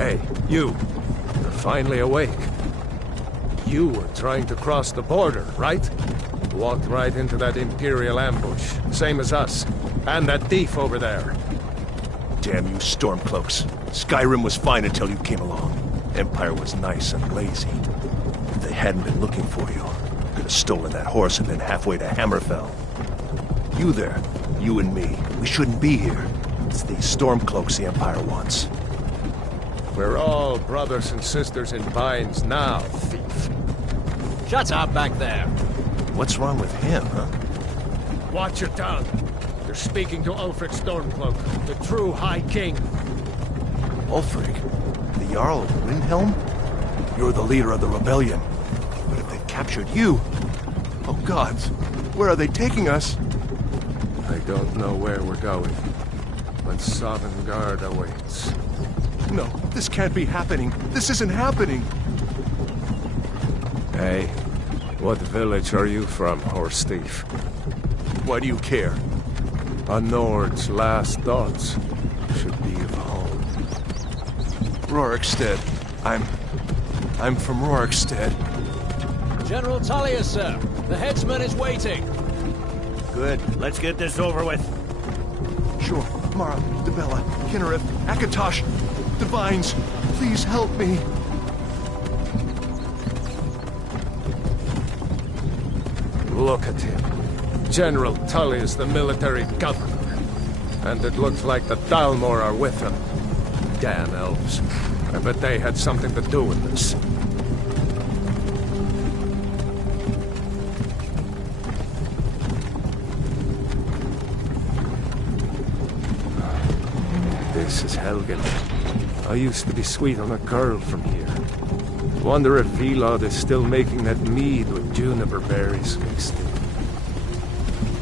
Hey, you. You're finally awake. You were trying to cross the border, right? Walked right into that Imperial ambush, same as us. And that thief over there. Damn you Stormcloaks. Skyrim was fine until you came along. Empire was nice and lazy. If they hadn't been looking for you, could have stolen that horse and been halfway to Hammerfell. You there, you and me, we shouldn't be here. It's these Stormcloaks the Empire wants. We're all brothers and sisters in binds now, thief. Shut up back there. What's wrong with him, huh? Watch your tongue. You're speaking to Ulfric Stormcloak, the true High King. Ulfric? The Jarl of Windhelm? You're the leader of the rebellion. But if they've captured you... Oh gods, where are they taking us? I don't know where we're going, but Sovngarde awaits. No, this can't be happening. This isn't happening. Hey, what village are you from, horse thief? Why do you care? A Nord's last thoughts should be of home. Rorikstead. I'm from Rorikstead. General Tullius, sir. The headsman is waiting. Good. Let's get this over with. Sure. Mara, Dibella, Kynareth, Akatosh, Divines, please help me. Look at him. General Tullius, the military governor. And it looks like the Thalmor are with him. Damn elves. I bet they had something to do with this. This is Helgen. I used to be sweet on a girl from here. Wonder if Vilod is still making that mead with juniper berries mixed in.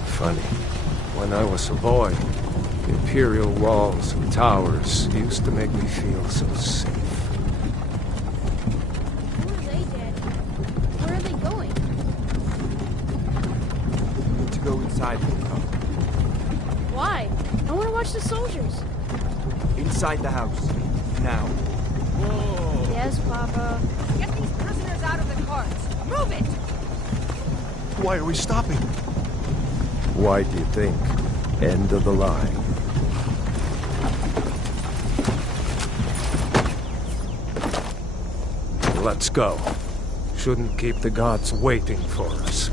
Funny, when I was a boy, the Imperial walls and towers used to make me feel so safe. Who are they, Daddy? Where are they going? We need to go inside, Wilco. Why? I want to watch the soldiers. Inside the house. Now. Whoa! Yes, Papa. Get these prisoners out of the carts. Move it! Why are we stopping? Why do you think? End of the line. Let's go. Shouldn't keep the gods waiting for us.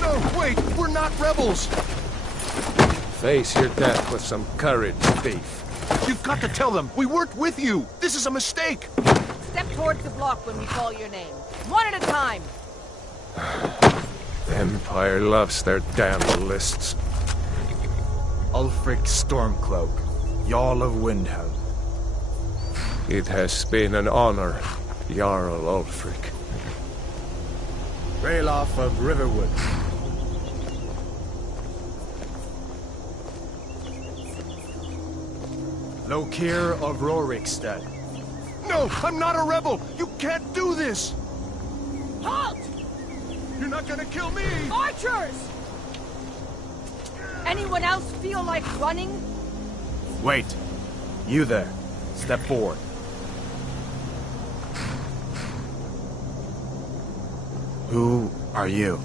No, wait! We're not rebels! Face your death with some courage, thief. You've got to tell them! We weren't with you! This is a mistake! Step towards the block when we call your name. One at a time. The Empire loves their damn lists. Ulfric Stormcloak, Jarl of Windhelm. It has been an honor, Jarl Ulfric. Ralof of Riverwood. Lokir of Rorikstead. No! I'm not a rebel! You can't do this! Halt! You're not gonna kill me! Archers! Anyone else feel like running? Wait. You there. Step forward. Who are you?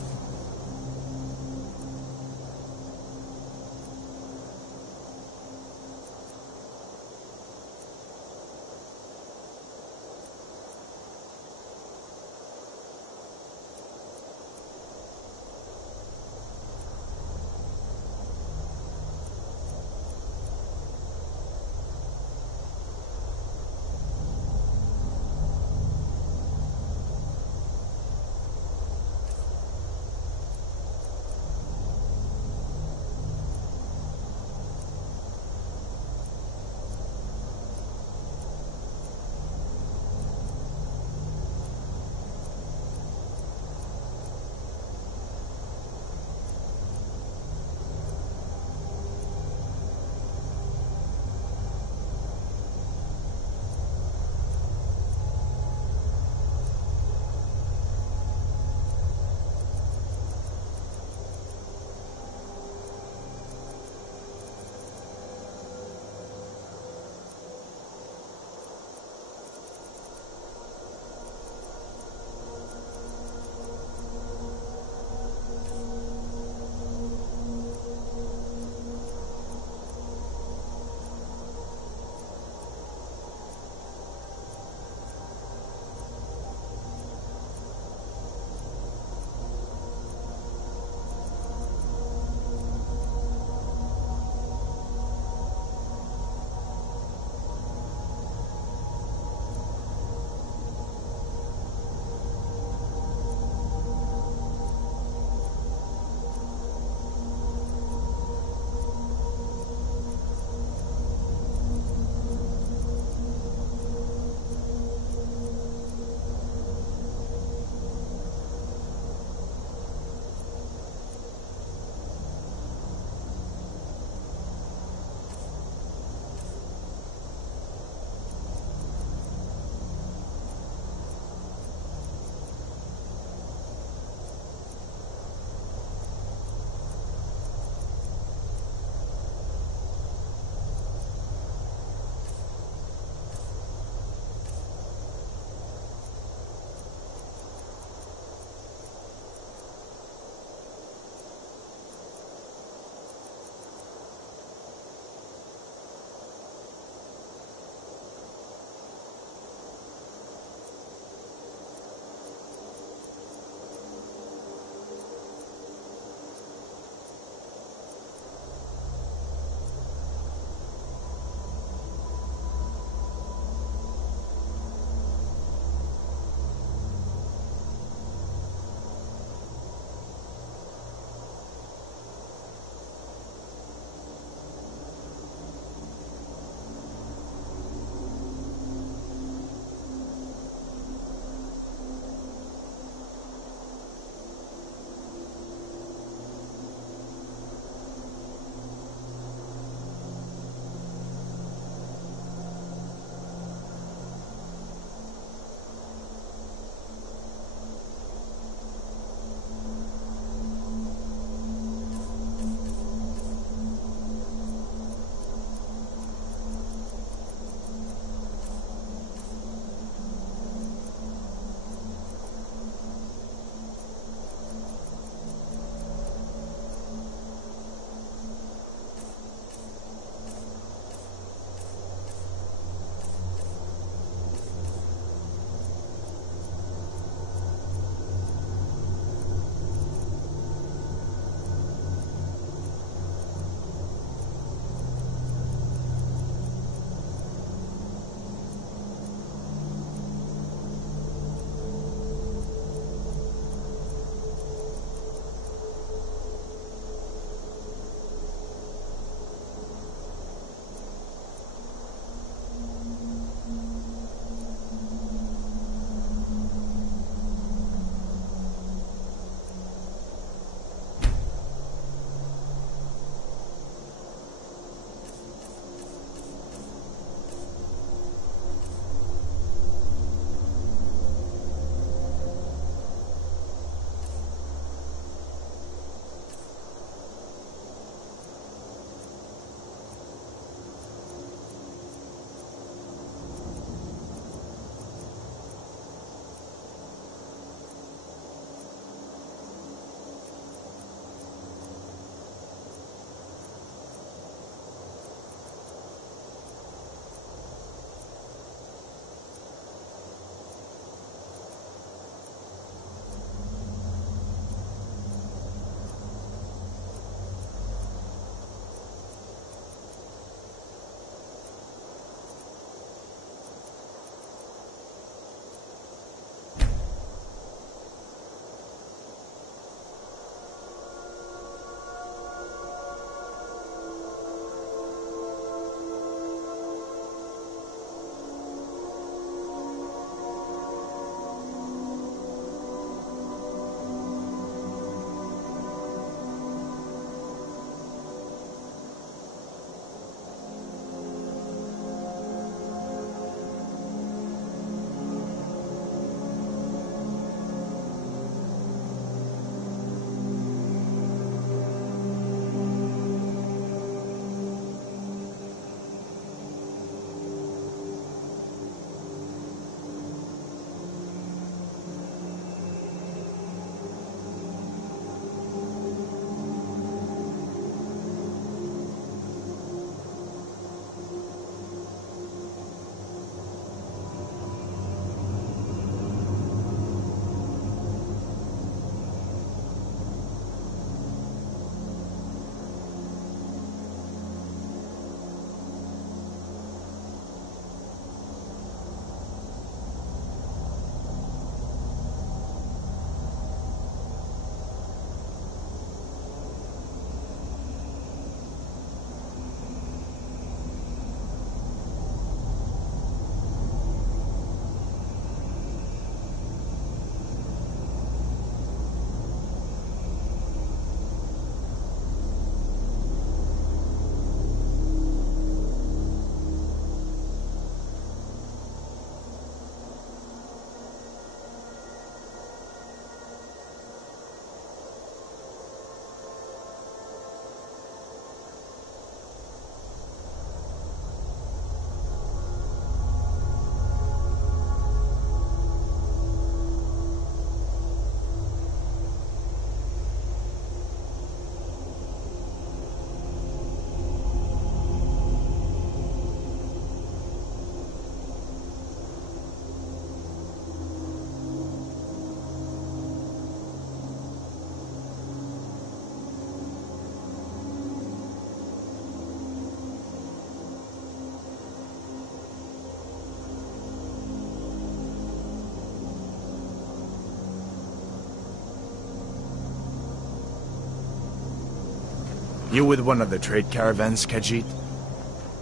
You with one of the trade caravans, Khajiit?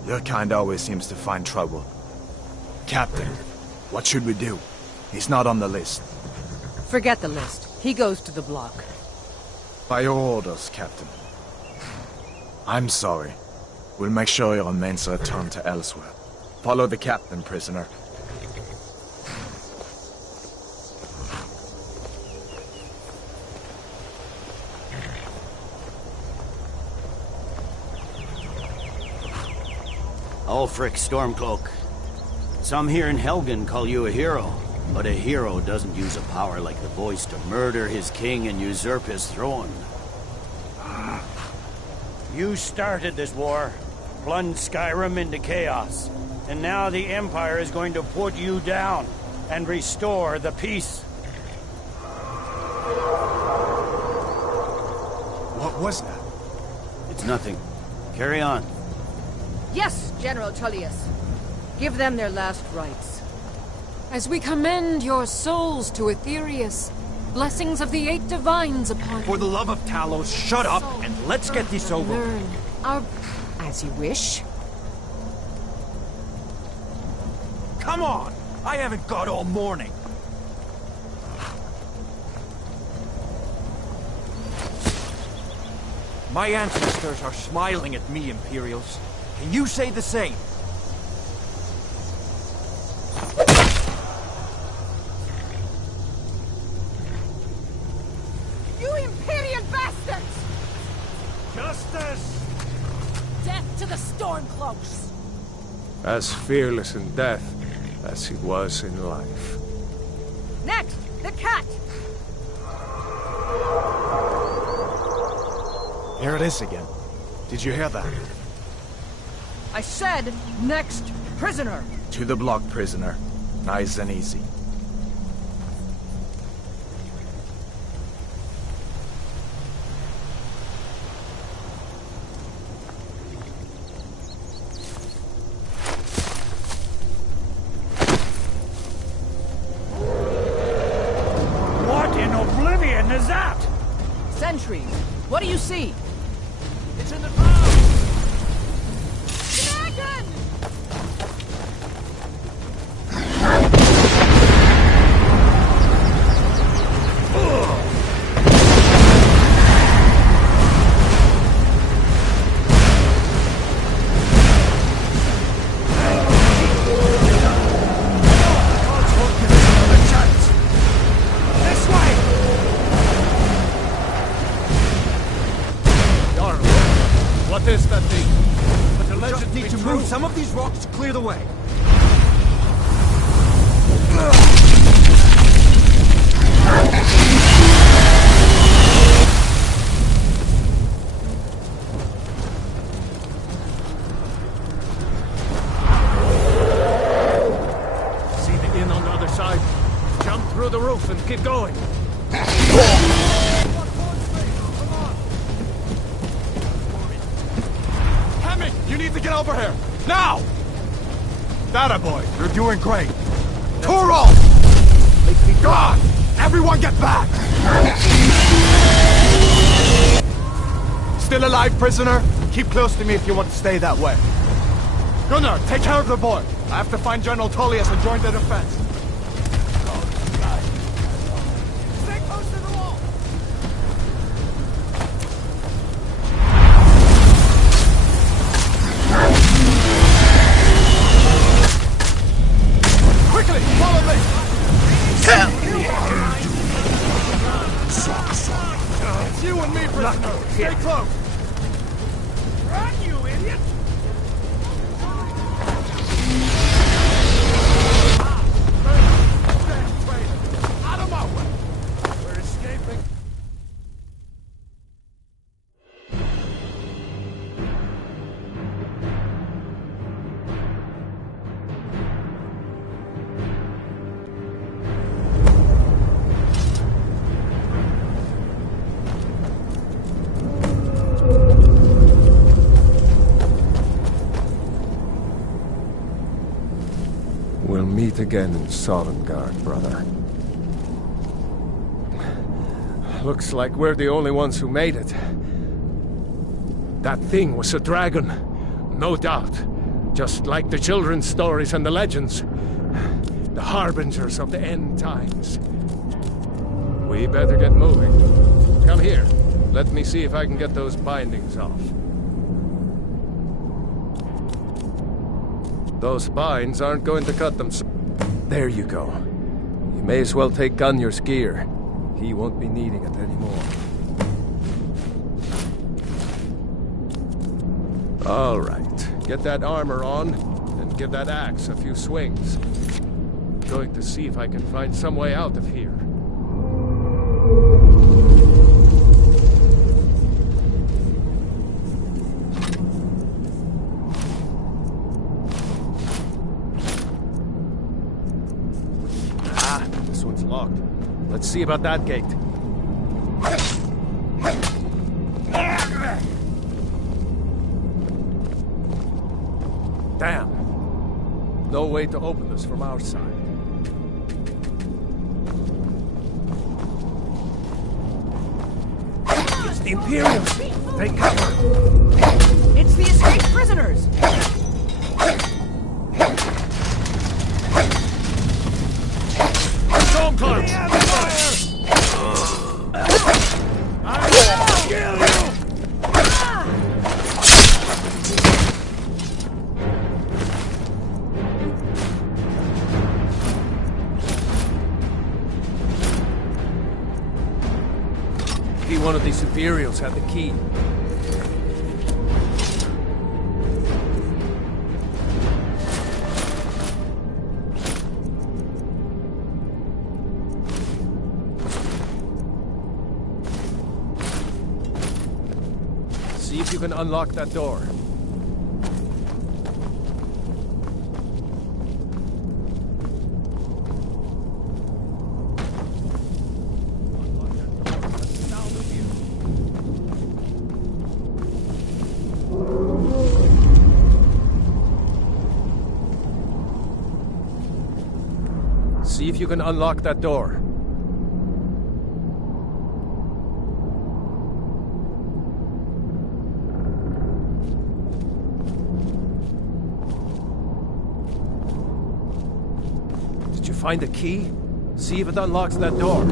Your kind always seems to find trouble. Captain, what should we do? He's not on the list. Forget the list. He goes to the block. By your orders, Captain. I'm sorry. We'll make sure your remains return to elsewhere. Follow the captain, prisoner. Ulfric Stormcloak. Some here in Helgen call you a hero, but a hero doesn't use a power like the voice to murder his king and usurp his throne. You started this war, plunged Skyrim into chaos, and now the Empire is going to put you down and restore the peace. What was that? It's nothing. Carry on. Yes, General Tullius. Give them their last rites. As we commend your souls to Aetherius, blessings of the Eight Divines upon you. For the love of Talos, shut up and let's get this over. Learn our... As you wish. Come on! I haven't got all morning. My ancestors are smiling at me, Imperials. Can you say the same? You Imperial bastards! Justice! Death to the Stormcloaks! As fearless in death as he was in life. Next, the cat! Here it is again. Did you hear that? I said, next prisoner! To the block, prisoner. Nice and easy. What in oblivion is that? Sentries, what do you see? It's in the ground! Dragon! What is that thing? But the legend Need to move some of these rocks to clear the way. See the inn on the other side? Jump through the roof and keep going. Hemi, you need to get over here! Now! That boy, you're doing great. Turo! God! Everyone get back! Still alive, prisoner? Keep close to me if you want to stay that way. Gunnar, take care of the boy. I have to find General Tullius and join the defense. Stay close to the wall! Quickly, follow me! It's you and me, prisoner. Stay close. Run, you idiot! Out of my way! We're escaping. We'll meet again in Sovngarde, brother. Looks like we're the only ones who made it. That thing was a dragon. No doubt. Just like the children's stories and the legends. The harbingers of the end times. We better get moving. Come here. Let me see if I can get those bindings off. Those binds aren't going to cut them. There you go. You may as well take Gunyar's gear. He won't be needing it anymore. All right. Get that armor on, and give that axe a few swings. I'm going to see if I can find some way out of here. Ah, this one's locked. Let's see about that gate. Damn. No way to open this from our side. It's the Imperials! Take cover! It's the escaped prisoners! Stormcloaks! I will kill you! One of these Imperials had the key. See if you can unlock that door. See if you can unlock that door. Did you find the key? See if it unlocks that door.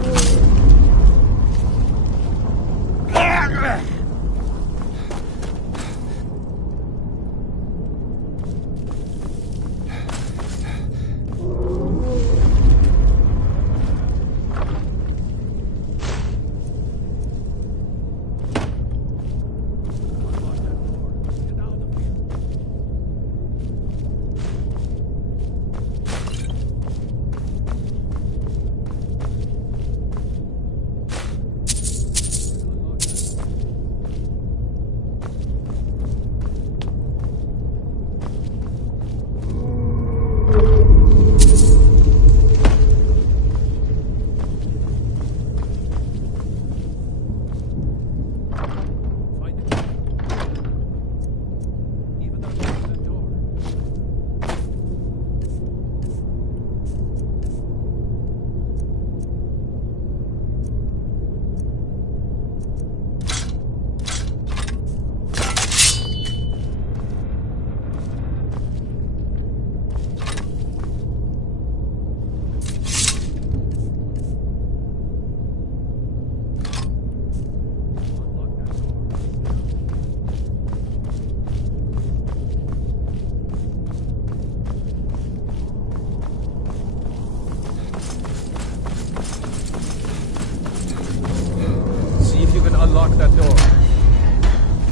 Unlock that door.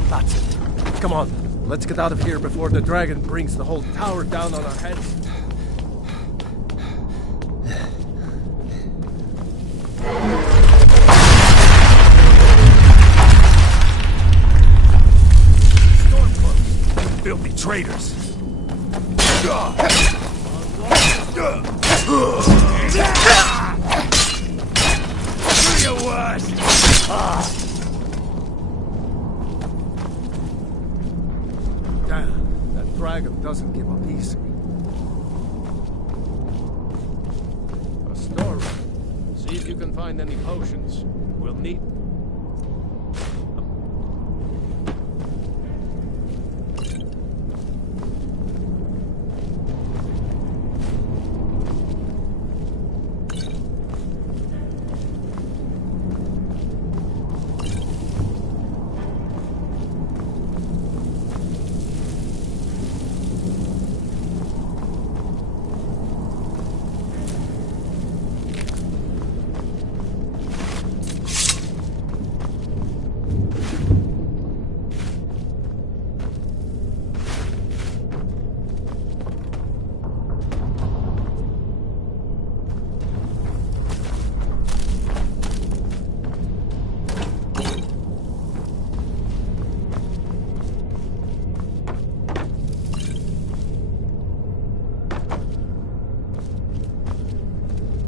That's it. Come on, let's get out of here before the dragon brings the whole tower down on our heads. Stormcloaks! Filthy traitors! Do your worst! Damn, that dragon doesn't give up easy. A storeroom. See if you can find any potions. We'll need...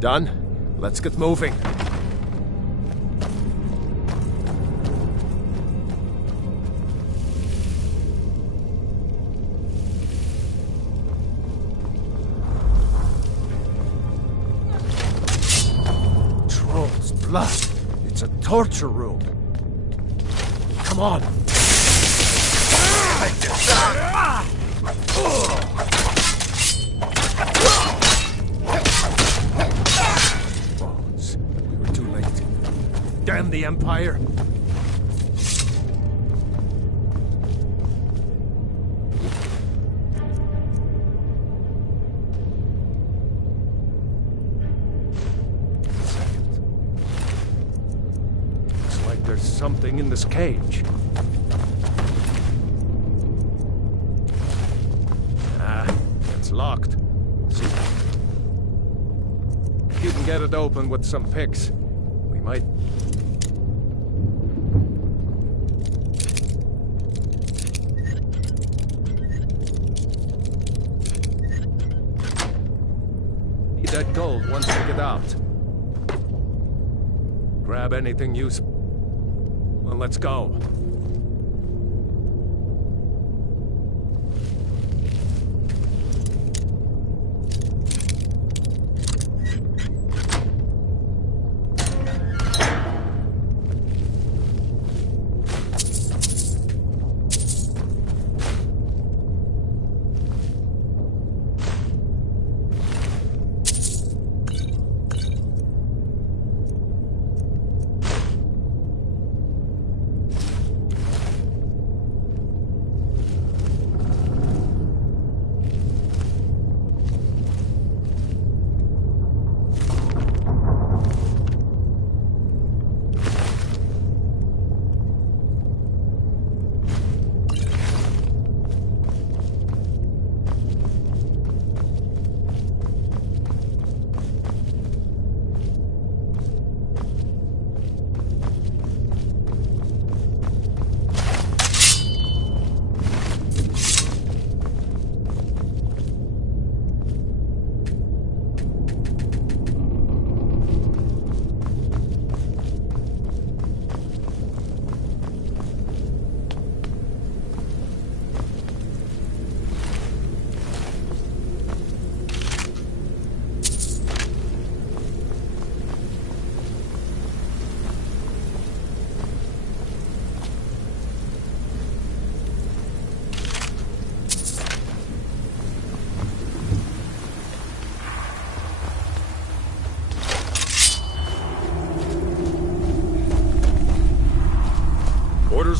Done? Let's get moving. Troll's blood. It's a torture room. Come on. Bones. We were too late. Damn the Empire. Looks like there's something in this cage. Locked. See? If you can get it open with some picks, we might... Need that gold once we get out. Grab anything useful. Well, let's go.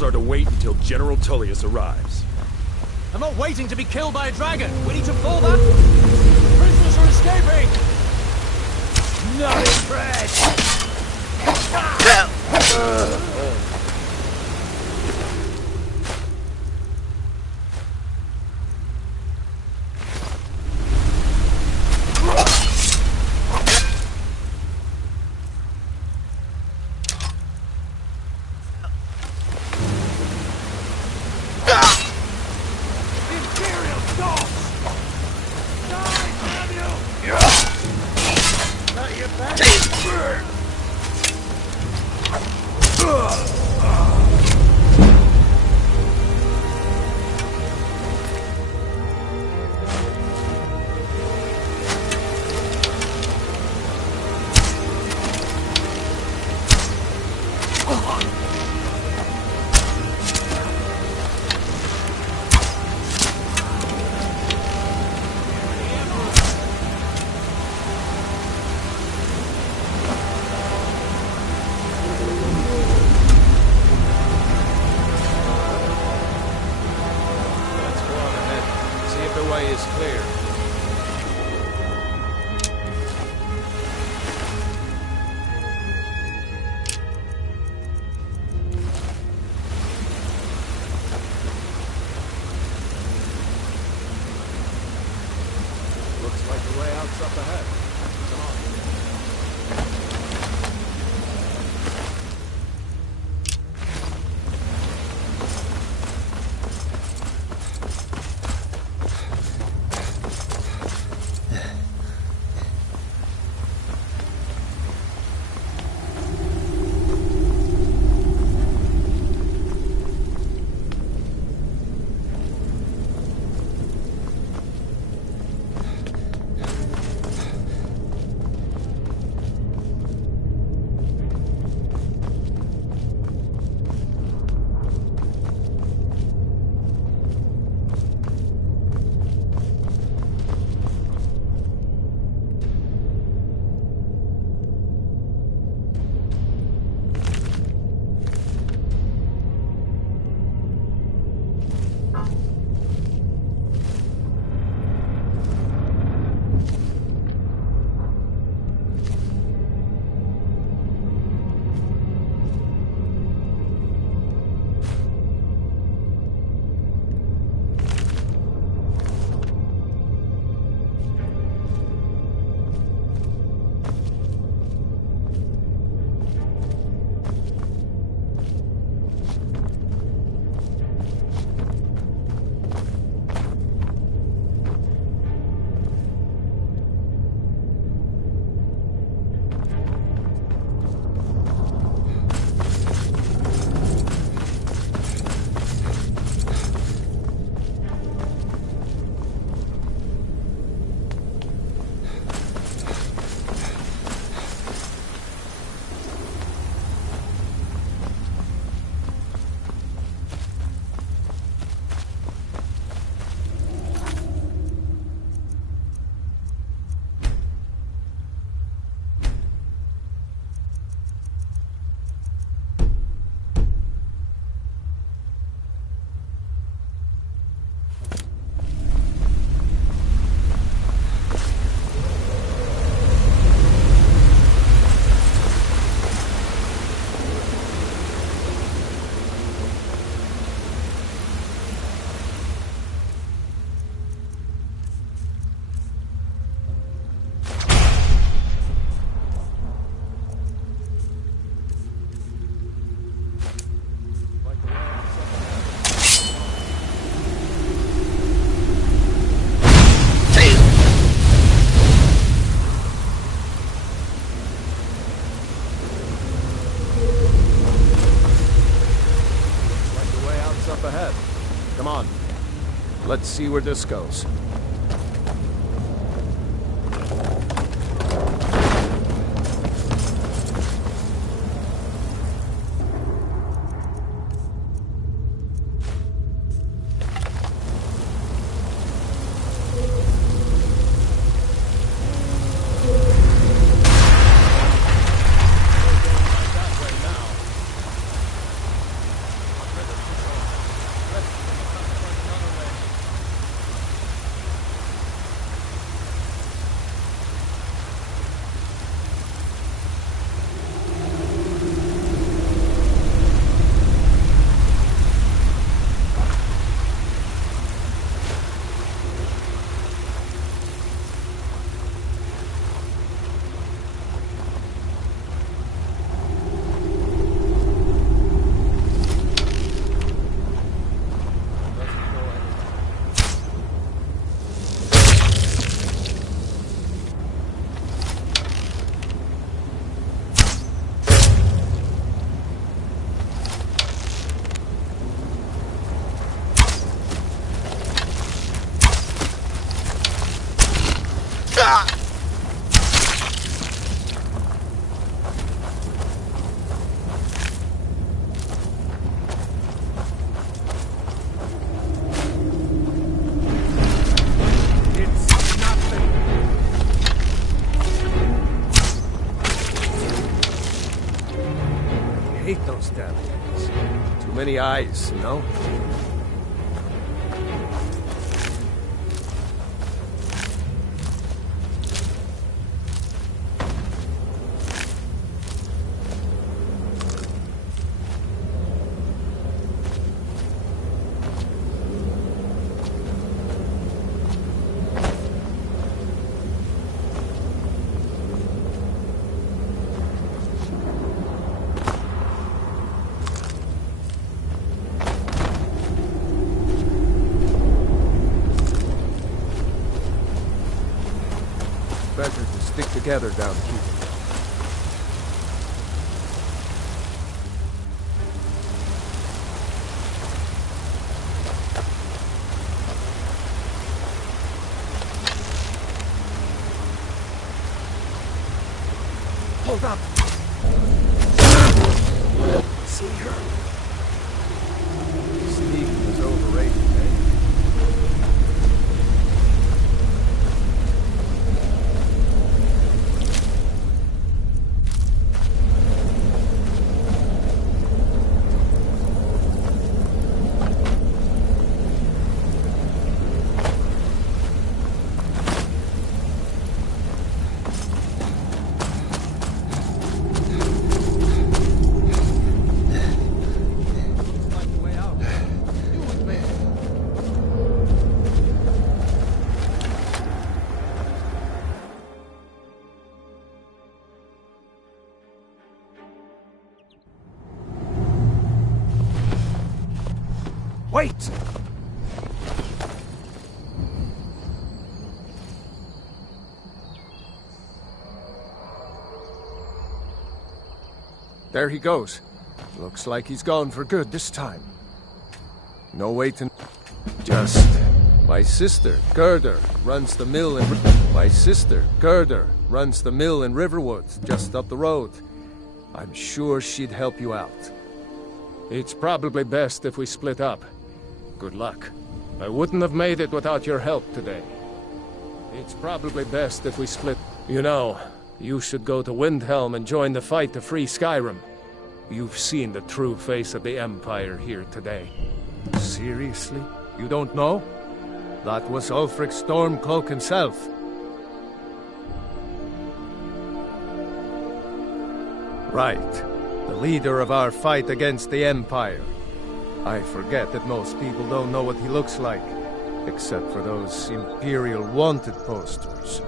Are to wait until General Tullius arrives. I'm not waiting to be killed by a dragon. We need to pull that. Prisoners are escaping. Not impressed. Let's see where this goes. Hate those damn things. Too many eyes, you know? Better to stick together down here. Hold up! See her. Sneaking is overrated, eh? Wait! There he goes. Looks like he's gone for good this time. No waiting. Just... My sister, Gerda, runs the mill in... My sister, Gerda, runs the mill in Riverwood, just up the road. I'm sure she'd help you out. It's probably best if we split up. Good luck. I wouldn't have made it without your help today. It's probably best if we split... You know, you should go to Windhelm and join the fight to free Skyrim. You've seen the true face of the Empire here today. Seriously? You don't know? That was Ulfric Stormcloak himself. Right. The leader of our fight against the Empire. I forget that most people don't know what he looks like, except for those Imperial wanted posters.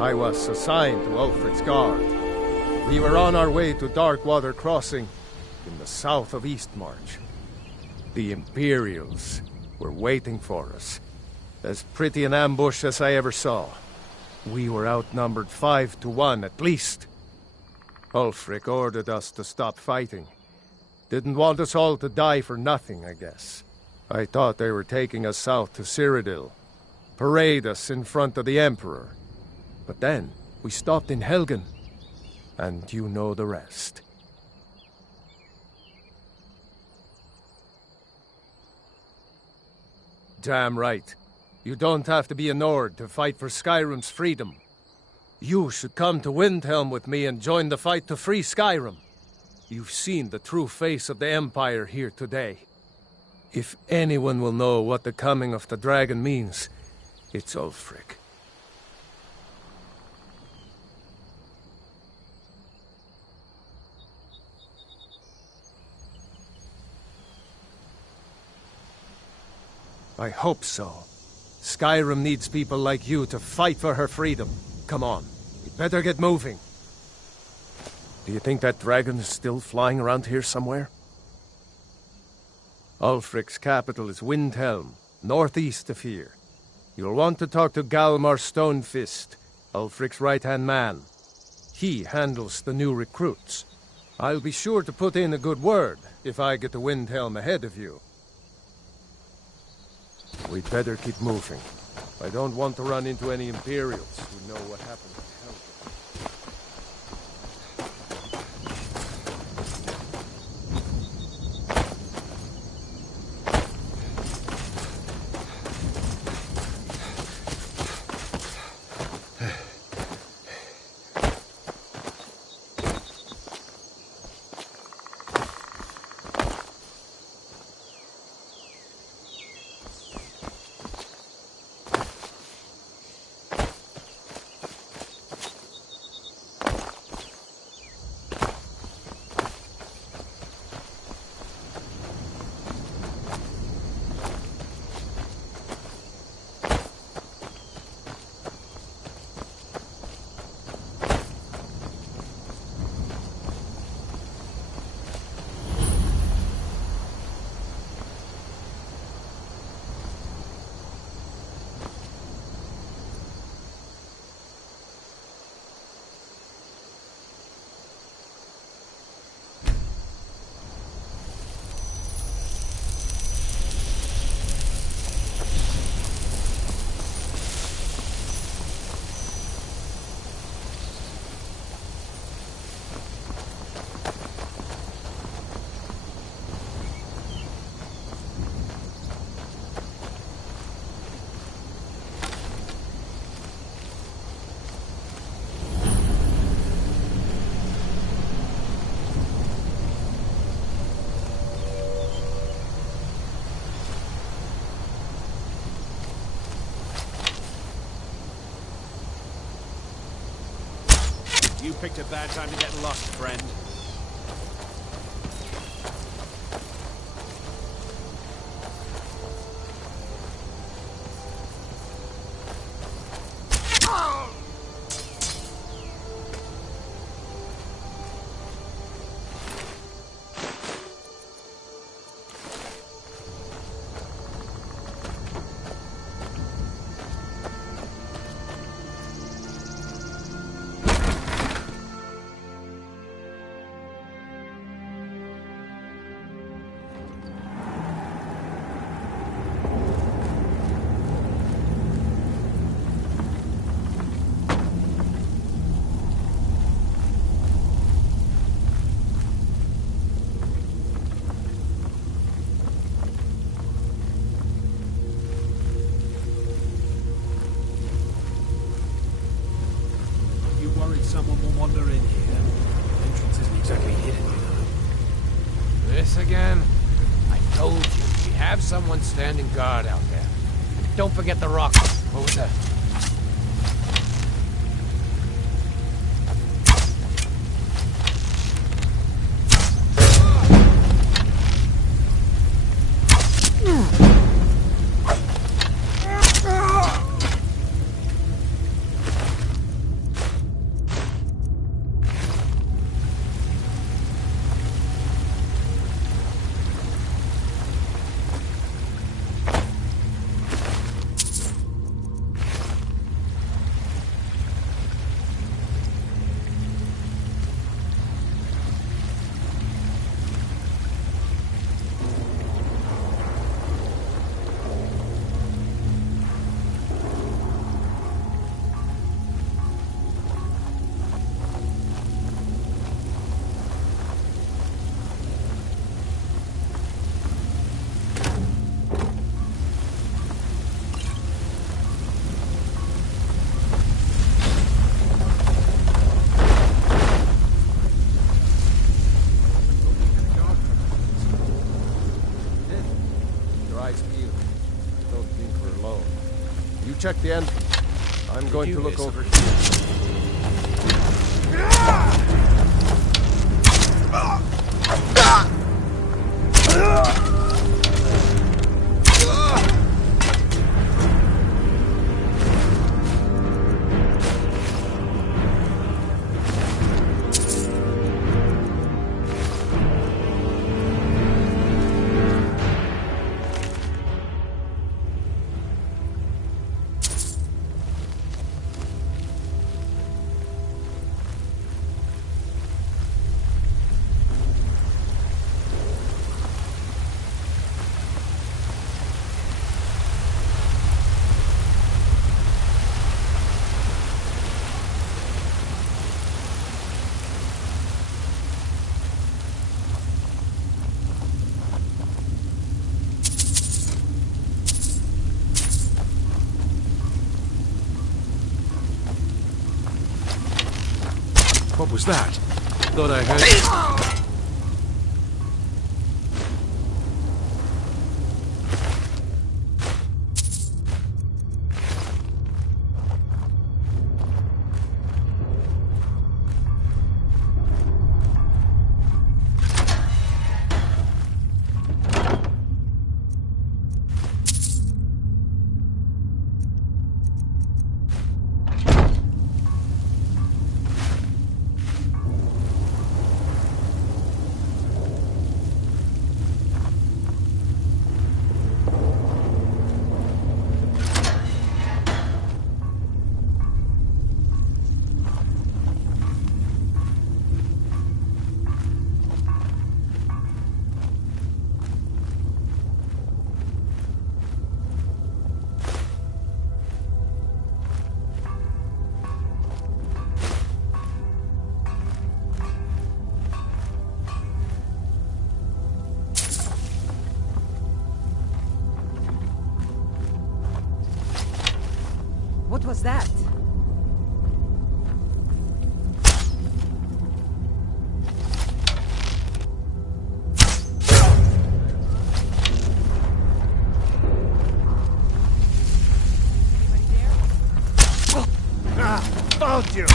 I was assigned to Ulfric's guard. We were on our way to Darkwater Crossing, in the south of Eastmarch. The Imperials were waiting for us. As pretty an ambush as I ever saw. We were outnumbered 5 to 1 at least. Ulfric ordered us to stop fighting. Didn't want us all to die for nothing, I guess. I thought they were taking us south to Cyrodiil. Parade us in front of the Emperor. But then, we stopped in Helgen. And you know the rest. Damn right. You don't have to be a Nord to fight for Skyrim's freedom. You should come to Windhelm with me and join the fight to free Skyrim. You've seen the true face of the Empire here today. If anyone will know what the coming of the dragon means, it's Ulfric. I hope so. Skyrim needs people like you to fight for her freedom. Come on, we better get moving. Do you think that dragon is still flying around here somewhere? Ulfric's capital is Windhelm, northeast of here. You'll want to talk to Galmar Stonefist, Ulfric's right-hand man. He handles the new recruits. I'll be sure to put in a good word if I get to Windhelm ahead of you. We'd better keep moving. I don't want to run into any Imperials who know what happened to Helgen. You picked a bad time to get lost, friend. Someone will wander in here. The entrance isn't exactly hidden, you know. This again? I told you, we have someone standing guard out there. And don't forget the rock. What was that? You check the entrance. I'm going to look over here. What was that? Thought I heard... What was that? Found you!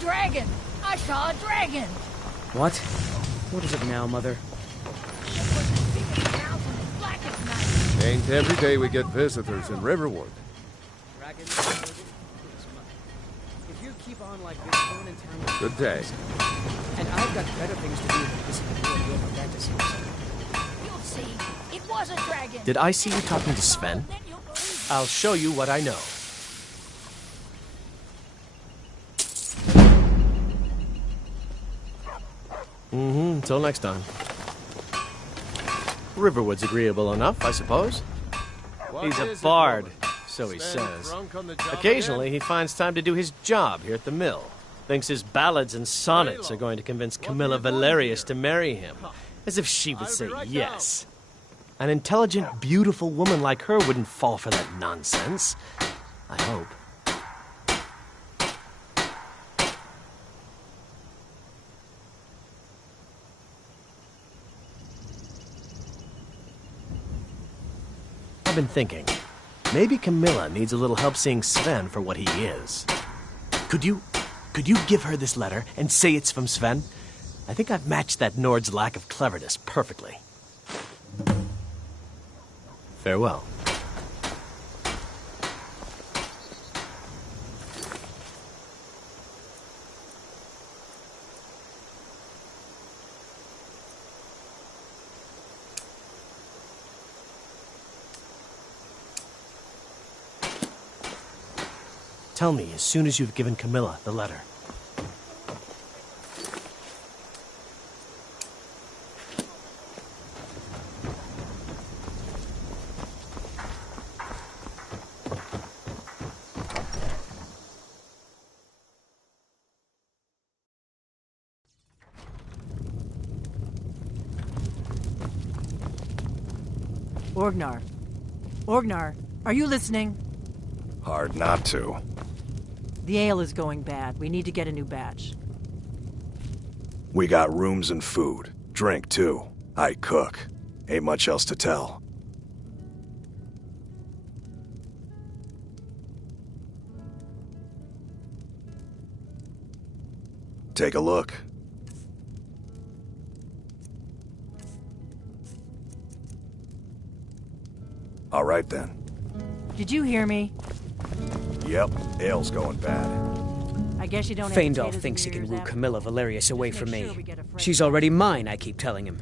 dragon! I saw a dragon! What? What is it now, Mother? It was as big as a mountain and black as night. Ain't every day we get visitors in Riverwood. Dragon? If you keep on like this, no one in town will... Good day. And I've got better things to do than listen to your fantasies. You'll see. It was a dragon. Did I see you talking to Sven? Then you'll believe. I'll show you what I know. Until next time. Riverwood's agreeable enough, I suppose. He's a bard, so he says. Occasionally, he finds time to do his job here at the mill. Thinks his ballads and sonnets are going to convince Camilla Valerius to marry him. As if she would say yes. An intelligent, beautiful woman like her wouldn't fall for that nonsense. I hope. I've been thinking, maybe Camilla needs a little help seeing Sven for what he is. Could you give her this letter and say it's from Sven? I think I've matched that Nord's lack of cleverness perfectly. Farewell. Tell me as soon as you've given Camilla the letter. Orgnar. Orgnar, are you listening? Hard not to. The ale is going bad. We need to get a new batch. We got rooms and food. Drink, too. I cook. Ain't much else to tell. Take a look. All right, then. Did you hear me? Yep, ale's going bad. I guess you don't have Feindal potatoes thinks he in can your woo ears, Camilla Valerius away Just from make me. sure we get a fresh She's already mine, I keep telling him.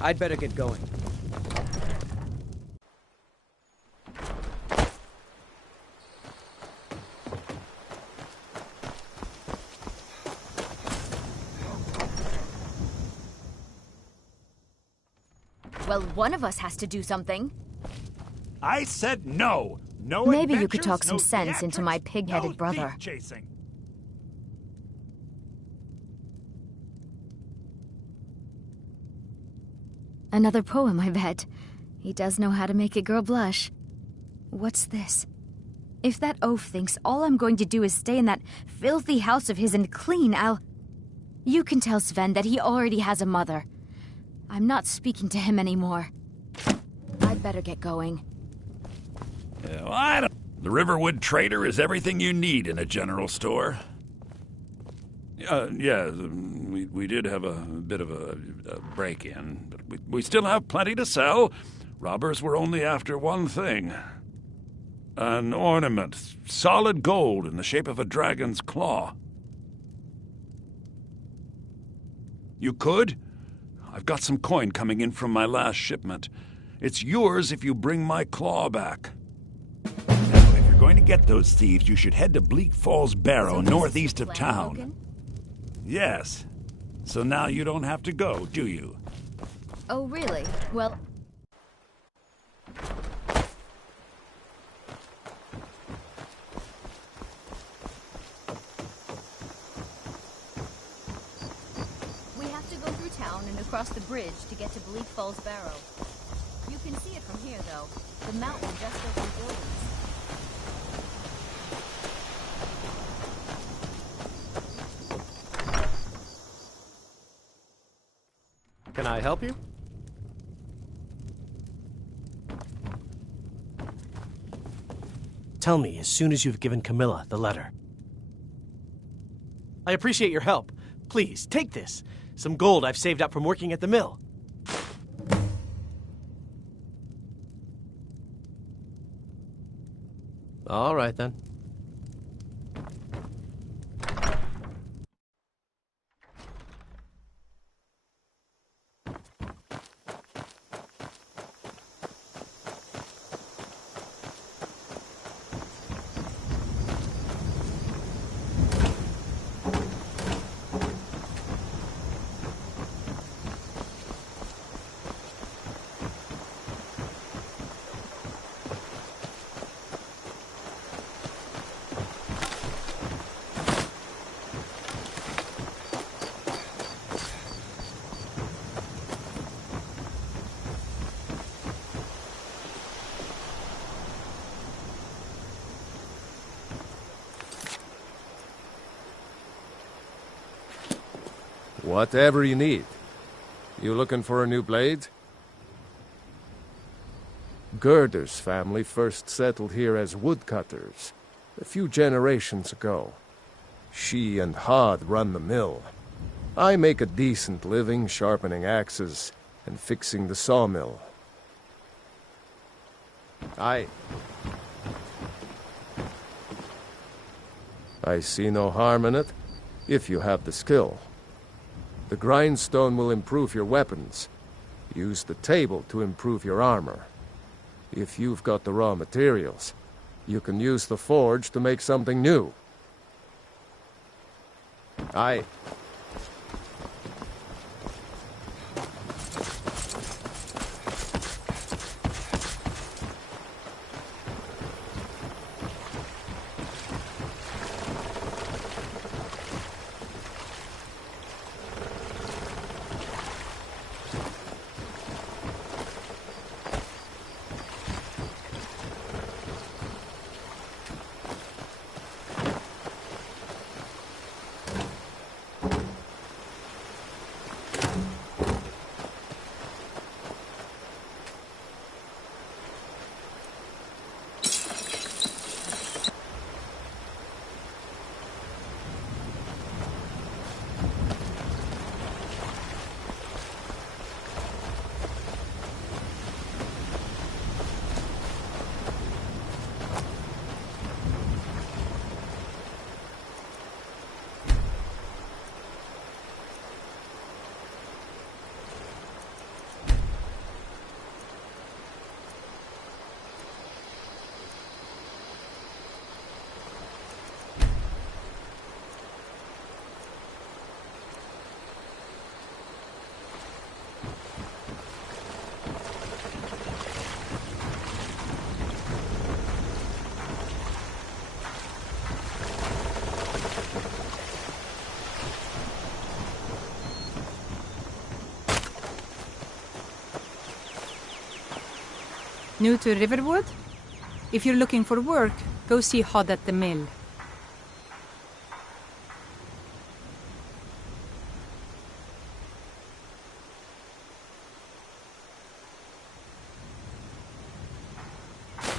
I'd better get going. Well, one of us has to do something. I said no. No Maybe you could adventures, talk some no sense into my theatrics, pig-headed no brother. thief chasing. Another poem, I bet. He does know how to make a girl blush. What's this? If that oaf thinks all I'm going to do is stay in that filthy house of his and clean, You can tell Sven that he already has a mother. I'm not speaking to him anymore. I'd better get going. Yeah, well, I don't... The Riverwood Trader is everything you need in a general store. Yeah, we did have a bit of a break-in, but we still have plenty to sell. Robbers were only after one thing. An ornament, solid gold in the shape of a dragon's claw. You could? I've got some coin coming in from my last shipment. It's yours if you bring my claw back. Now, if you're going to get those thieves, you should head to Bleak Falls Barrow, northeast of town. Logan? Yes. So now you don't have to go, do you? Oh, really? Well... We have to go through town and across the bridge to get to Bleak Falls Barrow. You can see it from here, though. The mountain just over the buildings. Can I help you? Tell me as soon as you've given Camilla the letter. I appreciate your help. Please, take this. Some gold I've saved up from working at the mill. All right, then. Whatever you need. You looking for a new blade? Gerder's family first settled here as woodcutters a few generations ago. She and Hod run the mill. I make a decent living sharpening axes and fixing the sawmill. I see no harm in it, if you have the skill. The grindstone will improve your weapons. Use the table to improve your armor. If you've got the raw materials, you can use the forge to make something new. New to Riverwood? If you're looking for work, go see Hod at the mill.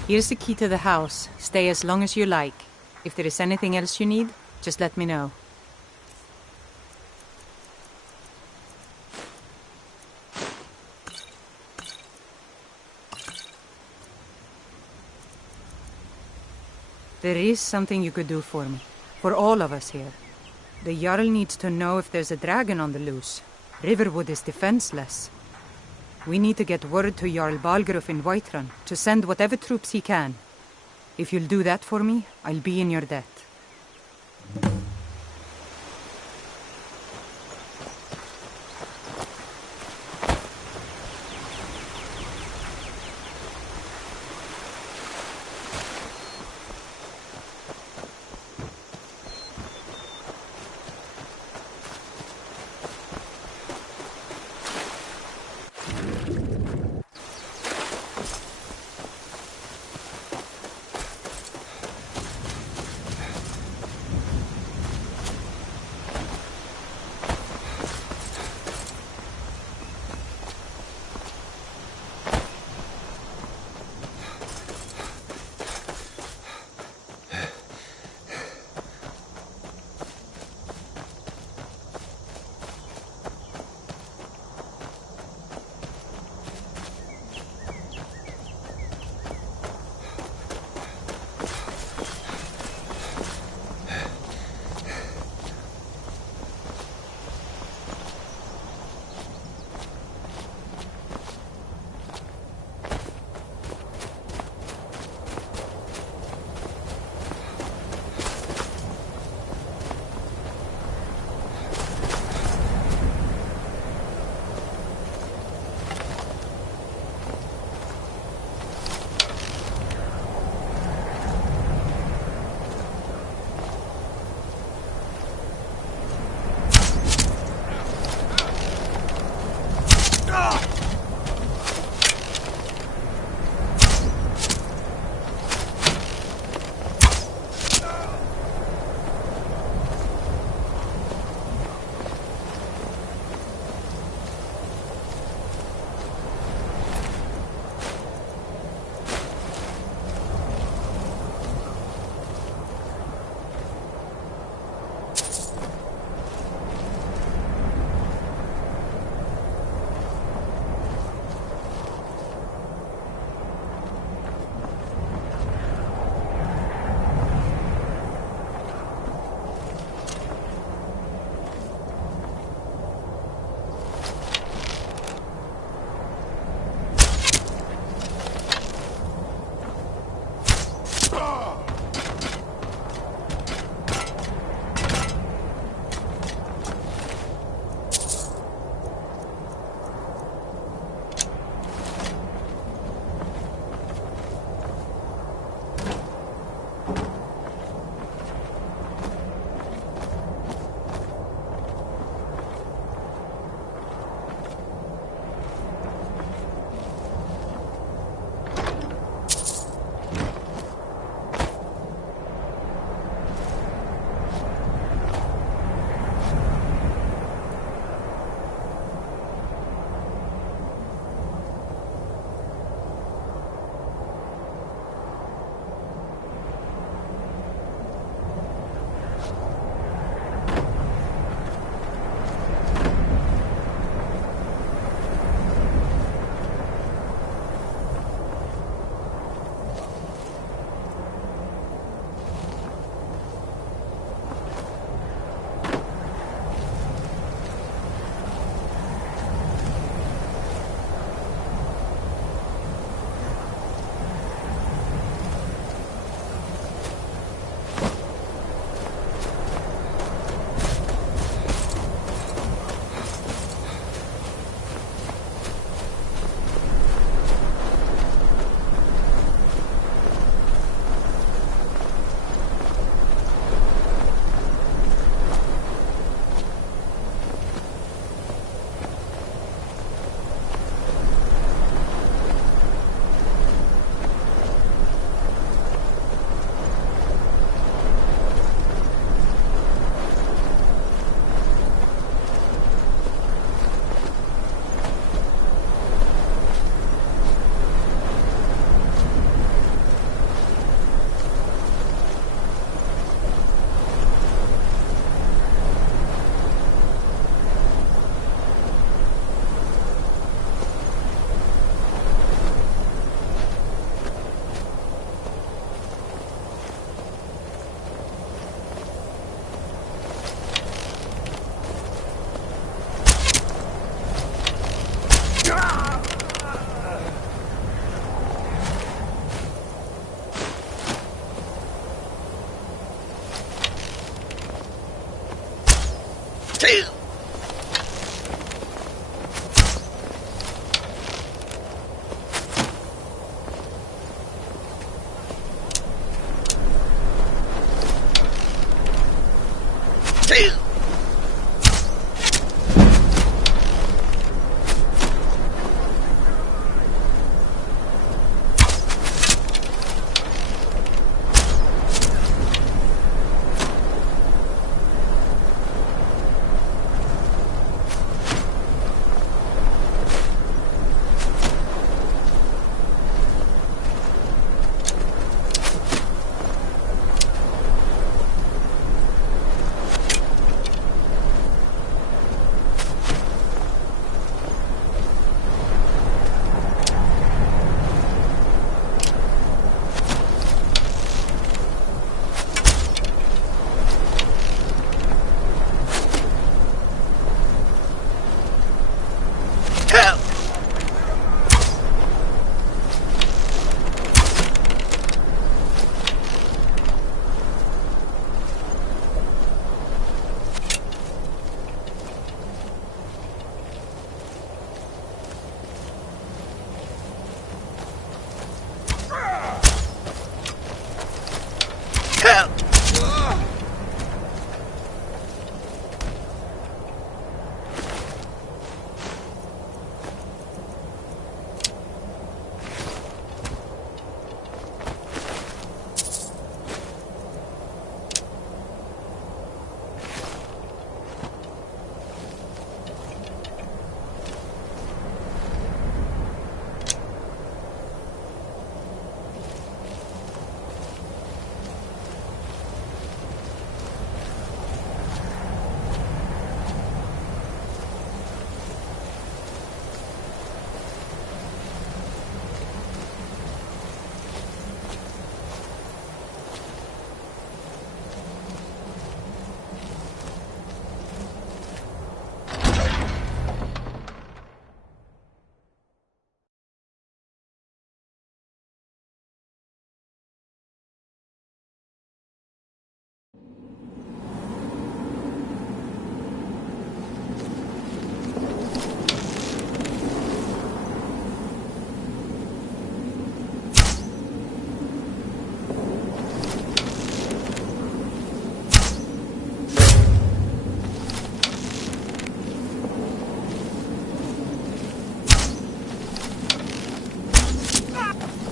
Here's the key to the house. Stay as long as you like. If there is anything else you need, just let me know. There is something you could do for me. For all of us here. The Jarl needs to know if there's a dragon on the loose. Riverwood is defenseless. We need to get word to Jarl Balgruuf in Whiterun to send whatever troops he can. If you'll do that for me, I'll be in your debt.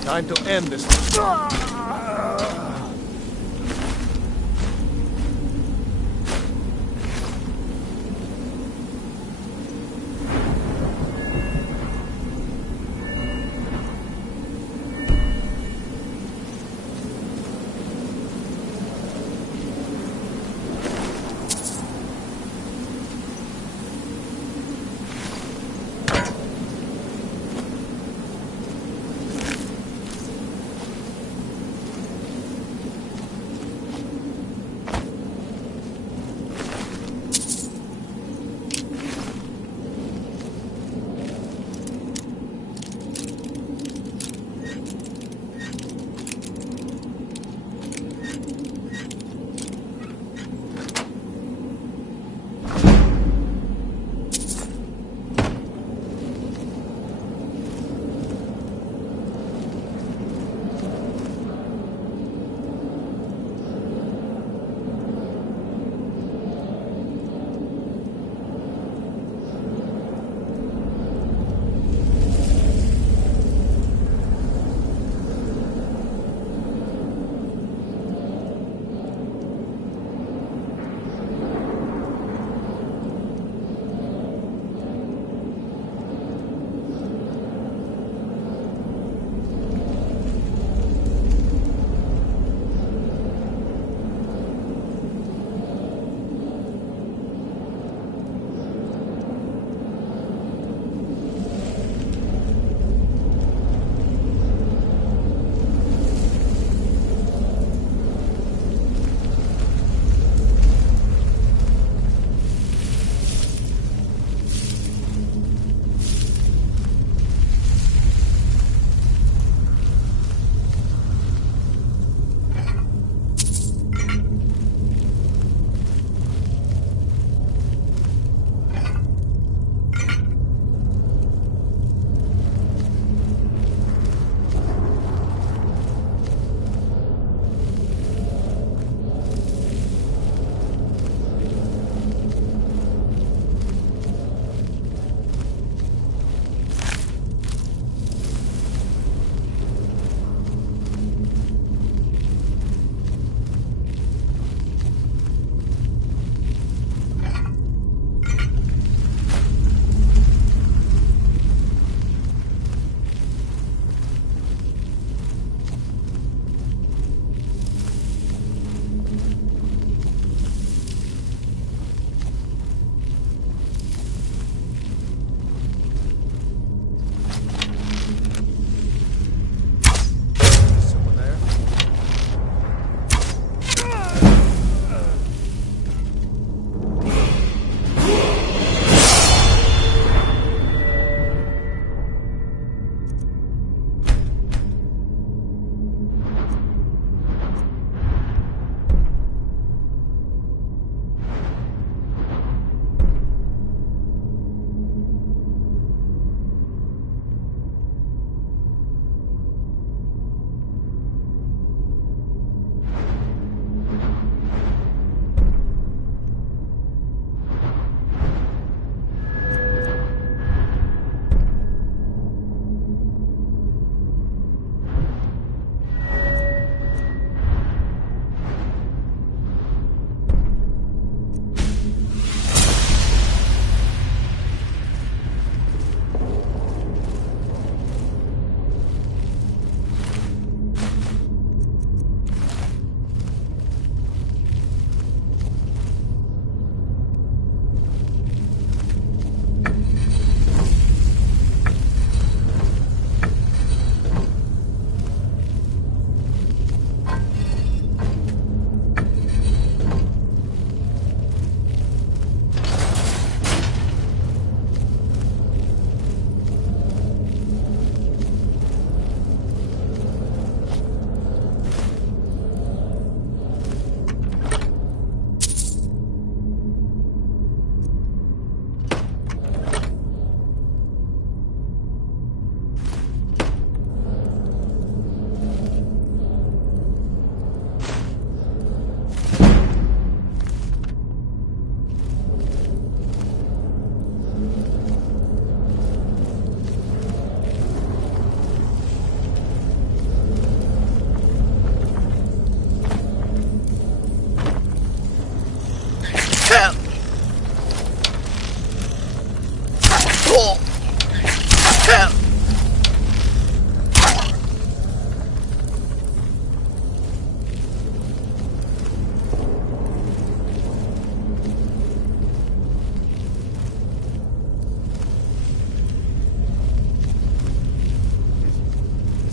Time to end this.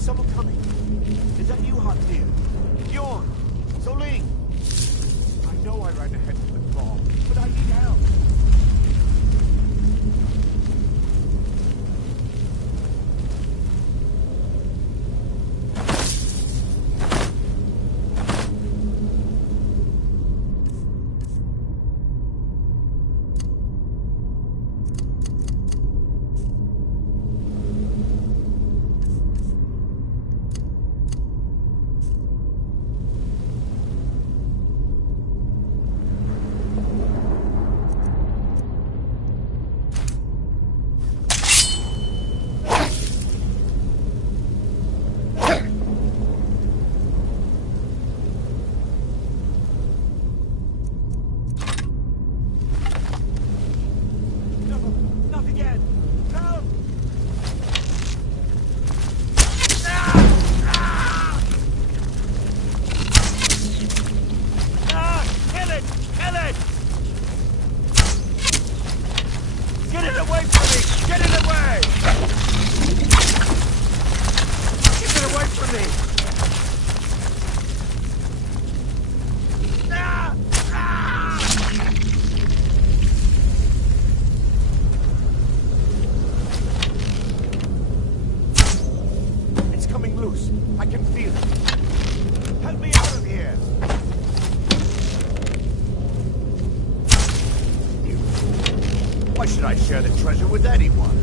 someone coming. Is that you, Hotdeer? Bjorn? Soling? I know I ran ahead of the claw, but I need help. Why should I share the treasure with anyone?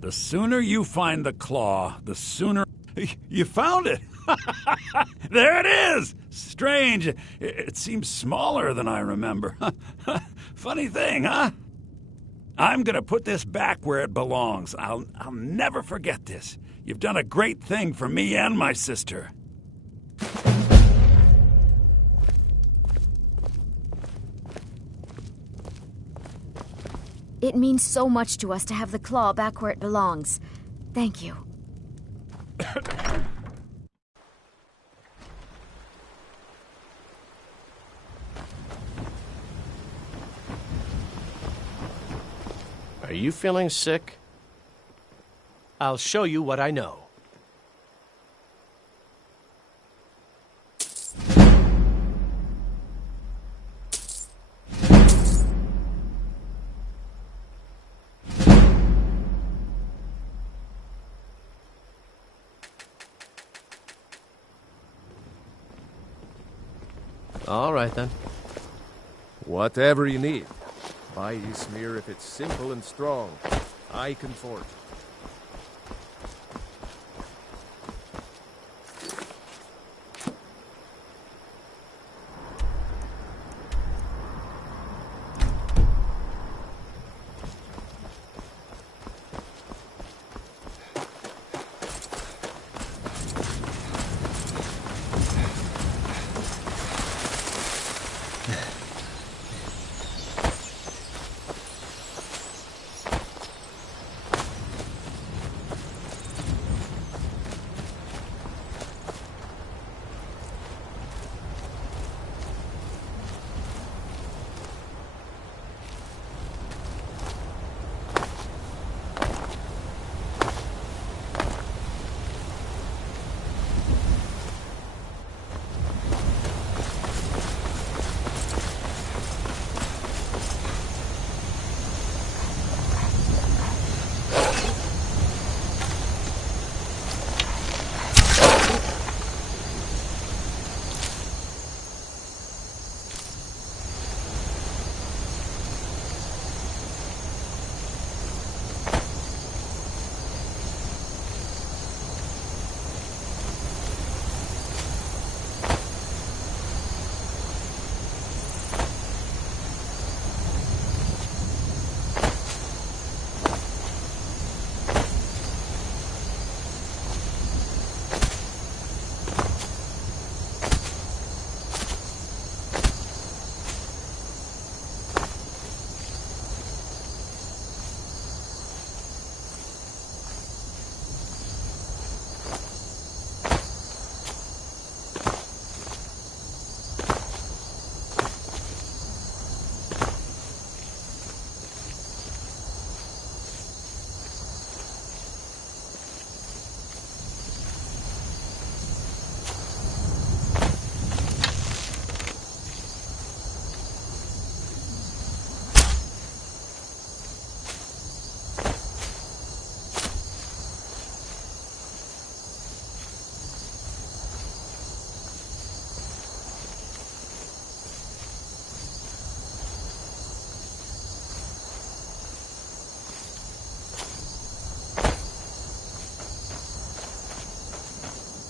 The sooner you find the claw, the sooner... You found it! There it is! Strange. It seems smaller than I remember. Funny thing, huh? I'm gonna put this back where it belongs. I'll never forget this. You've done a great thing for me and my sister. It means so much to us to have the claw back where it belongs. Thank you. Are you feeling sick? I'll show you what I know. All right, then. Whatever you need. Buy Ysmir if it's simple and strong. I can forge.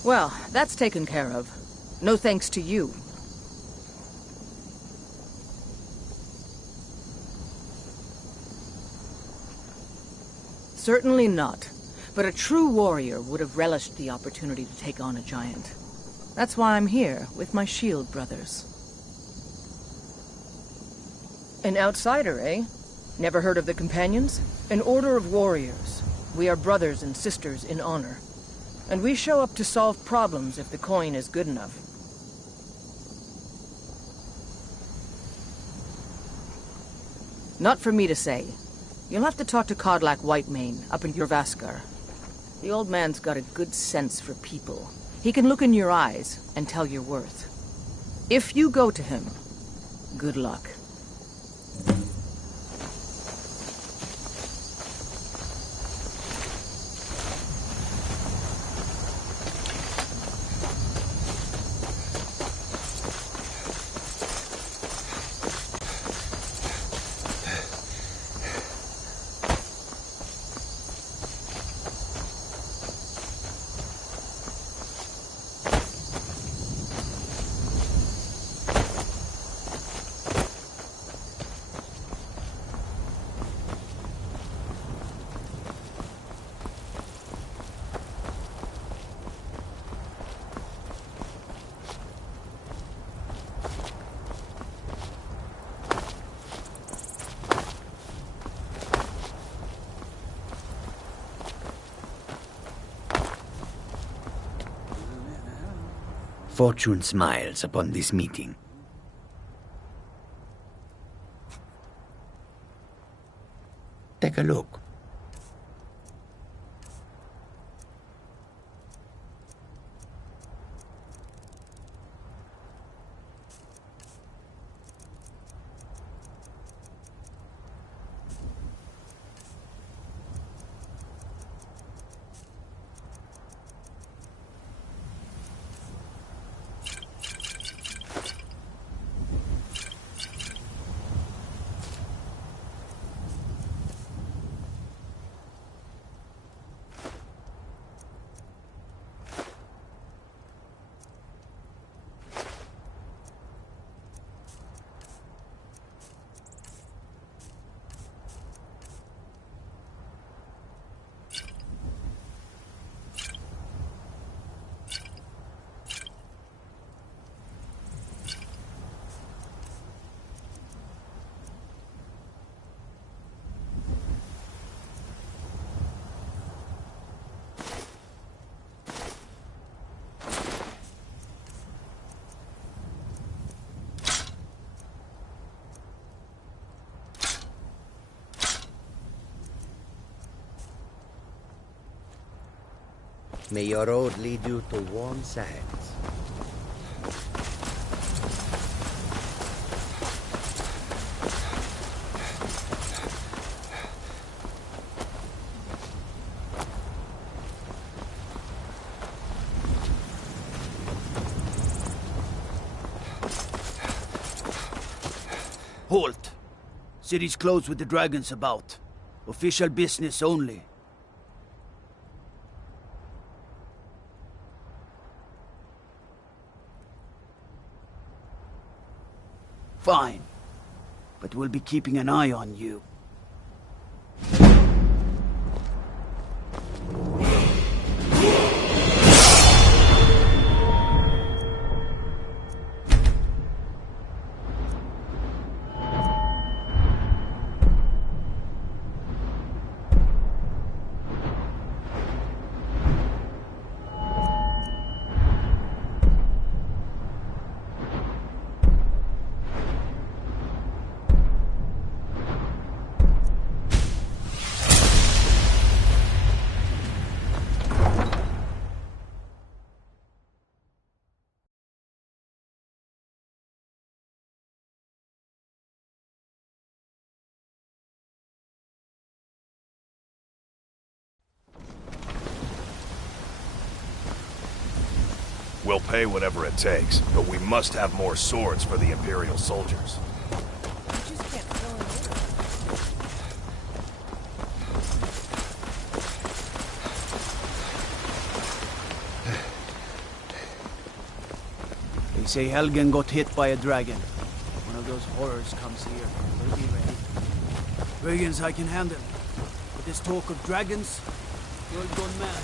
Well, that's taken care of. No thanks to you. Certainly not. But a true warrior would have relished the opportunity to take on a giant. That's why I'm here, with my shield brothers. An outsider, eh? Never heard of the Companions? An order of warriors. We are brothers and sisters in honor. And we show up to solve problems if the coin is good enough. Not for me to say. You'll have to talk to Kodlak Whitemane up in Jorrvaskr. The old man's got a good sense for people. He can look in your eyes and tell your worth. If you go to him, good luck. Fortune smiles upon this meeting. Take a look. May your road lead you to warm sands. Halt! City's closed with the dragons about. Official business only. Fine. But we'll be keeping an eye on you. We'll pay whatever it takes, but we must have more swords for the Imperial soldiers. They say Helgen got hit by a dragon. One of those horrors comes here. We'll be ready. Dragons I can handle. But this talk of dragons, world gone mad.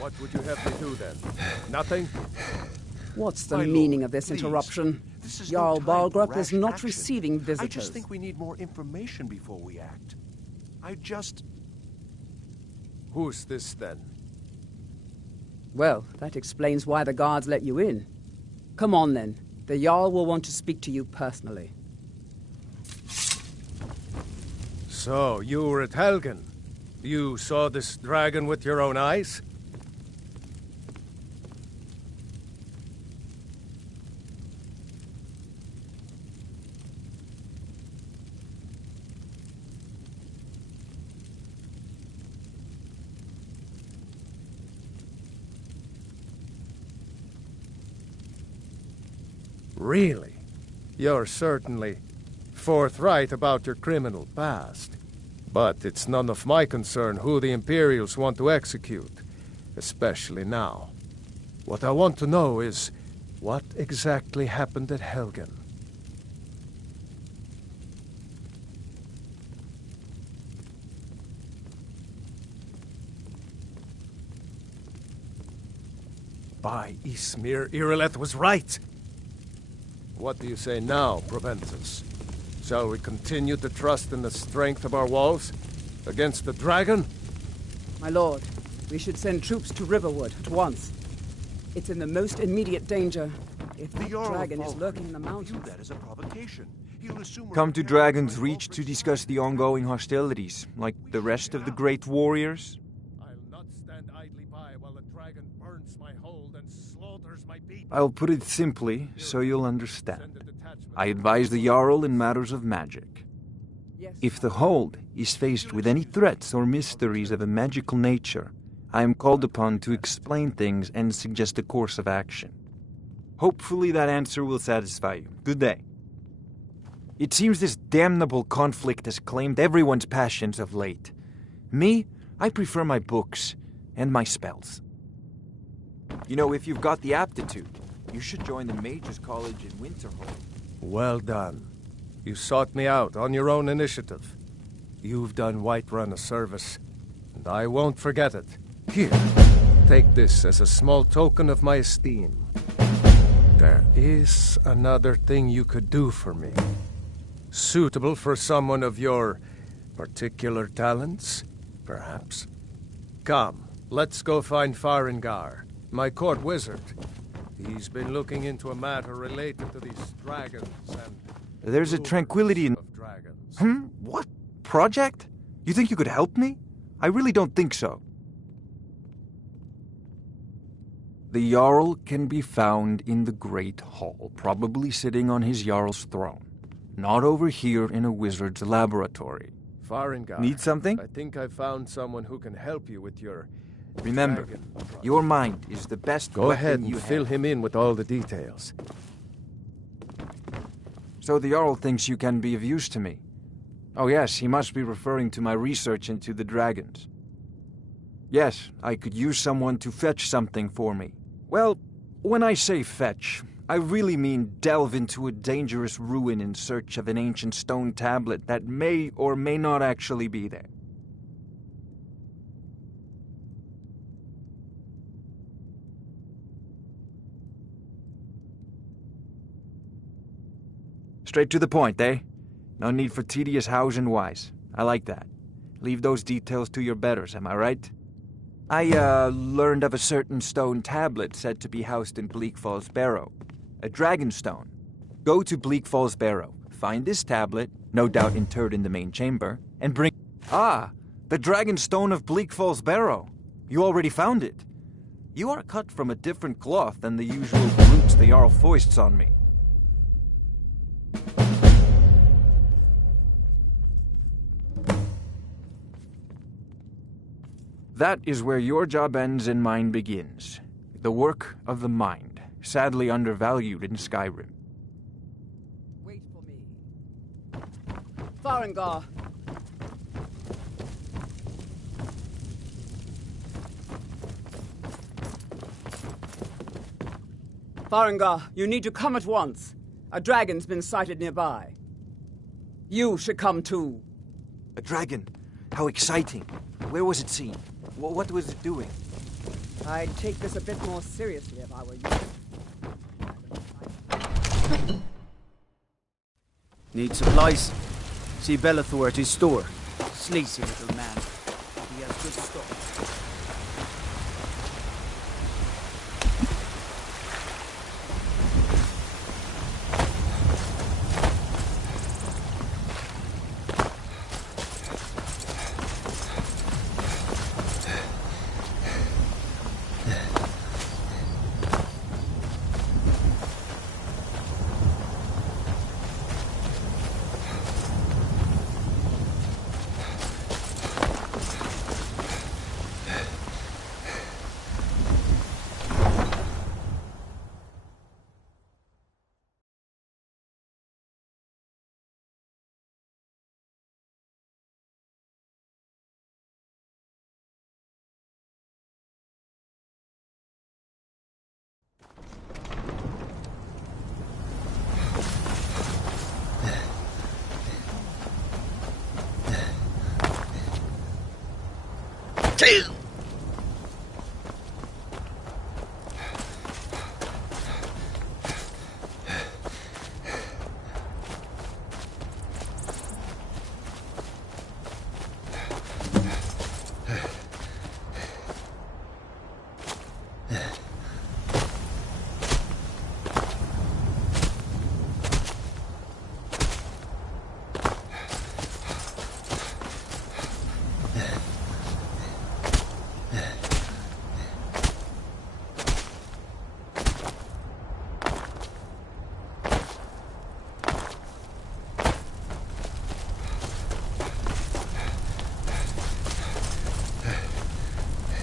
What would you have me do then? Nothing? What's the meaning of this interruption? Jarl Balgrup is not receiving visitors. I just think we need more information before we act. Who's this then? Well, that explains why the guards let you in. Come on then. The Jarl will want to speak to you personally. So, you were at Helgen. You saw this dragon with your own eyes? Really? You're certainly forthright about your criminal past. But it's none of my concern who the Imperials want to execute, especially now. What I want to know is, what exactly happened at Helgen? By Ysmir, Irileth was right. What do you say now, Proventus? Shall we continue to trust in the strength of our walls against the dragon? My lord, we should send troops to Riverwood at once. It's in the most immediate danger. If the dragon is lurking in the mountains... That is a provocation. He'll assume Come to Dragon's Reach to discuss the ongoing hostilities, like the rest of the great warriors? I'll put it simply, so you'll understand. I advise the Jarl in matters of magic. If the Hold is faced with any threats or mysteries of a magical nature, I am called upon to explain things and suggest a course of action. Hopefully that answer will satisfy you. Good day. It seems this damnable conflict has claimed everyone's passions of late. Me, I prefer my books and my spells. You know, if you've got the aptitude, you should join the Mages College in Winterhold. Well done. You sought me out on your own initiative. You've done Whiterun a service, and I won't forget it. Here, take this as a small token of my esteem. There is another thing you could do for me. Suitable for someone of your particular talents, perhaps. Come, let's go find Farengar, my court wizard. He's been looking into a matter related to these dragons and... There's a tranquility in... What? Project? You think you could help me? I really don't think so. The Jarl can be found in the Great Hall, probably sitting on his Jarl's throne. Not over here in a wizard's laboratory. Farengar. Need something? I think I found someone who can help you with your... Remember, your mind is the best Go ahead and you fill have. him in with all the details. So the Jarl thinks you can be of use to me. Oh yes, he must be referring to my research into the dragons. Yes, I could use someone to fetch something for me. Well, when I say fetch, I really mean delve into a dangerous ruin in search of an ancient stone tablet that may or may not actually be there. Straight to the point, eh? No need for tedious hows and whys. I like that. Leave those details to your betters, am I right? I, learned of a certain stone tablet said to be housed in Bleak Falls Barrow. A dragon stone. Go to Bleak Falls Barrow, find this tablet, no doubt interred in the main chamber, and bring... Ah! The dragon stone of Bleak Falls Barrow. You already found it. You are cut from a different cloth than the usual brutes the Jarl foists on me. That is where your job ends and mine begins. The work of the mind, sadly undervalued in Skyrim. Wait for me. Farengar! Farengar, you need to come at once. A dragon's been sighted nearby. You should come too. A dragon? How exciting. Where was it seen? What was it doing? I'd take this a bit more seriously if I were you. Need supplies? See Belethor at his store. Sleazy little man. He has good stock.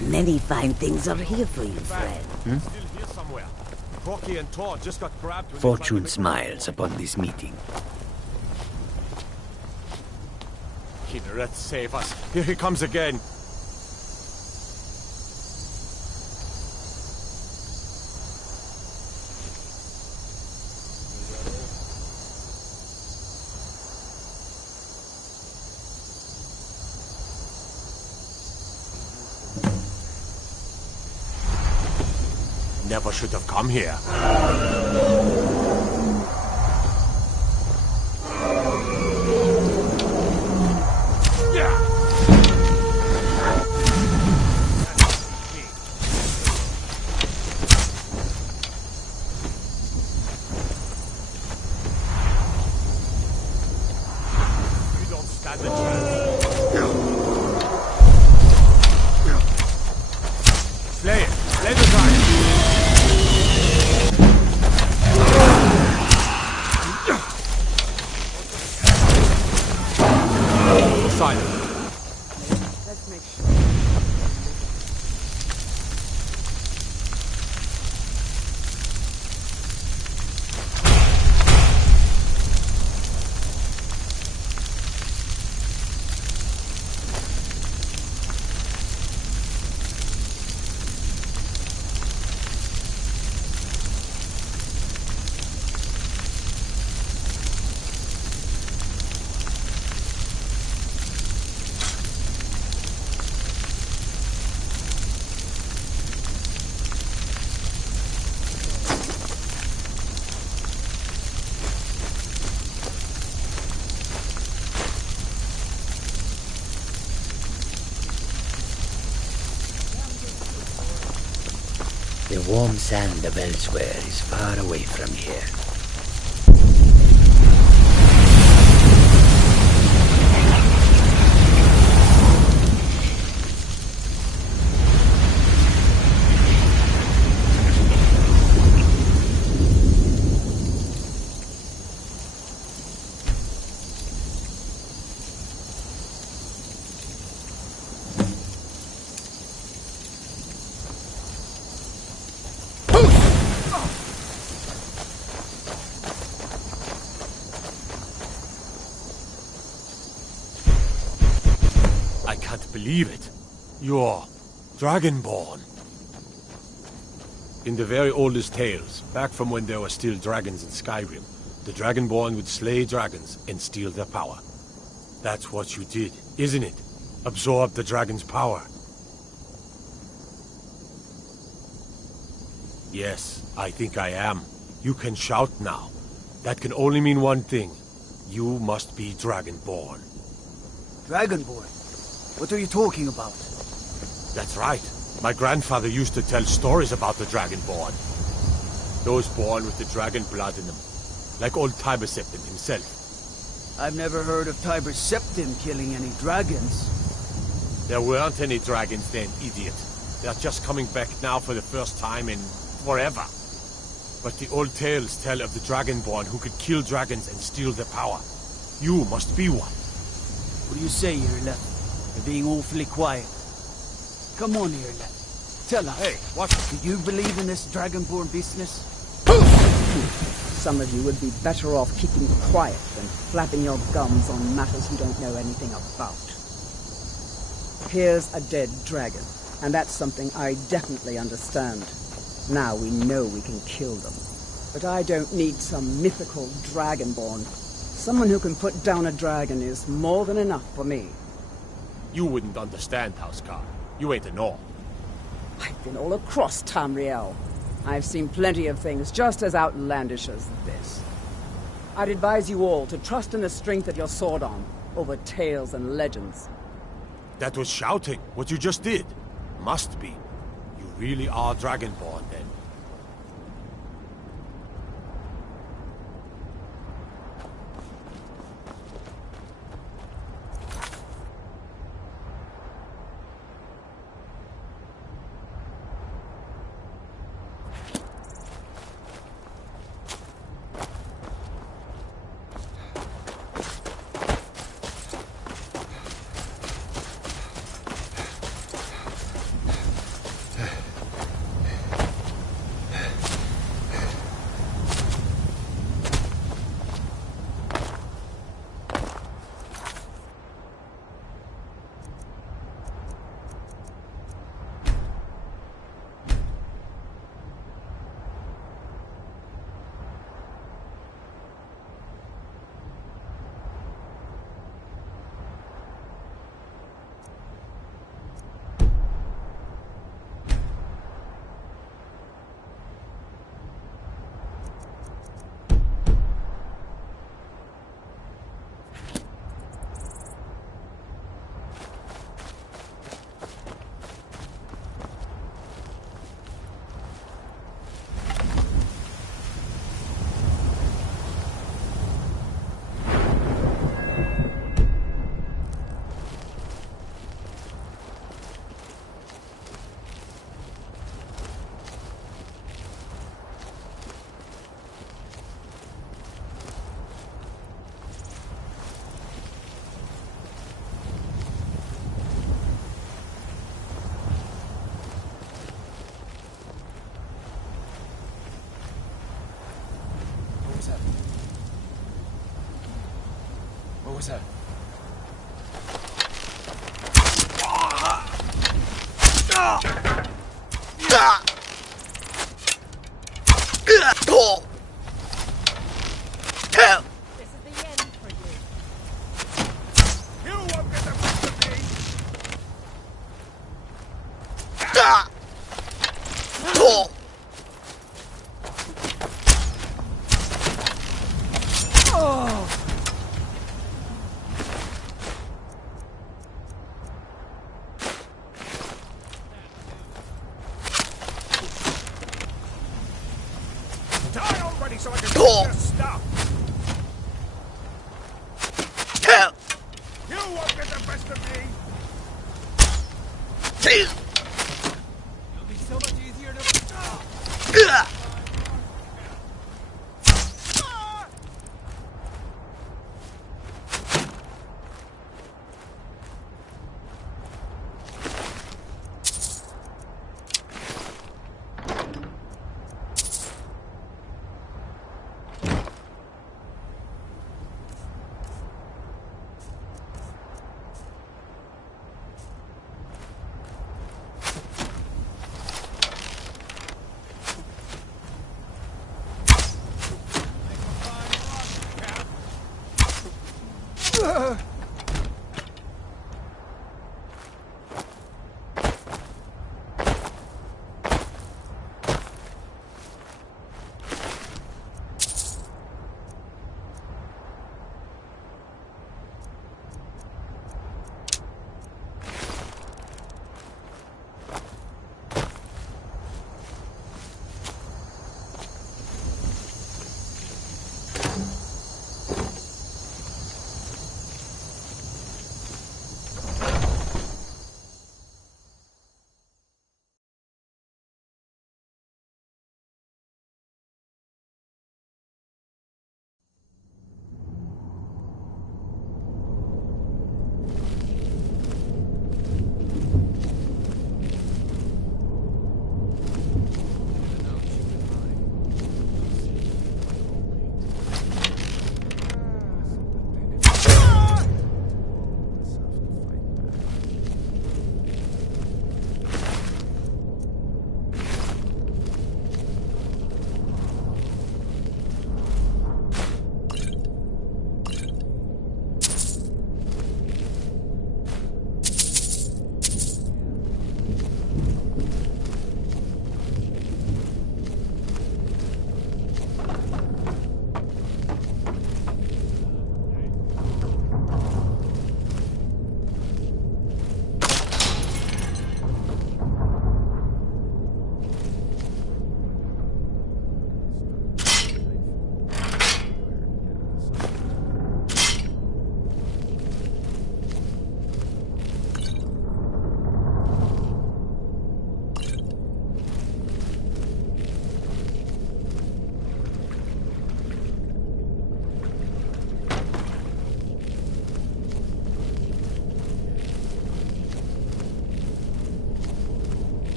Many fine things are here for you, friend. Still here somewhere. Crocky and Tor just got grabbed. Fortune smiles upon this meeting. Kinneret, save us. Here he comes again. Never should have come here. The warm sand of elsewhere is far away from here. Believe it. You're Dragonborn. In the very oldest tales, back from when there were still dragons in Skyrim, the Dragonborn would slay dragons and steal their power. That's what you did, isn't it? Absorb the dragon's power. Yes, I think I am. You can shout now. That can only mean one thing. You must be Dragonborn. Dragonborn? What are you talking about? That's right. My grandfather used to tell stories about the Dragonborn. Those born with the dragon blood in them. Like old Tiber Septim himself. I've never heard of Tiber Septim killing any dragons. There weren't any dragons then, idiot. They're just coming back now for the first time in forever. But the old tales tell of the Dragonborn who could kill dragons and steal their power. You must be one. What do you say, Irla? You're being awfully quiet. Come on, Irla. Tell us. Hey, what? Do you believe in this Dragonborn business? Some of you would be better off keeping quiet than flapping your gums on matters you don't know anything about. Here's a dead dragon, and that's something I definitely understand. Now we know we can kill them. But I don't need some mythical Dragonborn. Someone who can put down a dragon is more than enough for me. You wouldn't understand, Housecar. You ain't a Nord. I've been all across Tamriel. I've seen plenty of things just as outlandish as this. I'd advise you all to trust in the strength of your sword arm over tales and legends. That was shouting, what you just did. Must be. You really are Dragonborn, then. that? Die already so I can get your stuff! You won't get the best of me! It'll be so much easier to...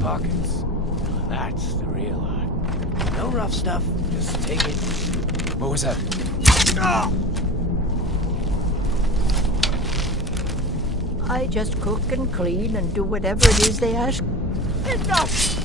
Pockets. That's the real art. No rough stuff, just take it. What was that? I just cook and clean and do whatever it is they ask. Enough!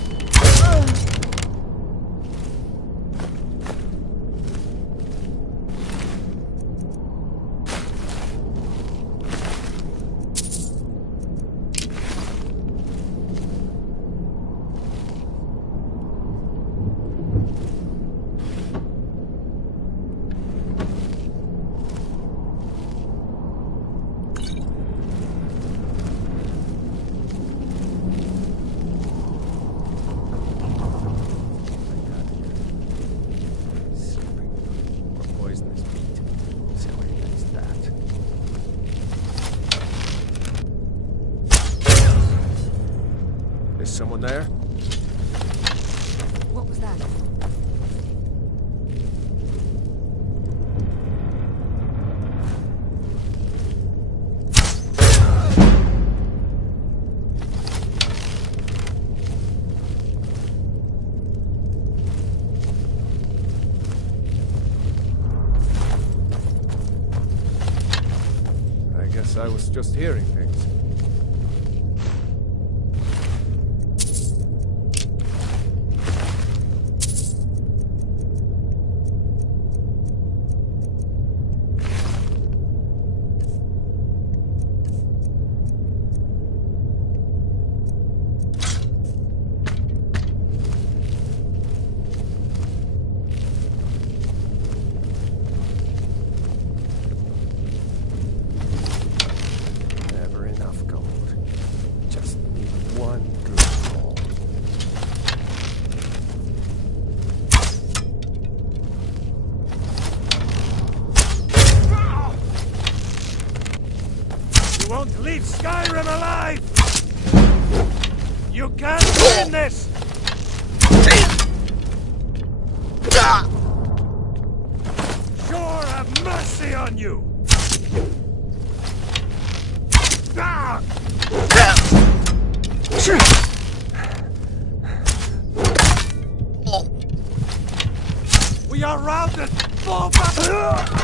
Someone there? What was that? guess I was just hearing things. Won't leave Skyrim alive! You can't win this! Sure have mercy on you! We are routed! Fall back!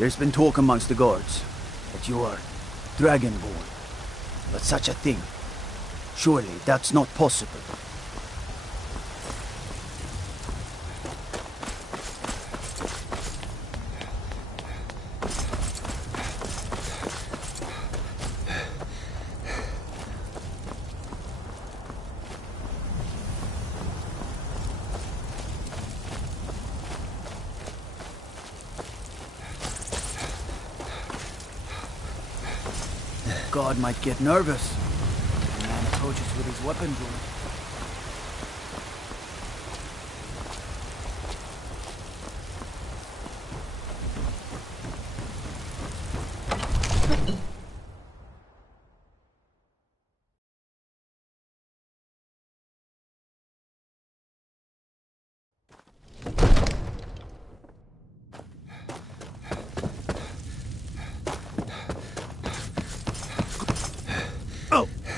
There's been talk amongst the guards that you are Dragonborn. But such a thing, surely that's not possible. God might get nervous. The man approaches with his weapon drawn.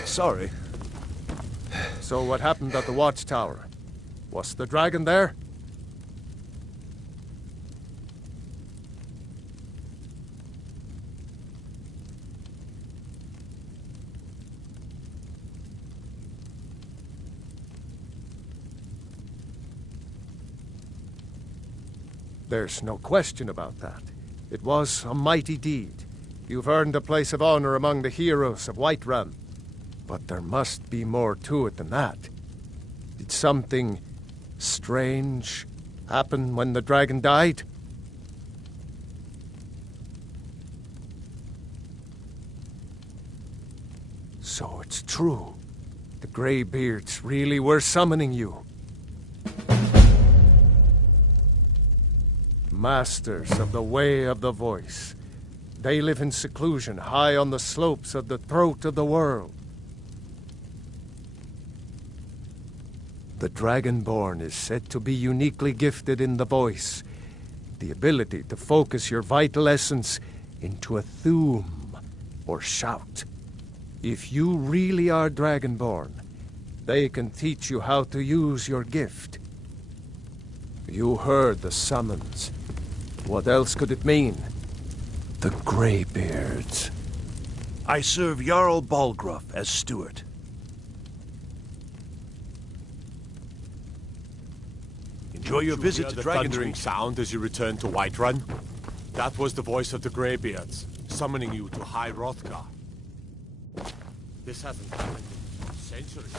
Sorry. So what happened at the watchtower? Was the dragon there? There's no question about that. It was a mighty deed. You've earned a place of honor among the heroes of Whiterun. But there must be more to it than that. Did something strange happen when the dragon died? So it's true. The Greybeards really were summoning you. Masters of the Way of the Voice. They live in seclusion high on the slopes of the throat of the world. The Dragonborn is said to be uniquely gifted in the voice, the ability to focus your vital essence into a thum, or shout. If you really are Dragonborn, they can teach you how to use your gift. You heard the summons. What else could it mean? The Greybeards. I serve Jarl Balgruuf as steward. Enjoy your visit to the Dragon's thundering Reach. sound as you return to Whiterun? That was the voice of the Greybeards, summoning you to High Hrothgar. This hasn't happened in centuries.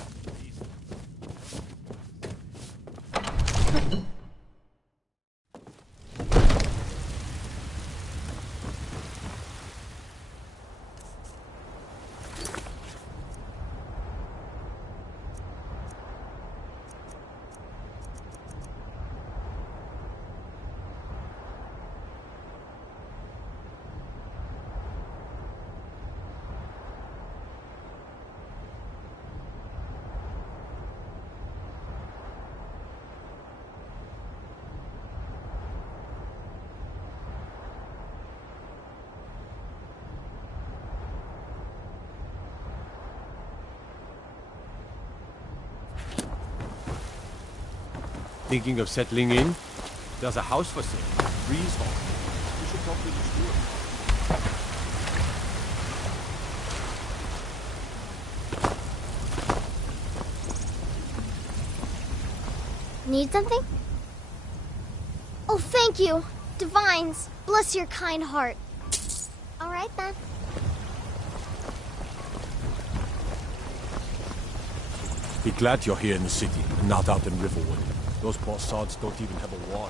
Thinking of settling in? There's a house for sale. Breeze Hall. You should talk to the steward. Need something? Oh, thank you. Divines, bless your kind heart. All right, then. Be glad you're here in the city, and not out in Riverwood. Those poor sods don't even have a wall.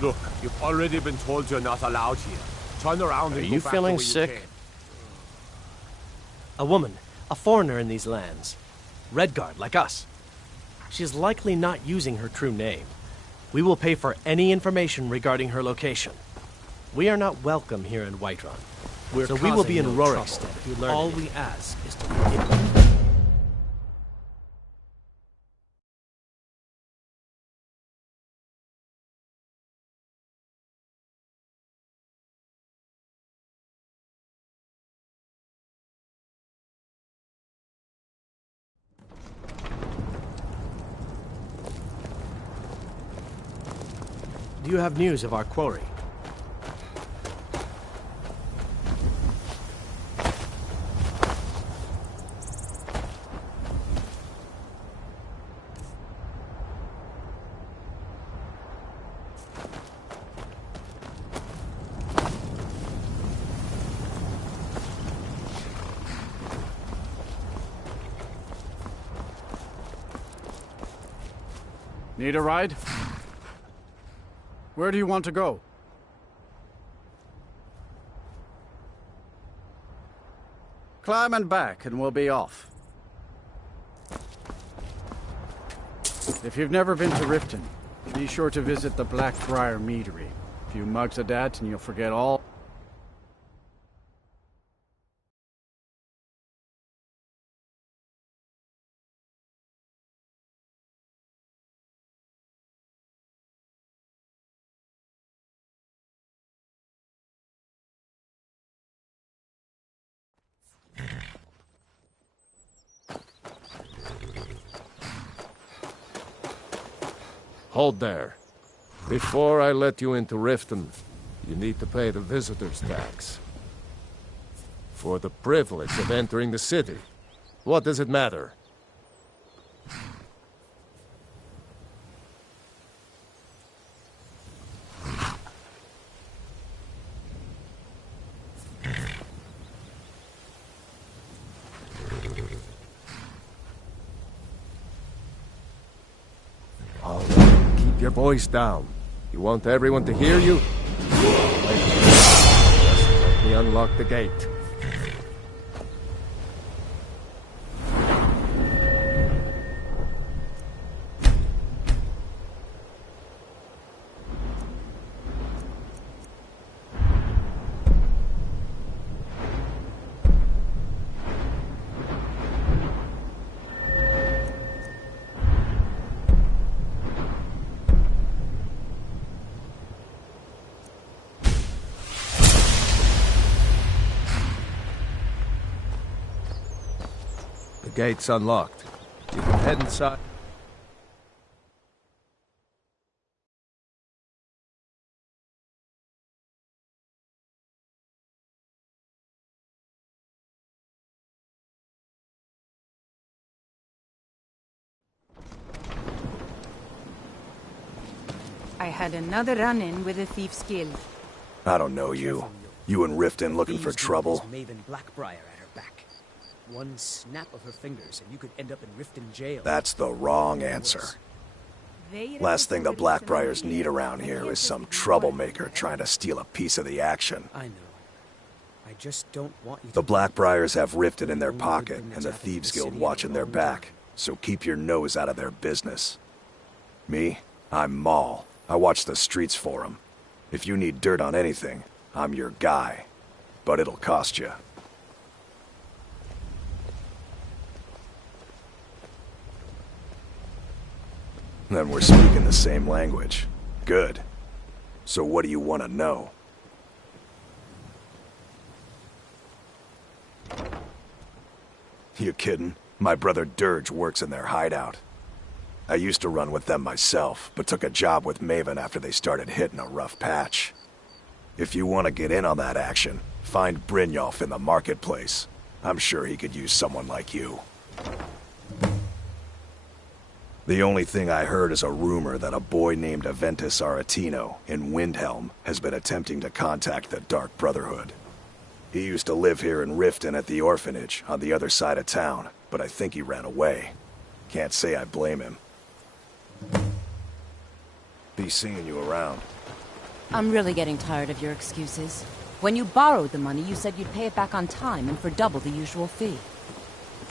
Look, you've already been told you're not allowed here. Turn around and Are go you back feeling the way you sick? came. A woman, a foreigner in these lands. Redguard, like us. She's likely not using her true name. We will pay for any information regarding her location. We are not welcome here in Whiterun. So we will be in Rorikstead. All we ask is to forgive you. Do you have news of our quarry? Need a ride? Where do you want to go? Climb and back, and we'll be off. If you've never been to Riften, be sure to visit the Blackbriar Meadery. A few mugs of that, and you'll forget all. Hold there. Before I let you into Riften, you need to pay the visitor's tax. For the privilege of entering the city. What does it matter? Your voice down. You want everyone to hear you? Just let me unlock the gate. The gate's unlocked. You can head inside. I had another run-in with a thief's guild. I don't know you. You and Riften looking for trouble? Maven Blackbriar at her back. One snap of her fingers and you could end up in Riften jail. That's the wrong answer. Last thing the Blackbriars need around here is some troublemaker trying to steal a piece of the action. I know. I just don't want you to... The Blackbriars have Riften in their pocket and the Thieves Guild watching their back, so keep your nose out of their business. Me? I'm Maul. I watch the streets for 'em. If you need dirt on anything, I'm your guy. But it'll cost you. Then we're speaking the same language. Good. So what do you want to know? You kidding? My brother Dirge works in their hideout. I used to run with them myself, but took a job with Maven after they started hitting a rough patch. If you want to get in on that action, find Brynjolf in the marketplace. I'm sure he could use someone like you. The only thing I heard is a rumor that a boy named Aventus Aretino in Windhelm has been attempting to contact the Dark Brotherhood. He used to live here in Riften at the orphanage on the other side of town, but I think he ran away. Can't say I blame him. Be seeing you around. I'm really getting tired of your excuses. When you borrowed the money, you said you'd pay it back on time and for double the usual fee.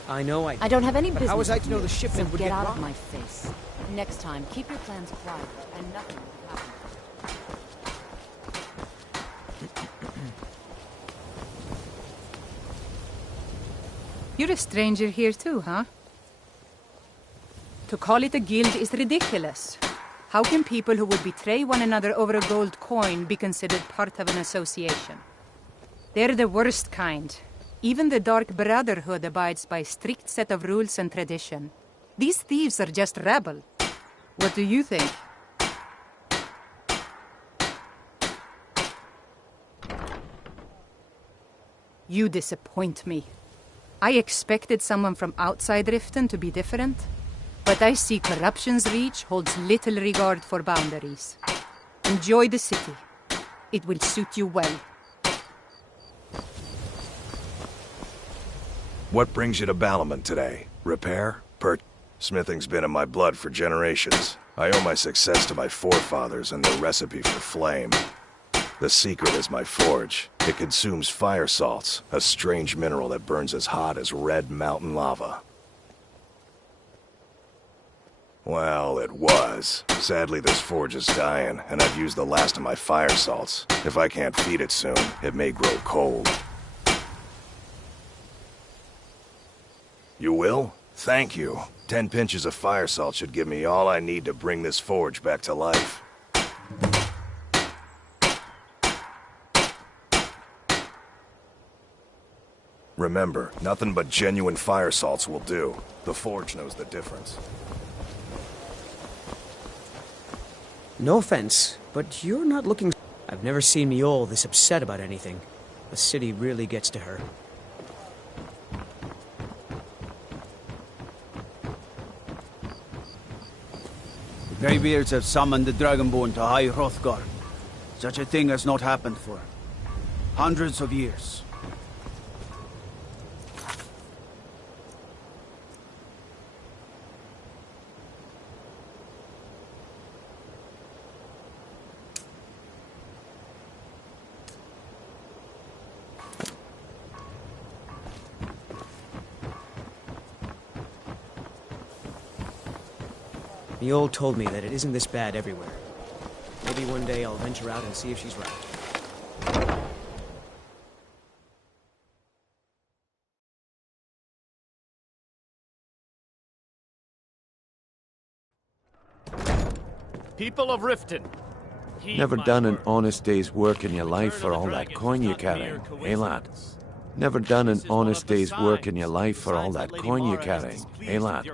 I know I don't have any but business. How was I to know with the you, shipment so would get get out robbed? of my face. Next time, keep your plans quiet and nothing will happen. You're a stranger here too, huh? To call it a guild is ridiculous. How can people who would betray one another over a gold coin be considered part of an association? They're the worst kind. Even the Dark Brotherhood abides by a strict set of rules and tradition. These thieves are just rabble. What do you think? You disappoint me. I expected someone from outside Riften to be different, but I see corruption's reach holds little regard for boundaries. Enjoy the city. It will suit you well. What brings you to Balliman today? Repair? Smithing's been in my blood for generations. I owe my success to my forefathers and their recipe for flame. The secret is my forge. It consumes fire salts, a strange mineral that burns as hot as red mountain lava. Well, it was. Sadly, this forge is dying, and I've used the last of my fire salts. If I can't feed it soon, it may grow cold. You will? Thank you. 10 pinches of fire salt should give me all I need to bring this forge back to life. Remember, nothing but genuine fire salts will do. The forge knows the difference. No offense, but you're not looking... I've never seen Mjol this upset about anything. The city really gets to her. The Greybeards have summoned the Dragonborn to High Hrothgar. Such a thing has not happened for hundreds of years. Mjol told me that it isn't this bad everywhere. Maybe one day I'll venture out and see if she's right. People of Riften. Never done an honest day's work in your life for all that coin you carry, eh, lad? Never done an honest day's work in your life for all that coin you carry, eh, lad?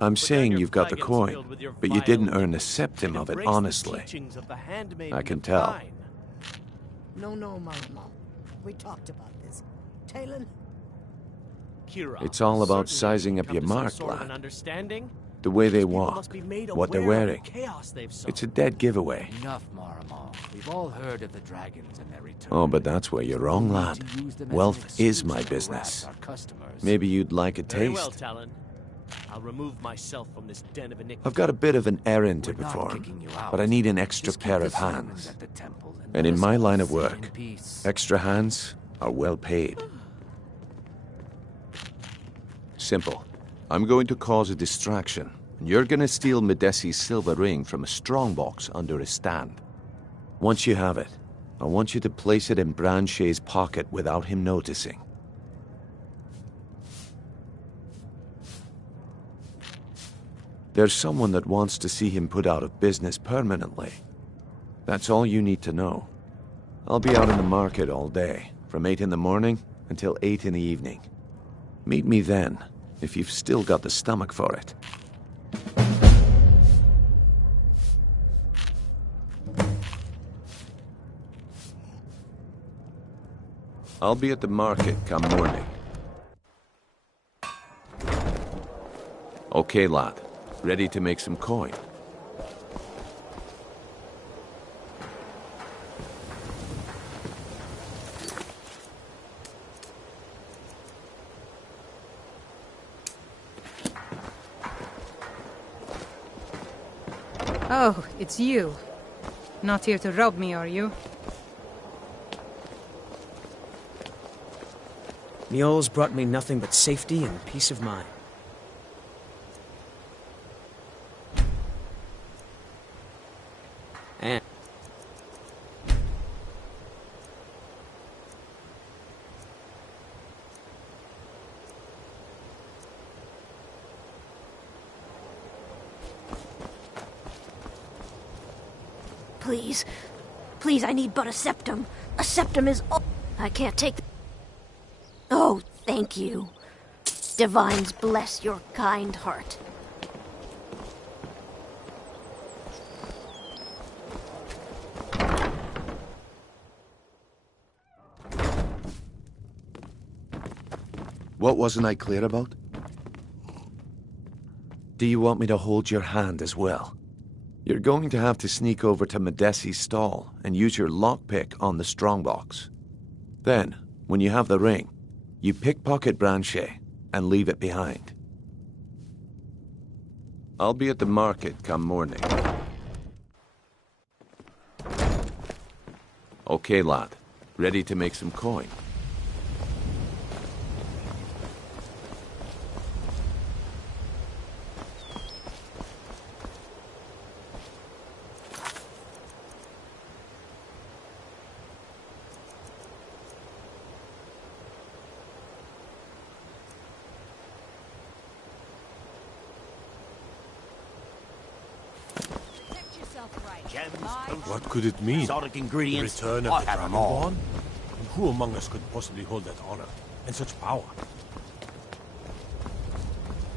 I'm saying you've got the coin, but you didn't earn a septim of it honestly. I can tell. No, Maramo. We talked about this. Talon? It's all about sizing up your mark, lad. The way they walk, what they're wearing. It's a dead giveaway. Enough, Maramo. We've all heard of the dragons and their return. Oh, but that's where you're wrong, lad. Wealth is my business. Maybe you'd like a Very well, taste. Talon. I'll remove myself from this den of iniquity. I've got a bit of an errand to perform, but I need an extra pair of hands. And in my line of work, extra hands are well paid. Simple. I'm going to cause a distraction. You're gonna steal Medesi's silver ring from a strongbox under his stand. Once you have it, I want you to place it in Branche's pocket without him noticing. There's someone that wants to see him put out of business permanently. That's all you need to know. I'll be out in the market all day, from 8 in the morning until 8 in the evening. Meet me then, if you've still got the stomach for it. I'll be at the market come morning. Okay, lad. Ready to make some coin. Oh, it's you. Not here to rob me, are you? Mjol's brought me nothing but safety and peace of mind. And Please. Please, I need but a septum. A septum is all... I can't take... Oh, thank you. Divines bless your kind heart. What wasn't I clear about? Do you want me to hold your hand as well? You're going to have to sneak over to Madesi's stall and use your lockpick on the strongbox. Then, when you have the ring, you pickpocket Branchet and leave it behind. I'll be at the market come morning. Okay, lad. Ready to make some coin? What could it mean? Exotic ingredients. The return of I the have them all. Dragonborn? And who among us could possibly hold that honor and such power?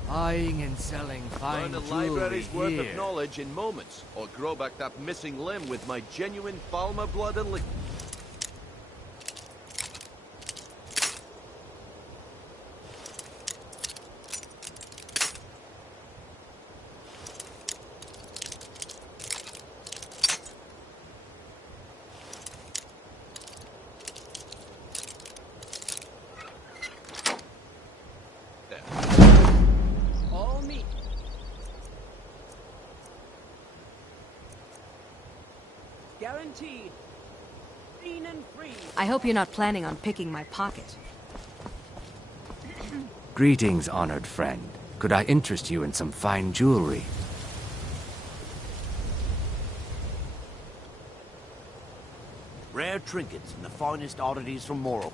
Buying and selling fine Learn a jewelry library's worth here. of knowledge in moments, or grow back that missing limb with my genuine Falmer blood and liquid. All me. Guaranteed. Clean and free. I hope you're not planning on picking my pocket. Greetings, honored friend. Could I interest you in some fine jewelry? Rare trinkets and the finest oddities from Morrow.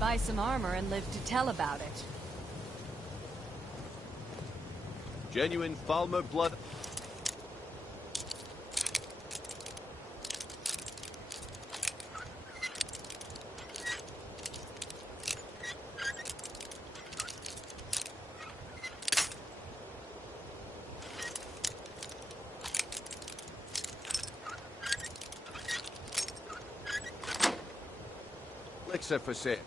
Buy some armor and live to tell about it. Genuine Falmer blood. Elixir for sale.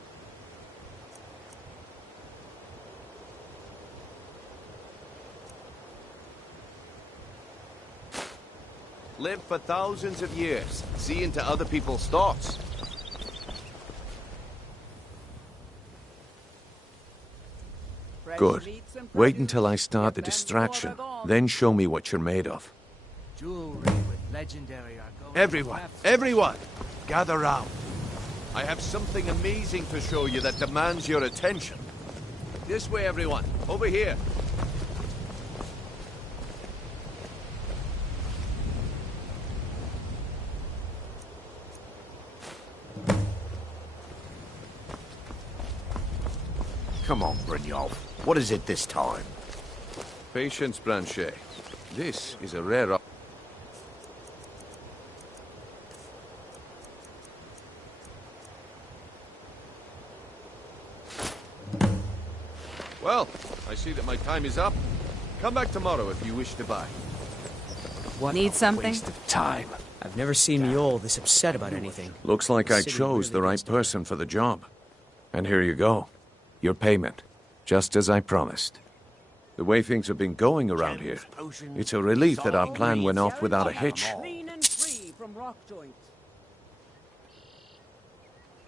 Live for thousands of years, see into other people's thoughts. Good. Wait until I start the distraction, then show me what you're made of. Jewelry with legendary argonian Everyone, crafts. everyone, gather round. I have something amazing to show you that demands your attention. This way, everyone. Over here. Come on, Brynjolf. What is it this time? Patience, Branchet. This is a rare... Well, I see that my time is up. Come back tomorrow if you wish to buy. What Need something? waste of time. I've never seen Mjol this upset about anything. Looks like I City chose the really right needs to- person for the job. And here you go. Your payment. Just as I promised. The way things have been going around here, it's a relief that our plan went off without a hitch. Clean and free from rock joints.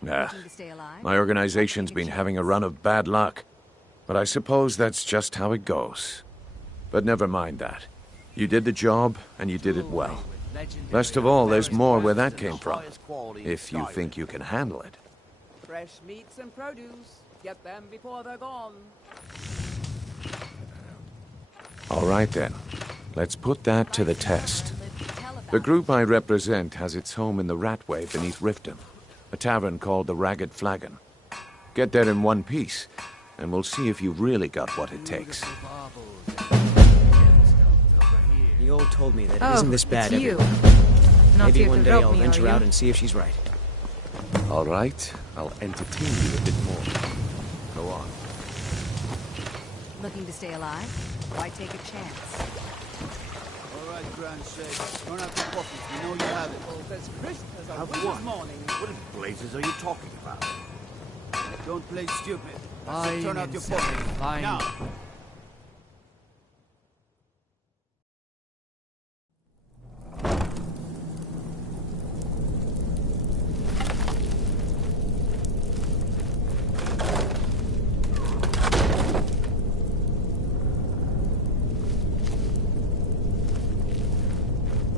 Nah, my organization's been having a run of bad luck. But I suppose that's just how it goes. But never mind that. You did the job, and you did it well. Best of all, there's more where that came from. If you think you can handle it. Fresh meats and produce. Get them before they're gone. All right then. Let's put that to the test. The group I represent has its home in the Ratway beneath Riften, a tavern called the Ragged Flagon. Get there in one piece, and we'll see if you've really got what it takes. The old told me that it isn't this bad it's you. Not Maybe here one to day rope I'll me, venture are out you? and see if she's right. All right, I'll entertain you a bit more. Go on. Looking to stay alive? Why take a chance? All right, Grand Shake. Turn out the coffee. We know you have it. Oh, that's crisp as a winter's morning. What in blazes are you talking about? Don't play stupid. Fine, Turn out your Insane, coffee. fine. Now.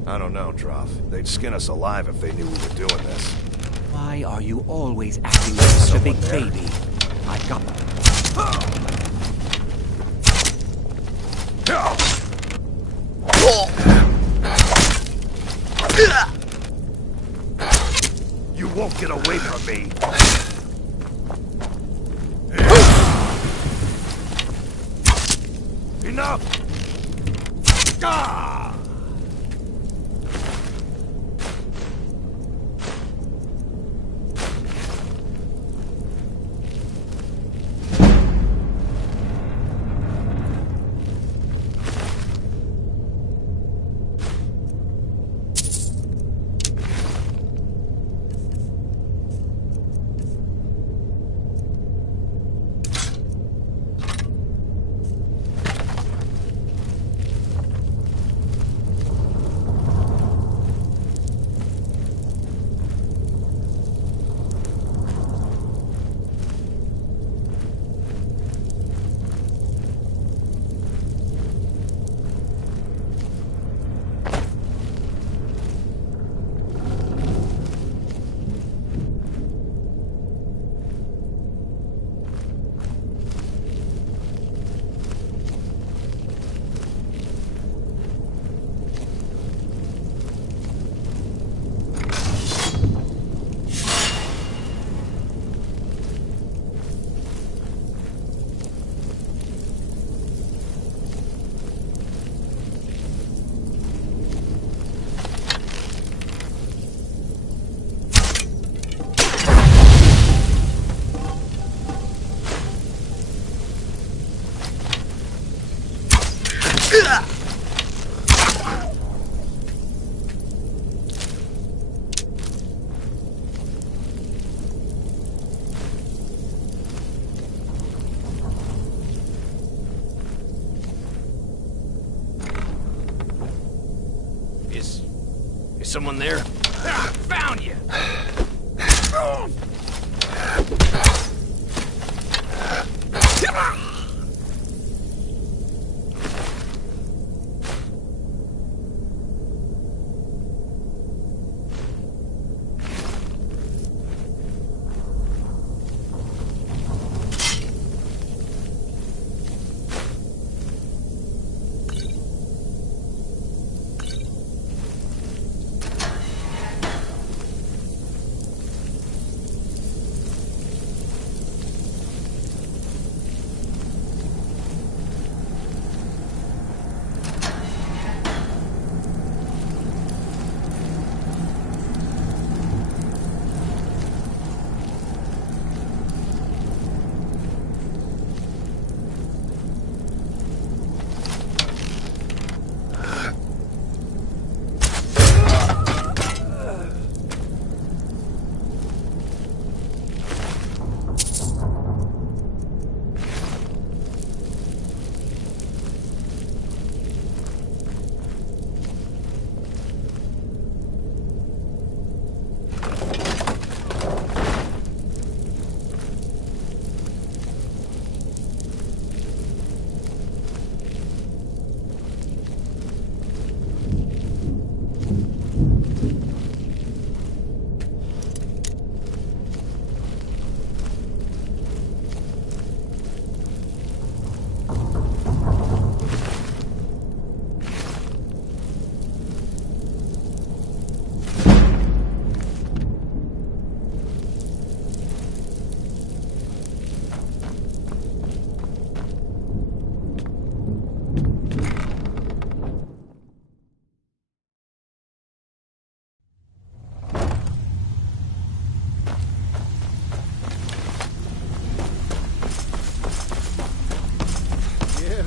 I don't know, Droff. They'd skin us alive if they knew we were doing this. Why are you always acting like such a big baby? I got You won't get away from me! Enough! Ah! Is someone there? Found you!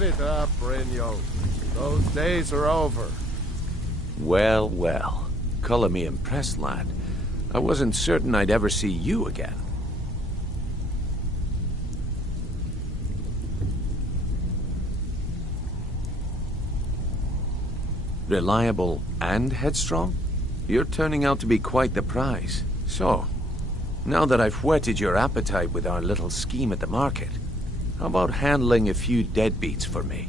Give it up, Brynjo. Those days are over. Well, well. Color me impressed, lad. I wasn't certain I'd ever see you again. Reliable and headstrong? You're turning out to be quite the prize. So, now that I've whetted your appetite with our little scheme at the market, how about handling a few deadbeats for me?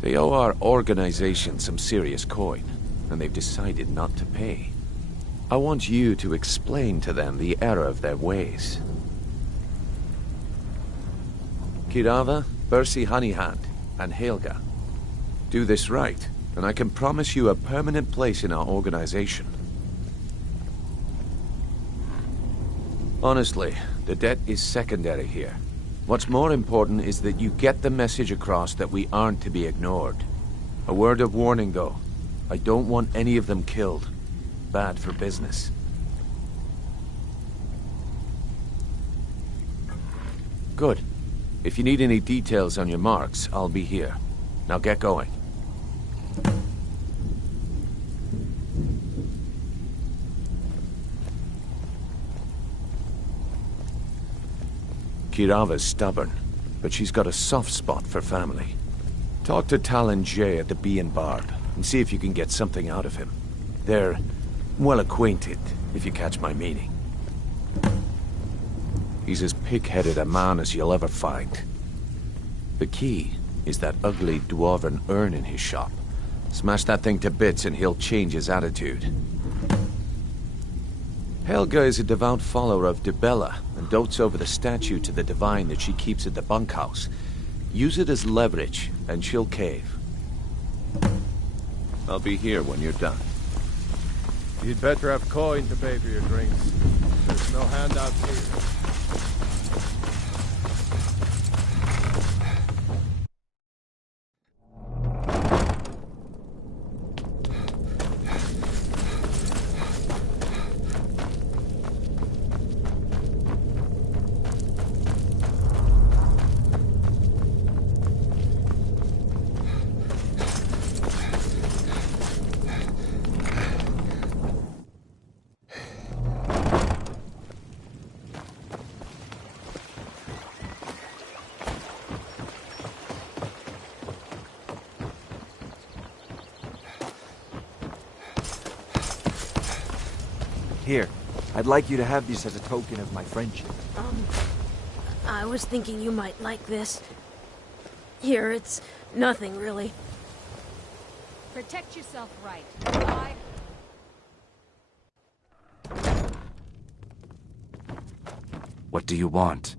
They owe our organization some serious coin, and they've decided not to pay. I want you to explain to them the error of their ways. Kirava, Bersi Honeyhand, and Helga. Do this right, and I can promise you a permanent place in our organization. Honestly, the debt is secondary here. What's more important is that you get the message across that we aren't to be ignored. A word of warning, though. I don't want any of them killed. Bad for business. Good. If you need any details on your marks, I'll be here. Now get going. Kirava's stubborn, but she's got a soft spot for family. Talk to Talon Jay at the Bee and Barb, and see if you can get something out of him. They're well acquainted, if you catch my meaning. He's as pig-headed a man as you'll ever find. The key is that ugly dwarven urn in his shop. Smash that thing to bits and he'll change his attitude. Helga is a devout follower of Dibella and dotes over the statue to the divine that she keeps at the bunkhouse. Use it as leverage, and she'll cave. I'll be here when you're done. You'd better have coin to pay for your drinks. There's no handouts here. Here, I'd like you to have these as a token of my friendship. I was thinking you might like this. Here, it's nothing, really. Protect yourself right. What do you want?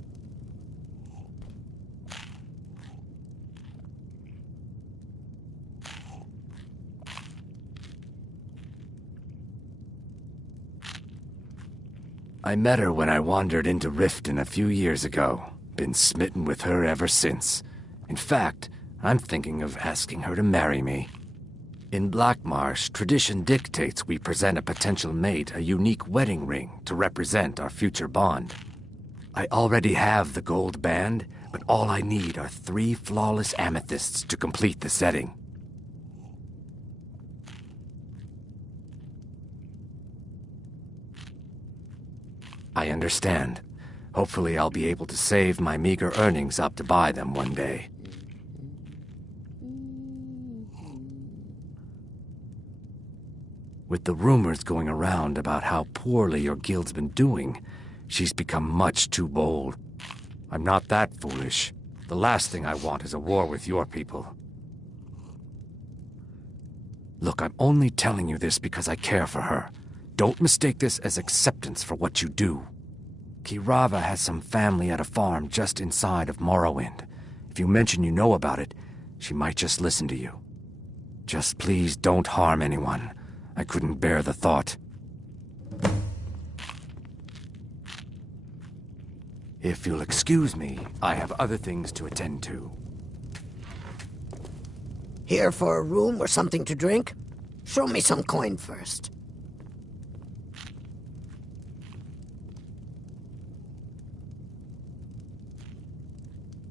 I met her when I wandered into Riften a few years ago. Been smitten with her ever since. In fact, I'm thinking of asking her to marry me. In Blackmarsh, tradition dictates we present a potential mate a unique wedding ring to represent our future bond. I already have the gold band, but all I need are 3 flawless amethysts to complete the setting. I understand. Hopefully I'll be able to save my meager earnings up to buy them one day. With the rumors going around about how poorly your guild's been doing, she's become much too bold. I'm not that foolish. The last thing I want is a war with your people. Look, I'm only telling you this because I care for her. Don't mistake this as acceptance for what you do. Kirava has some family at a farm just inside of Morrowind. If you mention you know about it, she might just listen to you. Just please don't harm anyone. I couldn't bear the thought. If you'll excuse me, I have other things to attend to. Here for a room or something to drink? Show me some coin first.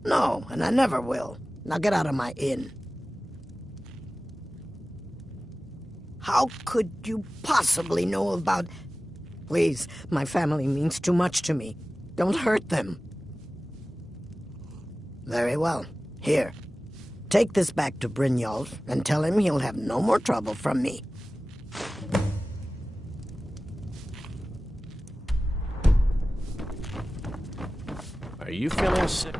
No, and I never will. Now get out of my inn. How could you possibly know about... Please, my family means too much to me. Don't hurt them. Very well. Here. Take this back to Brynjolf and tell him he'll have no more trouble from me. Are you feeling sick?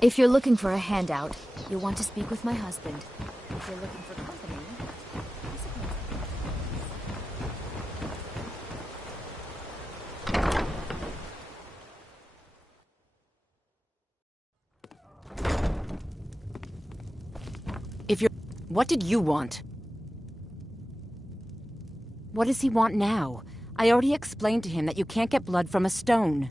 If you're looking for a handout, you'll want to speak with my husband. If you're looking for company, If you're... What did you want? What does he want now? I already explained to him that you can't get blood from a stone.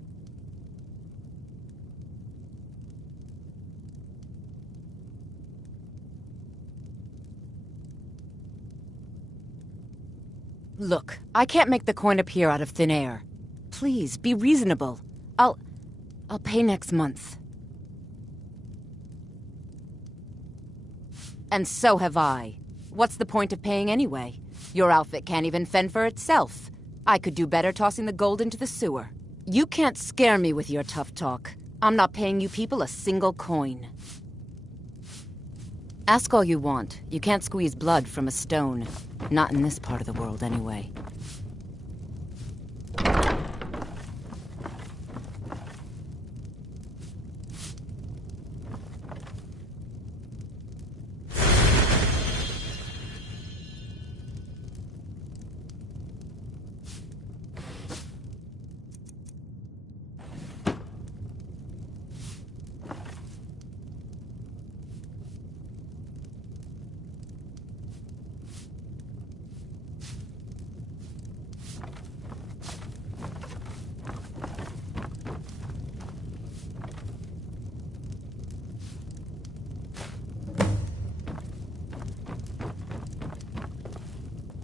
Look, I can't make the coin appear out of thin air. Please, be reasonable. I'll pay next month. And so have I. What's the point of paying anyway? Your outfit can't even fend for itself. I could do better tossing the gold into the sewer. You can't scare me with your tough talk. I'm not paying you people a single coin. Ask all you want. You can't squeeze blood from a stone. Not in this part of the world, anyway.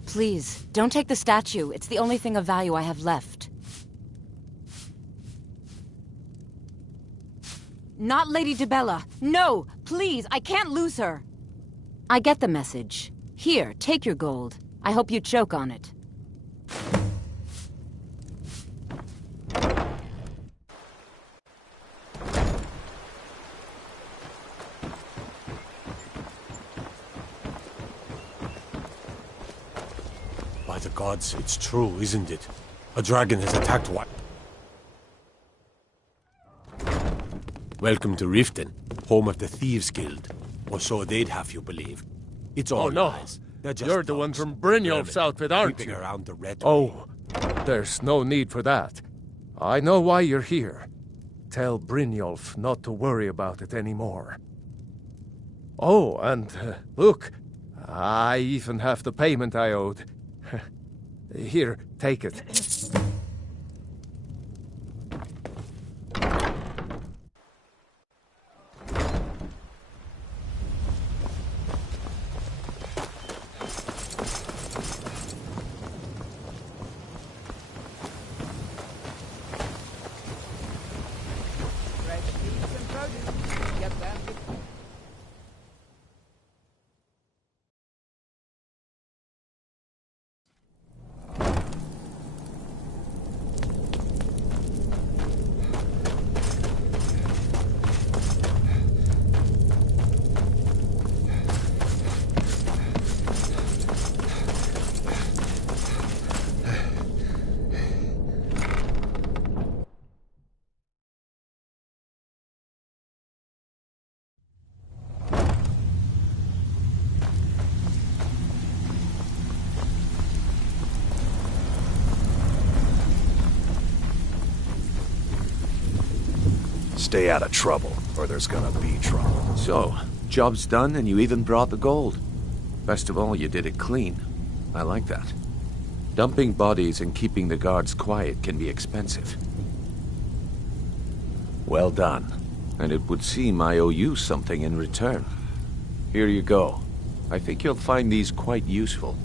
Please, don't take the statue. It's the only thing of value I have left. Not Lady Dibella. No! Please, I can't lose her! I get the message. Here, take your gold. I hope you choke on it. By the gods, it's true, isn't it? A dragon has attacked what? Welcome to Riften, home of the Thieves Guild. Or so they'd have you believe. It's all lies. They're just You're the one from Brynjolf's outfit, aren't you? Around the red Oh, there's no need for that. I know why you're here. Tell Brynjolf not to worry about it anymore. Oh, and look, I even have the payment I owed. Here, take it. Stay out of trouble, or there's gonna be trouble. So, job's done and you even brought the gold. Best of all, you did it clean. I like that. Dumping bodies and keeping the guards quiet can be expensive. Well done. And it would seem I owe you something in return. Here you go. I think you'll find these quite useful.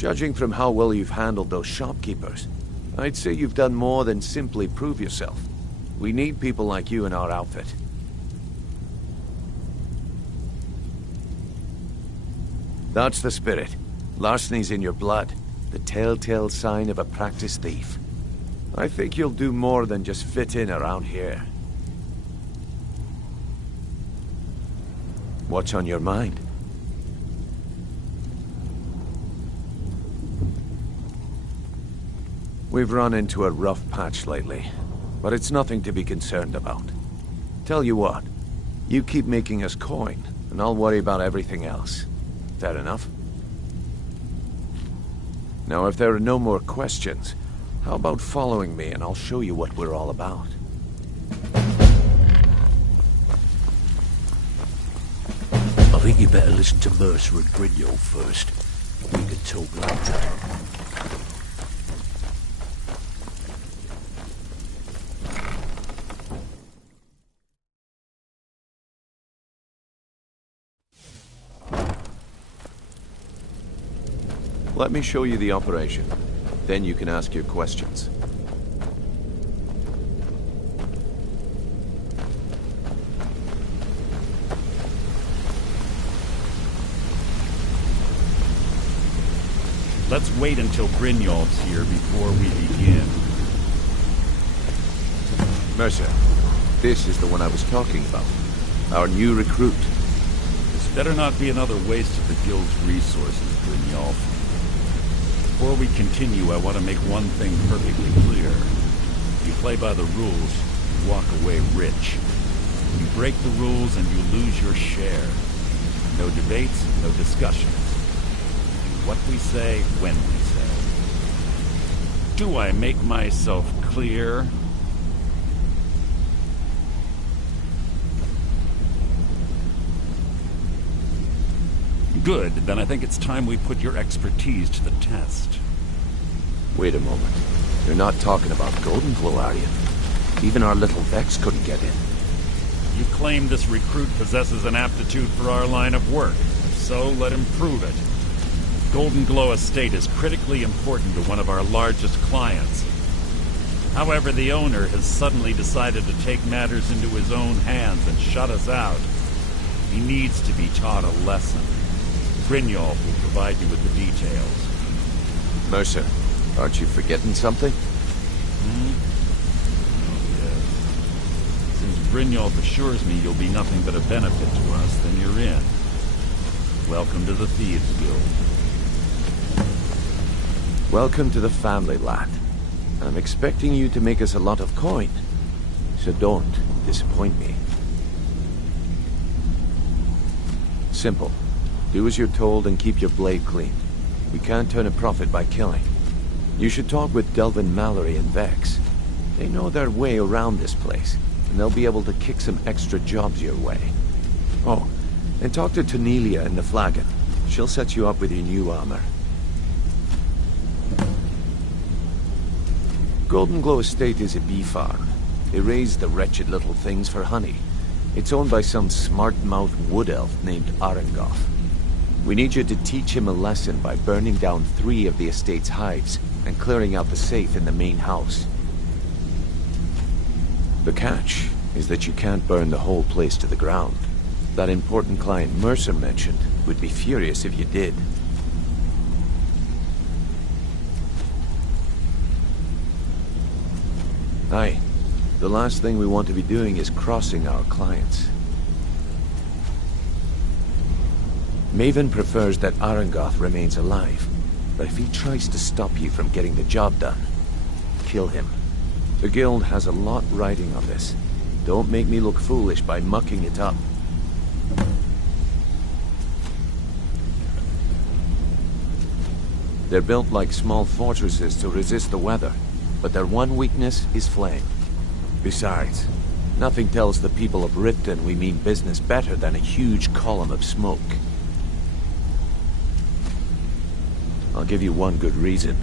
Judging from how well you've handled those shopkeepers, I'd say you've done more than simply prove yourself. We need people like you in our outfit. That's the spirit. Larceny's in your blood. The telltale sign of a practiced thief. I think you'll do more than just fit in around here. What's on your mind? We've run into a rough patch lately, but it's nothing to be concerned about. Tell you what, you keep making us coin, and I'll worry about everything else. Fair enough? Now, if there are no more questions, how about following me and I'll show you what we're all about? I think you better listen to Mercer and Grignol first. We can talk later. Let me show you the operation. Then you can ask your questions. Let's wait until Grignol's here before we begin. Mercer, this is the one I was talking about. Our new recruit. This better not be another waste of the Guild's resources, Grignol. Before we continue, I want to make one thing perfectly clear. If you play by the rules, you walk away rich. You break the rules and you lose your share. No debates, no discussions. We do what we say, when we say. Do I make myself clear? Good, then I think it's time we put your expertise to the test. Wait a moment. You're not talking about Goldenglow, are you? Even our little Vex couldn't get in. You claim this recruit possesses an aptitude for our line of work. If so, let him prove it. Goldenglow Estate is critically important to one of our largest clients. However, the owner has suddenly decided to take matters into his own hands and shut us out. He needs to be taught a lesson. Grignol will provide you with the details. Mercer, aren't you forgetting something? Oh, yes. Since Grignol assures me you'll be nothing but a benefit to us, then you're in. Welcome to the Thieves Guild. Welcome to the family, lad. I'm expecting you to make us a lot of coin. So don't disappoint me. Simple. Do as you're told and keep your blade clean. We can't turn a profit by killing. You should talk with Delvin Mallory and Vex. They know their way around this place, and they'll be able to kick some extra jobs your way. Oh, and talk to Tanelia in the Flagon. She'll set you up with your new armor. Goldenglow Estate is a bee farm. They raise the wretched little things for honey. It's owned by some smart-mouthed wood elf named Arengoth. We need you to teach him a lesson by burning down 3 of the estate's hives and clearing out the safe in the main house. The catch is that you can't burn the whole place to the ground. That important client Mercer mentioned would be furious if you did. Aye. The last thing we want to be doing is crossing our clients. Maven prefers that Arengoth remains alive, but if he tries to stop you from getting the job done, kill him. The Guild has a lot riding on this. Don't make me look foolish by mucking it up. They're built like small fortresses to resist the weather, but their one weakness is flame. Besides, nothing tells the people of Riften we mean business better than a huge column of smoke. I'll give you one good reason.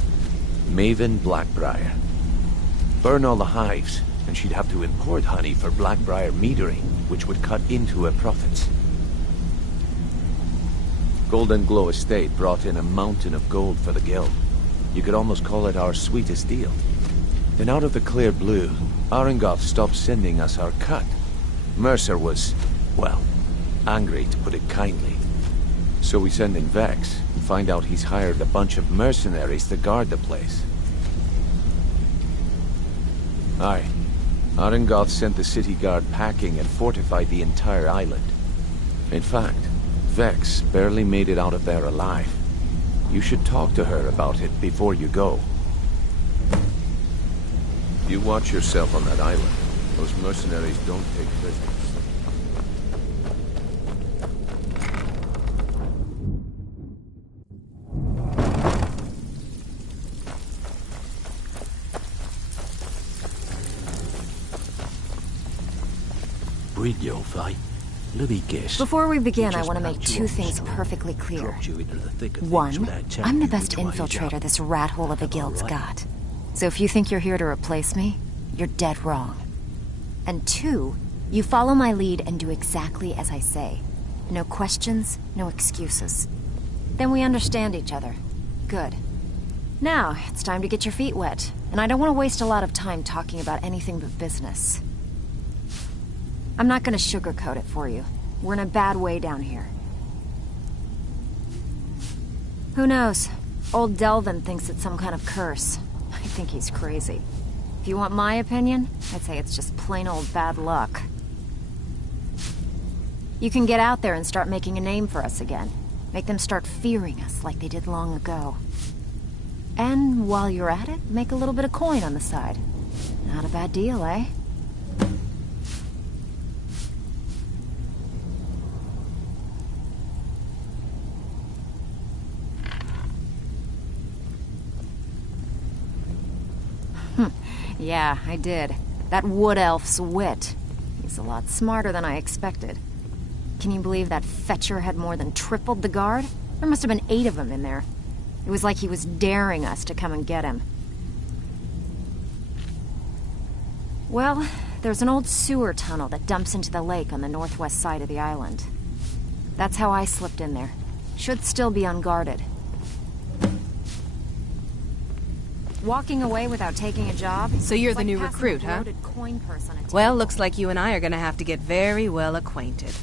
Maven Blackbriar. Burn all the hives, and she'd have to import honey for Blackbriar metering, which would cut into her profits. Golden Glow Estate brought in a mountain of gold for the guild. You could almost call it our sweetest deal. Then out of the clear blue, Arengoth stopped sending us our cut. Mercer was, well, angry to put it kindly. So we send in Vex and find out he's hired a bunch of mercenaries to guard the place. Aye. Arengoth sent the city guard packing and fortified the entire island. In fact, Vex barely made it out of there alive. You should talk to her about it before you go. You watch yourself on that island. Those mercenaries don't take prisoners. Brynjolf, eh? Let me guess. Before we begin, I want to make two things perfectly clear. One, I'm the best infiltrator this rat hole of a guild's got. So if you think you're here to replace me, you're dead wrong. And two, you follow my lead and do exactly as I say. No questions, no excuses. Then we understand each other. Good. Now, it's time to get your feet wet. And I don't want to waste a lot of time talking about anything but business. I'm not gonna sugarcoat it for you. We're in a bad way down here. Who knows? Old Delvin thinks it's some kind of curse. I think he's crazy. If you want my opinion, I'd say it's just plain old bad luck. You can get out there and start making a name for us again. Make them start fearing us like they did long ago. And while you're at it, make a little bit of coin on the side. Not a bad deal, eh? Yeah, I did. That wood elf's wit. He's a lot smarter than I expected. Can you believe that fetcher had more than tripled the guard? There must have been 8 of them in there. It was like he was daring us to come and get him. Well, there's an old sewer tunnel that dumps into the lake on the northwest side of the island. That's how I slipped in there. Should still be unguarded. Walking away without taking a job? So you're the new recruit, huh? Well, looks like you and I are gonna have to get very well acquainted.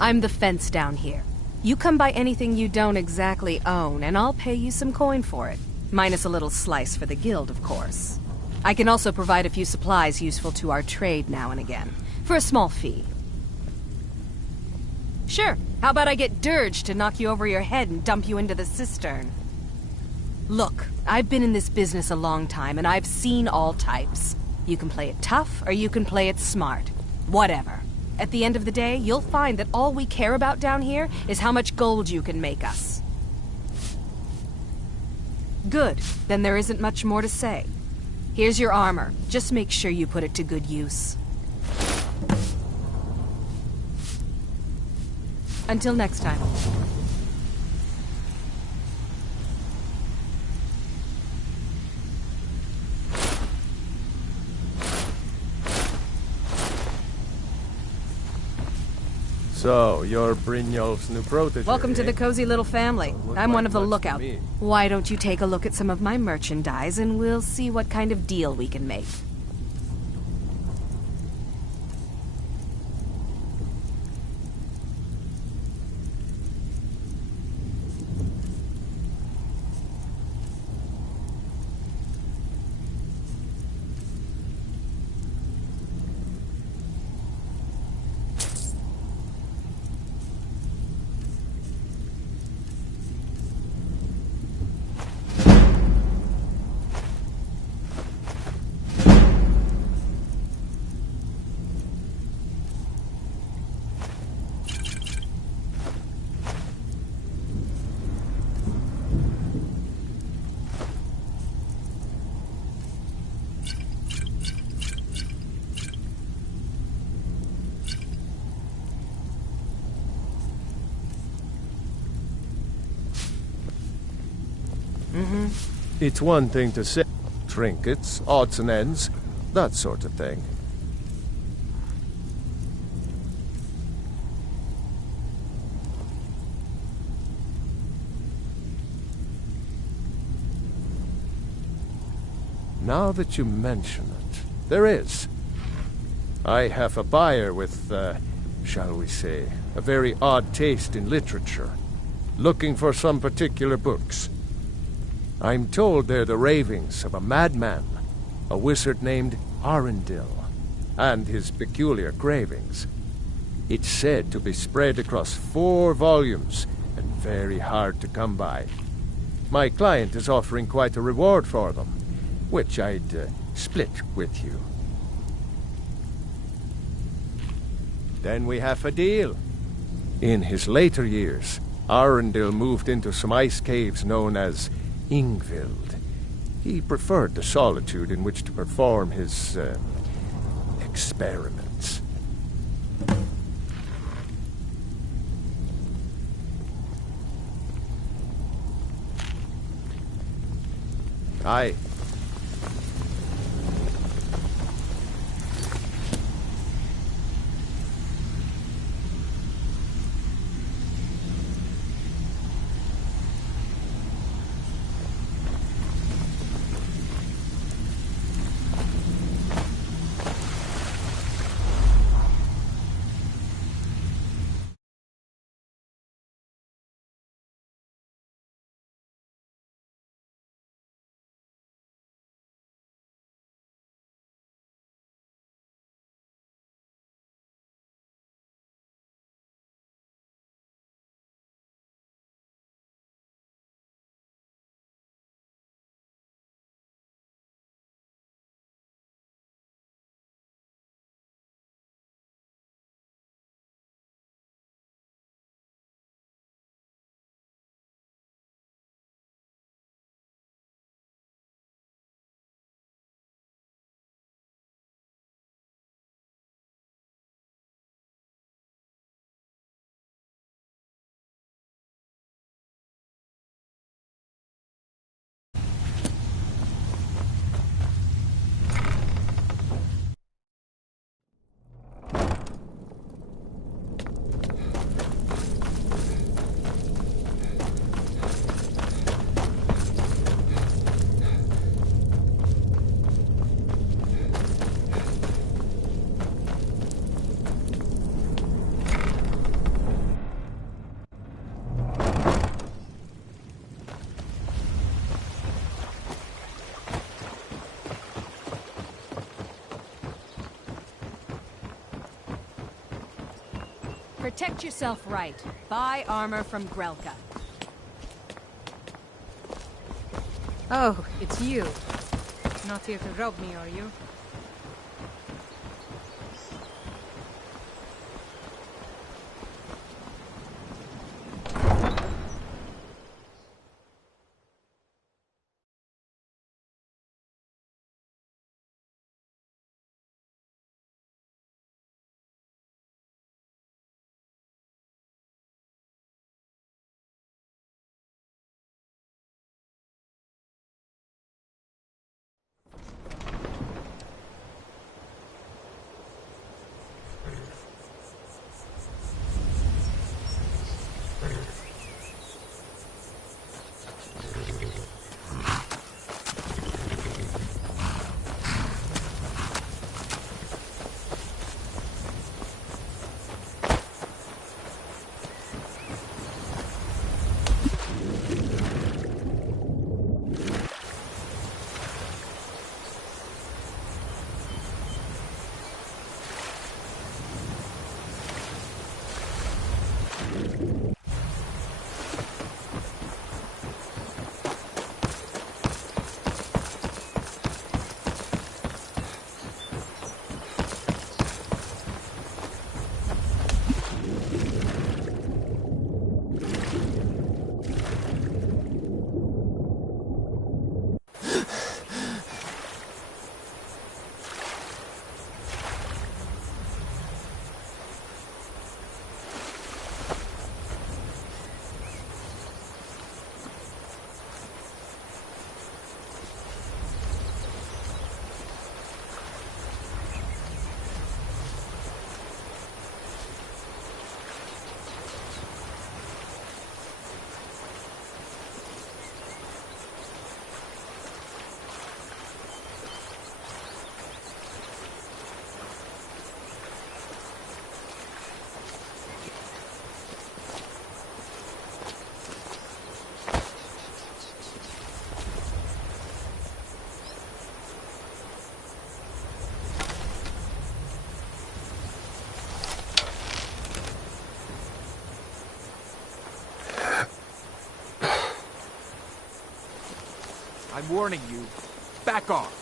I'm the fence down here. You come by anything you don't exactly own, and I'll pay you some coin for it. Minus a little slice for the guild, of course. I can also provide a few supplies useful to our trade now and again, for a small fee. Sure, how about I get Dirge to knock you over your head and dump you into the cistern? Look, I've been in this business a long time, and I've seen all types. You can play it tough, or you can play it smart. Whatever. At the end of the day, you'll find that all we care about down here is how much gold you can make us. Good. Then there isn't much more to say. Here's your armor. Just make sure you put it to good use. Until next time. So, you're Brynjolf's new protege. Welcome to the cozy little family. I'm one of the lookout. Why don't you take a look at some of my merchandise and we'll see what kind of deal we can make. It's one thing to say trinkets, odds and ends, that sort of thing. Now that you mention it, there is. I have a buyer with, shall we say, a very odd taste in literature, looking for some particular books. I'm told they're the ravings of a madman, a wizard named Arundel, and his peculiar cravings. It's said to be spread across 4 volumes and very hard to come by. My client is offering quite a reward for them, which I'd split with you. Then we have a deal. In his later years, Arundel moved into some ice caves known as Ingvild. He preferred the solitude in which to perform his experiments. Aye. Protect yourself right. Buy armor from Grelka. Oh, it's you. Not here to rob me, are you? I'm warning you. Back off.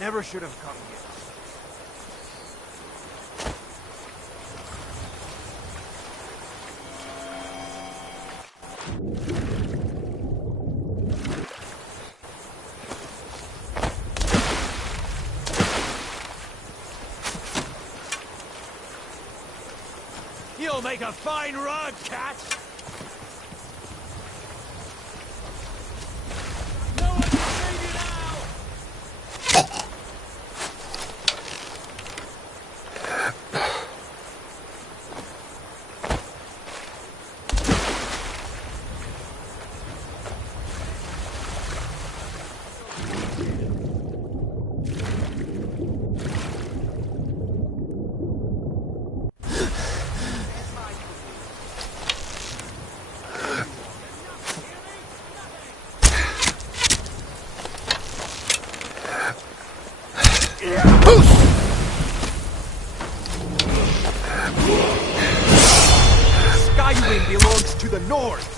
Never should have come here. You'll make a fine rug, cat! No one can save you now! Skyrim belongs to the North!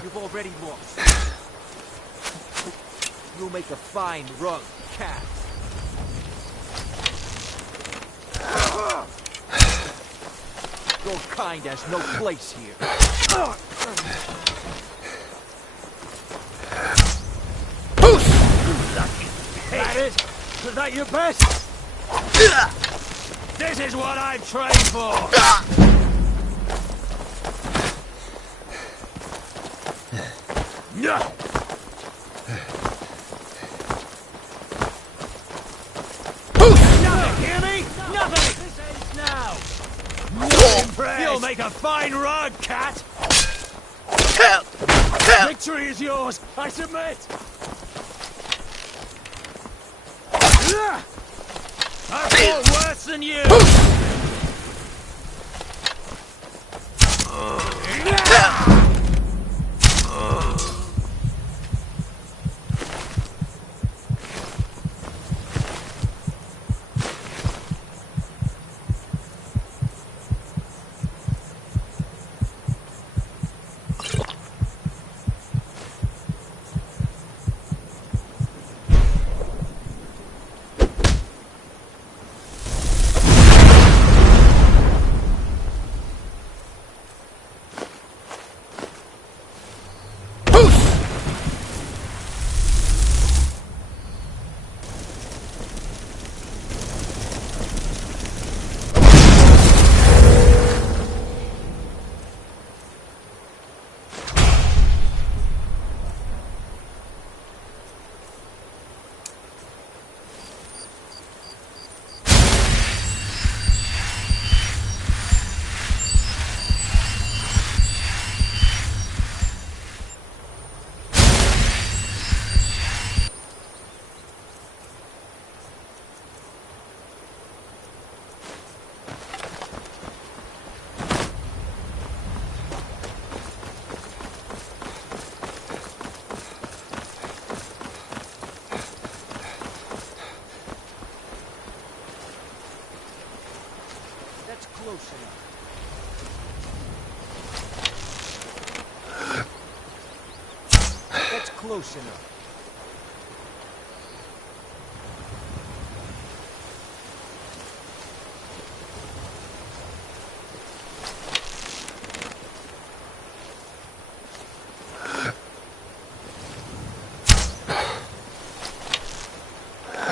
You've already lost. You'll make a fine rug, cat. Your kind has no place here. That it? Is that your best? This is what I'm trained for! Nothing, hear me? Nothing! This ends now! You'll make a fine rug, cat! Victory is yours! I submit! I fought worse than you! close enough. That's close enough.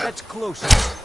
That's close enough.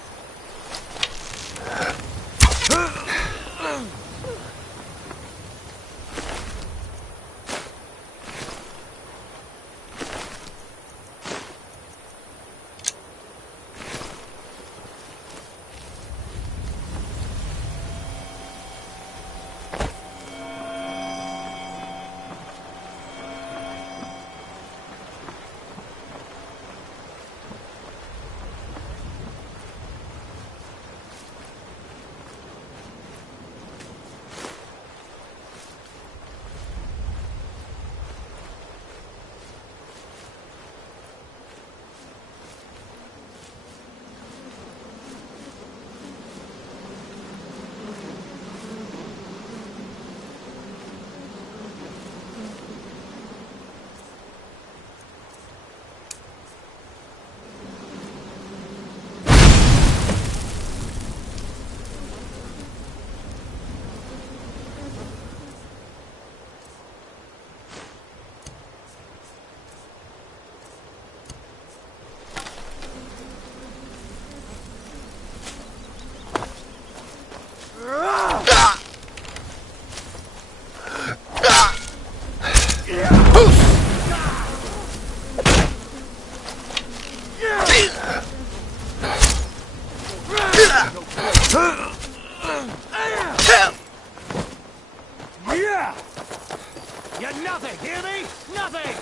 Yeah! You're nothing, hear me? Nothing!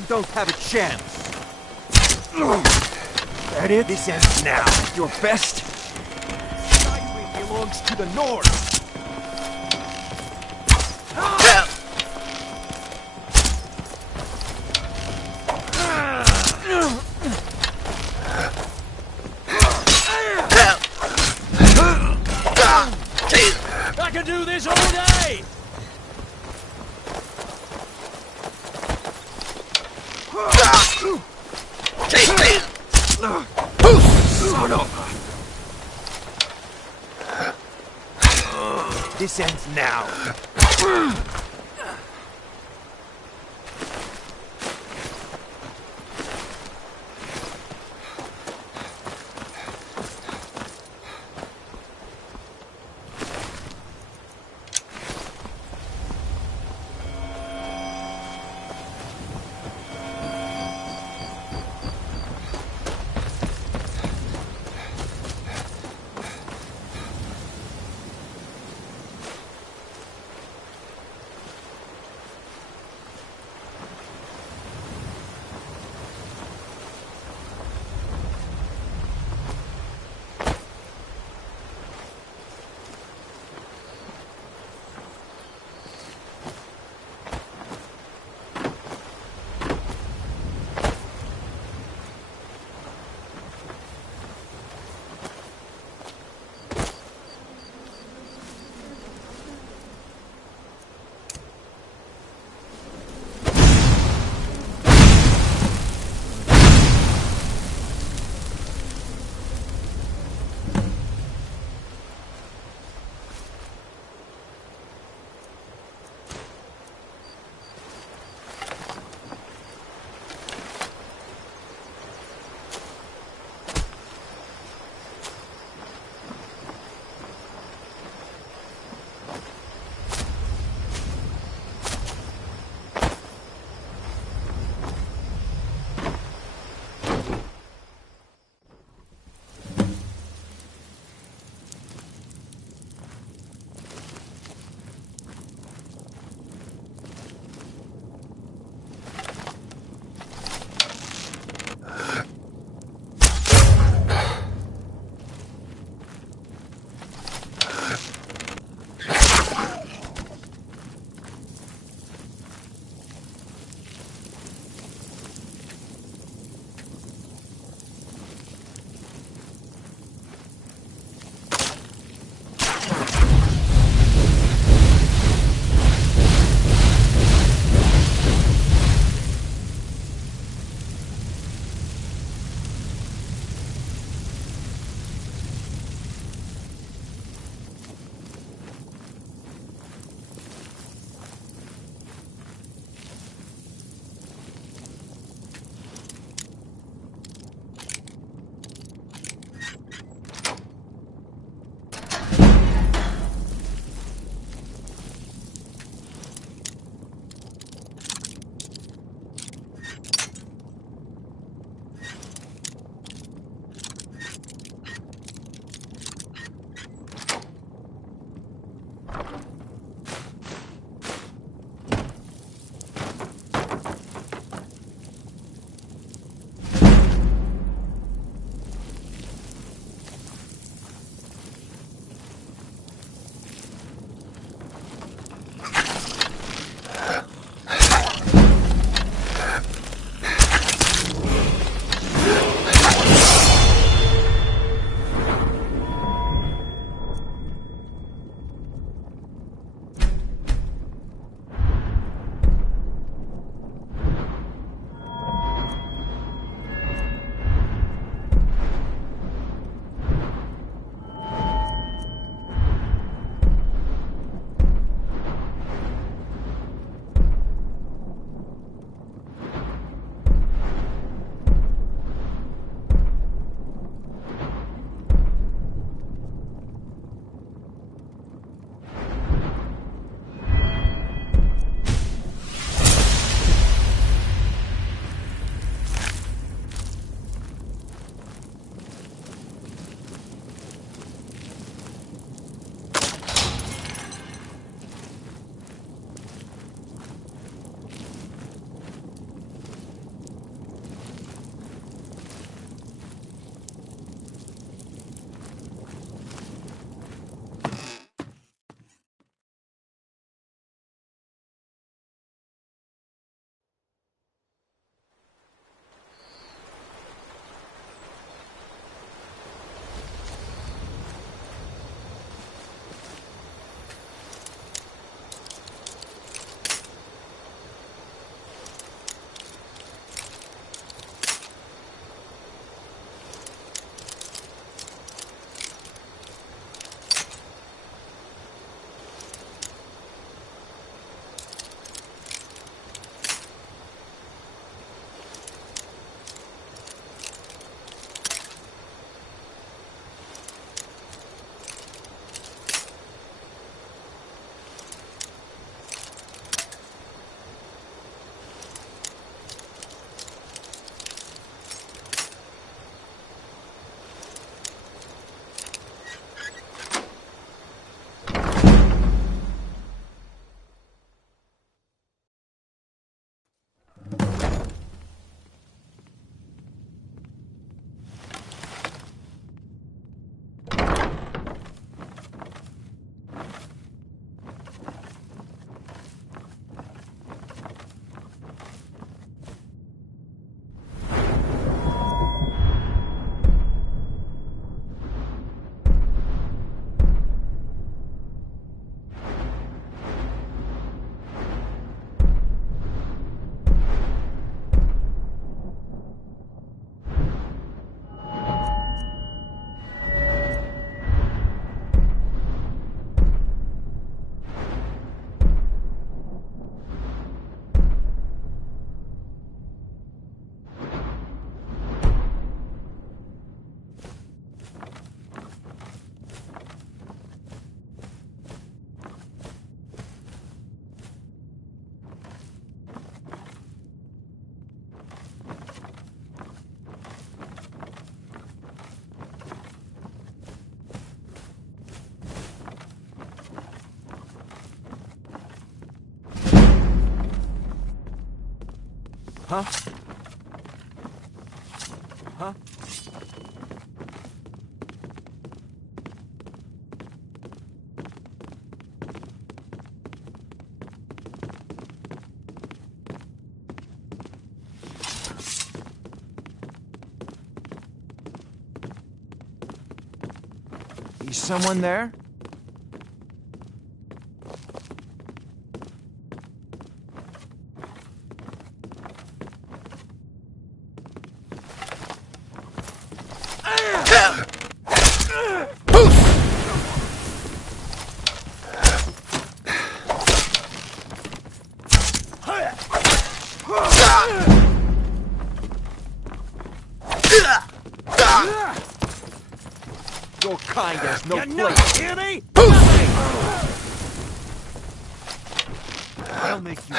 You don't have a chance. That it? This ends now. Your best? Skywing belongs to the North. I can do this all day! Son of a... This ends now. Huh? Huh? Is someone there? Your kind has no place. Hear me? I'll make you.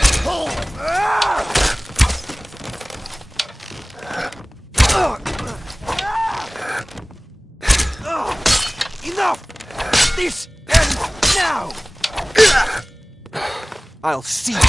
Enough! This ends now! I'll see you.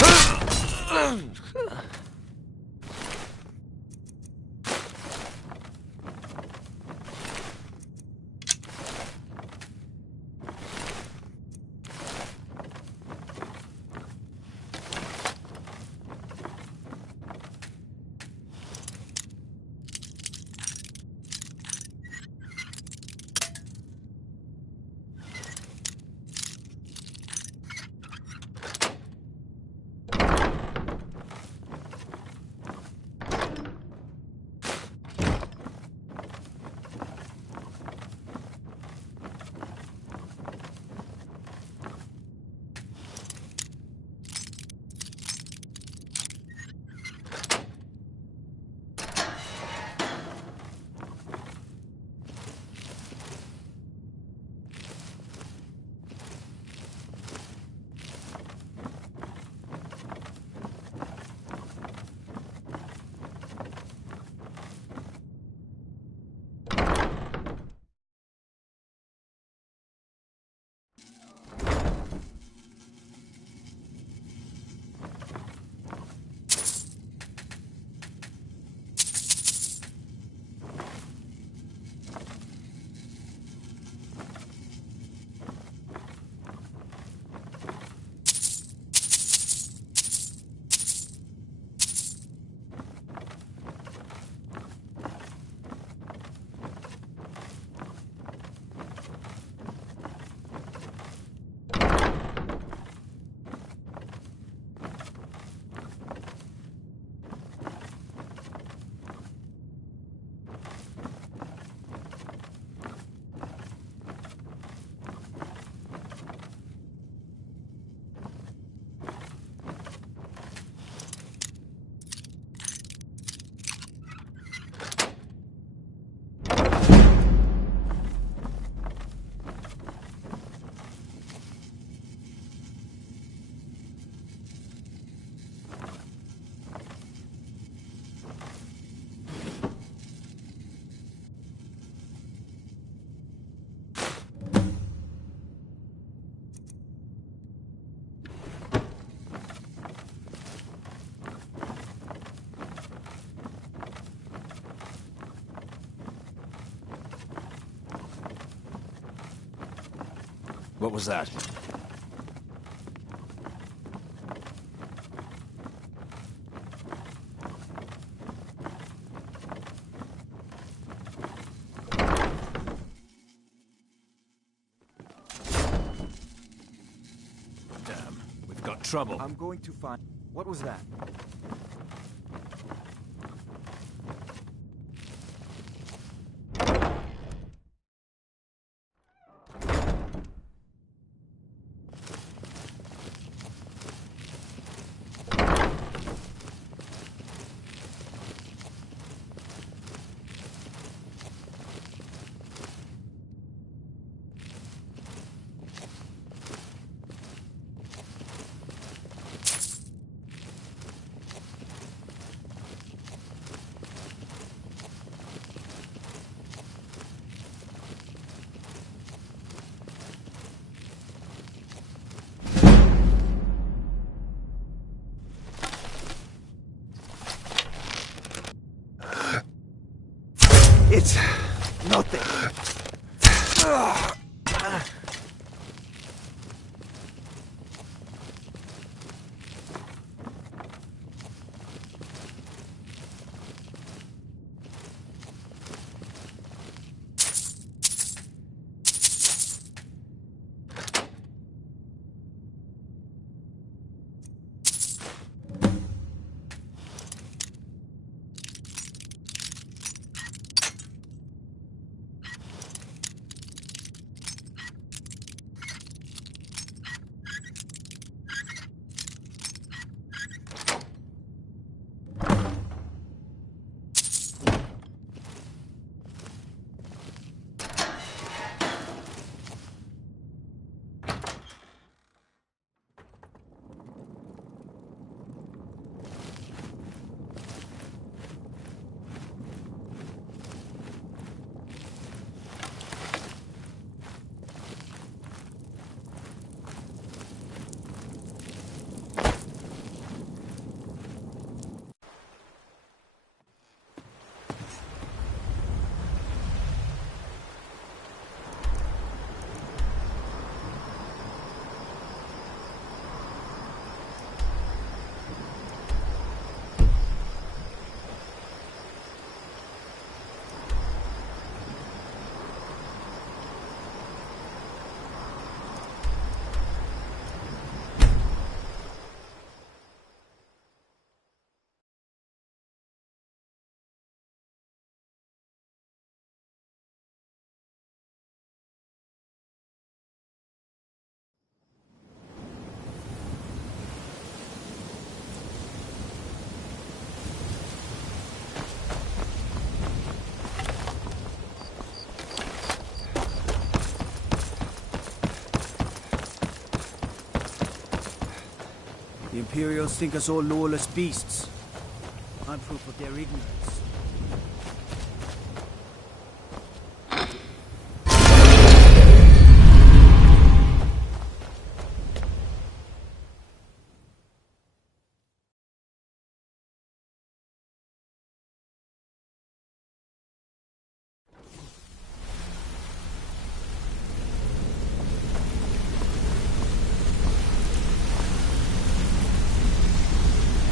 What was that? Damn, we've got trouble. I'm going to find... What was that? It's nothing. The Imperials think us all lawless beasts. I'm proof of their ignorance.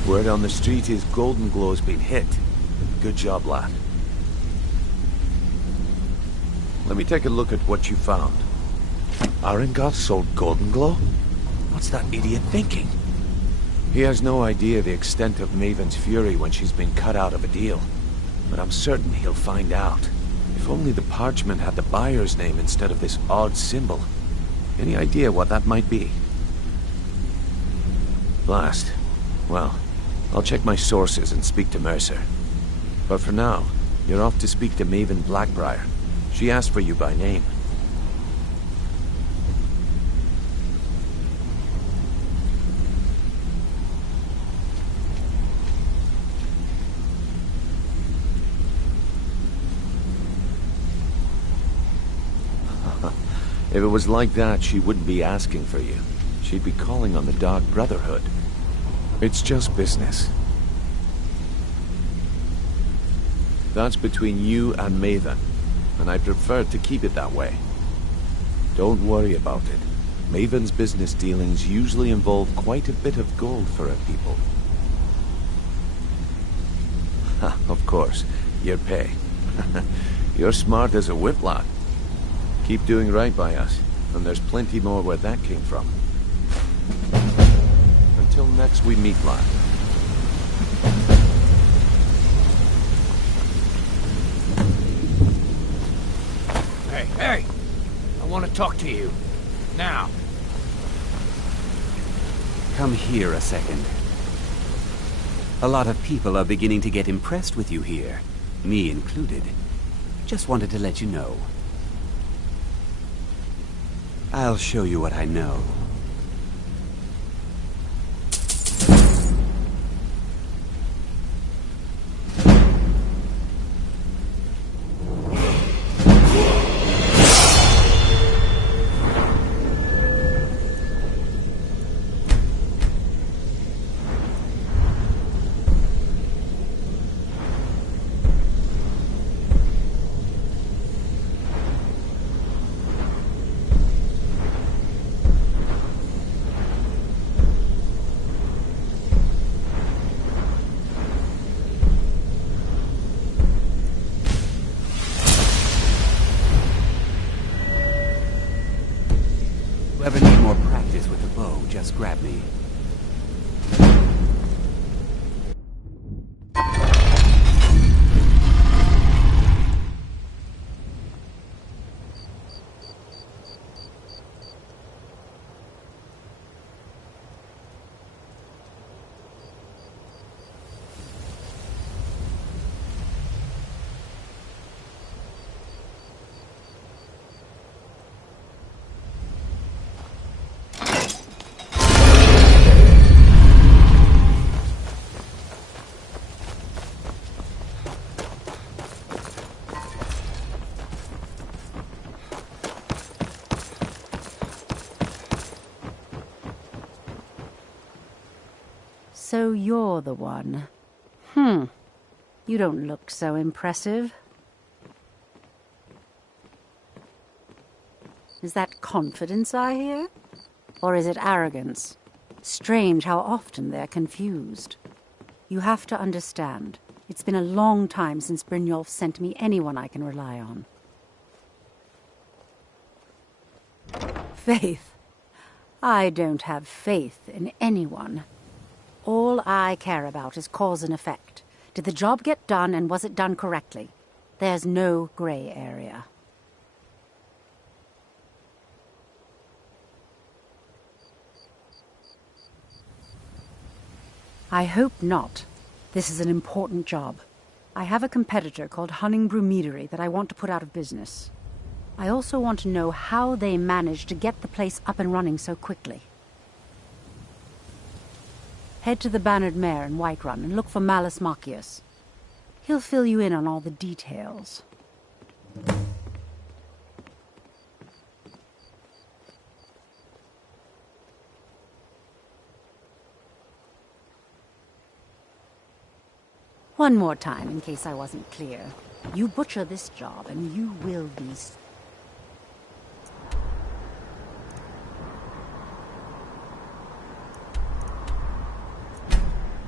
Word on the street is Golden Glow's been hit. Good job, lad. Let me take a look at what you found. Arengoth sold Golden Glow? What's that idiot thinking? He has no idea the extent of Maven's fury when she's been cut out of a deal. But I'm certain he'll find out. If only the parchment had the buyer's name instead of this odd symbol. Any idea what that might be? Blast. Well, I'll check my sources and speak to Mercer. But for now, you're off to speak to Maven Blackbriar. She asked for you by name. If it was like that, she wouldn't be asking for you. She'd be calling on the Dark Brotherhood. It's just business. That's between you and Maven, and I prefer to keep it that way. Don't worry about it. Maven's business dealings usually involve quite a bit of gold for her people. Ha, of course, your pay. You're smart as a whip, lad. Keep doing right by us, and there's plenty more where that came from. Until next we meet, lad. Hey! I want to talk to you. Now. Come here a second. A lot of people are beginning to get impressed with you here, me included. Just wanted to let you know. I'll show you what I know. bow, just grab me. So you're the one. You don't look so impressive. Is that confidence I hear? Or is it arrogance? Strange how often they're confused. You have to understand, it's been a long time since Brynjolf sent me anyone I can rely on. Faith? I don't have faith in anyone. All I care about is cause and effect. Did the job get done, and was it done correctly? There's no gray area. I hope not. This is an important job. I have a competitor called Honningbrew Meadery that I want to put out of business. I also want to know how they managed to get the place up and running so quickly. Head to the Bannered Mare in Whiterun and look for Malus Machius. He'll fill you in on all the details. One more time, in case I wasn't clear. You butcher this job, and you will be...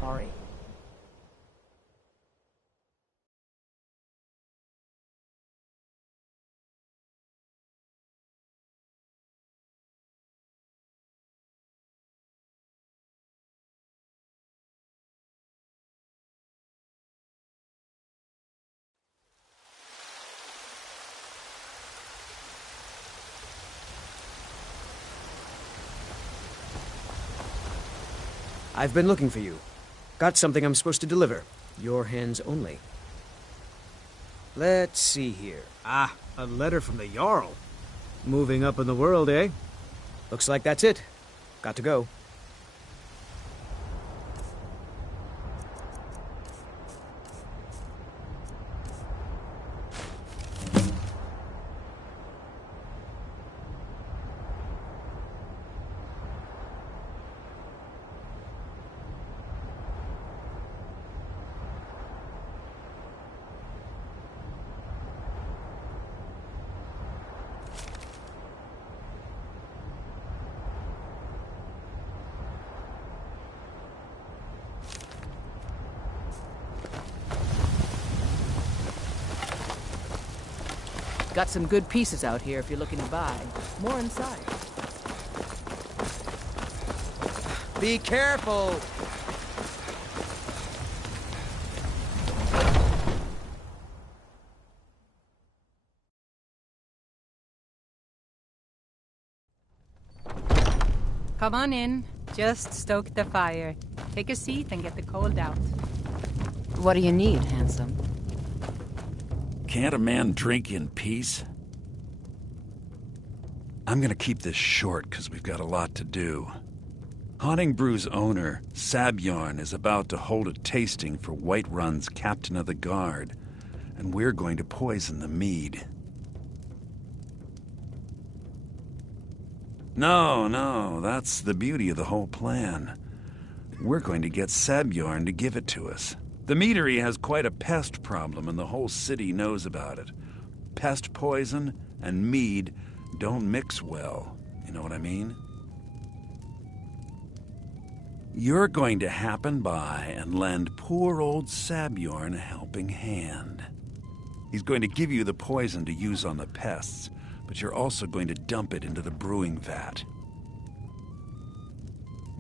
sorry. I've been looking for you. Got something I'm supposed to deliver. Your hands only. Let's see here. Ah, a letter from the Jarl. Moving up in the world, eh? Looks like that's it. Got to go. Got some good pieces out here if you're looking to buy. More inside. Be careful! Come on in. Just stoke the fire. Take a seat and get the cold out. What do you need, handsome? Can't a man drink in peace? I'm gonna keep this short because we've got a lot to do. Honningbrew's owner, Sabjorn, is about to hold a tasting for Whiterun's Captain of the Guard, and we're going to poison the mead. No, that's the beauty of the whole plan. We're going to get Sabjorn to give it to us. The meadery has quite a pest problem, and the whole city knows about it. Pest poison and mead don't mix well. You know what I mean? You're going to happen by and lend poor old Sabjorn a helping hand. He's going to give you the poison to use on the pests, but you're also going to dump it into the brewing vat.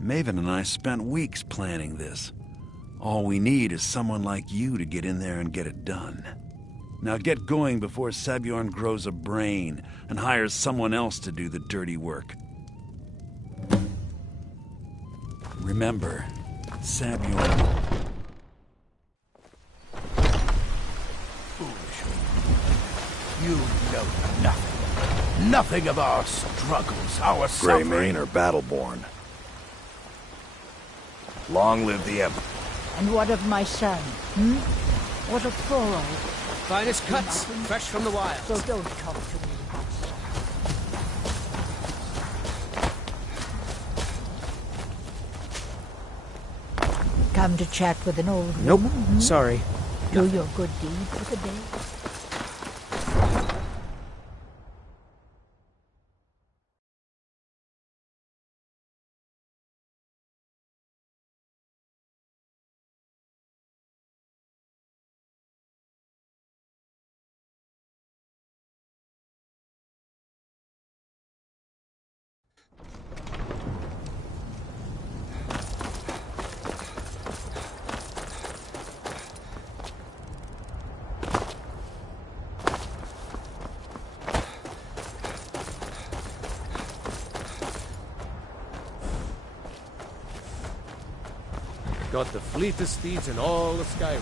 Maven and I spent weeks planning this. All we need is someone like you to get in there and get it done. Now get going before Sabjorn grows a brain and hires someone else to do the dirty work. Remember, Sabjorn... You know nothing. Nothing of our struggles, our suffering. Greymane or Battleborn? Long live the Emperor. And what of my son? What of Thorald? Finest cuts, fresh from the wild. So don't talk to me. Come to chat with an old Nope. woman? Sorry. Do your good deed for the day. Got the fleetest steeds in all of Skyrim.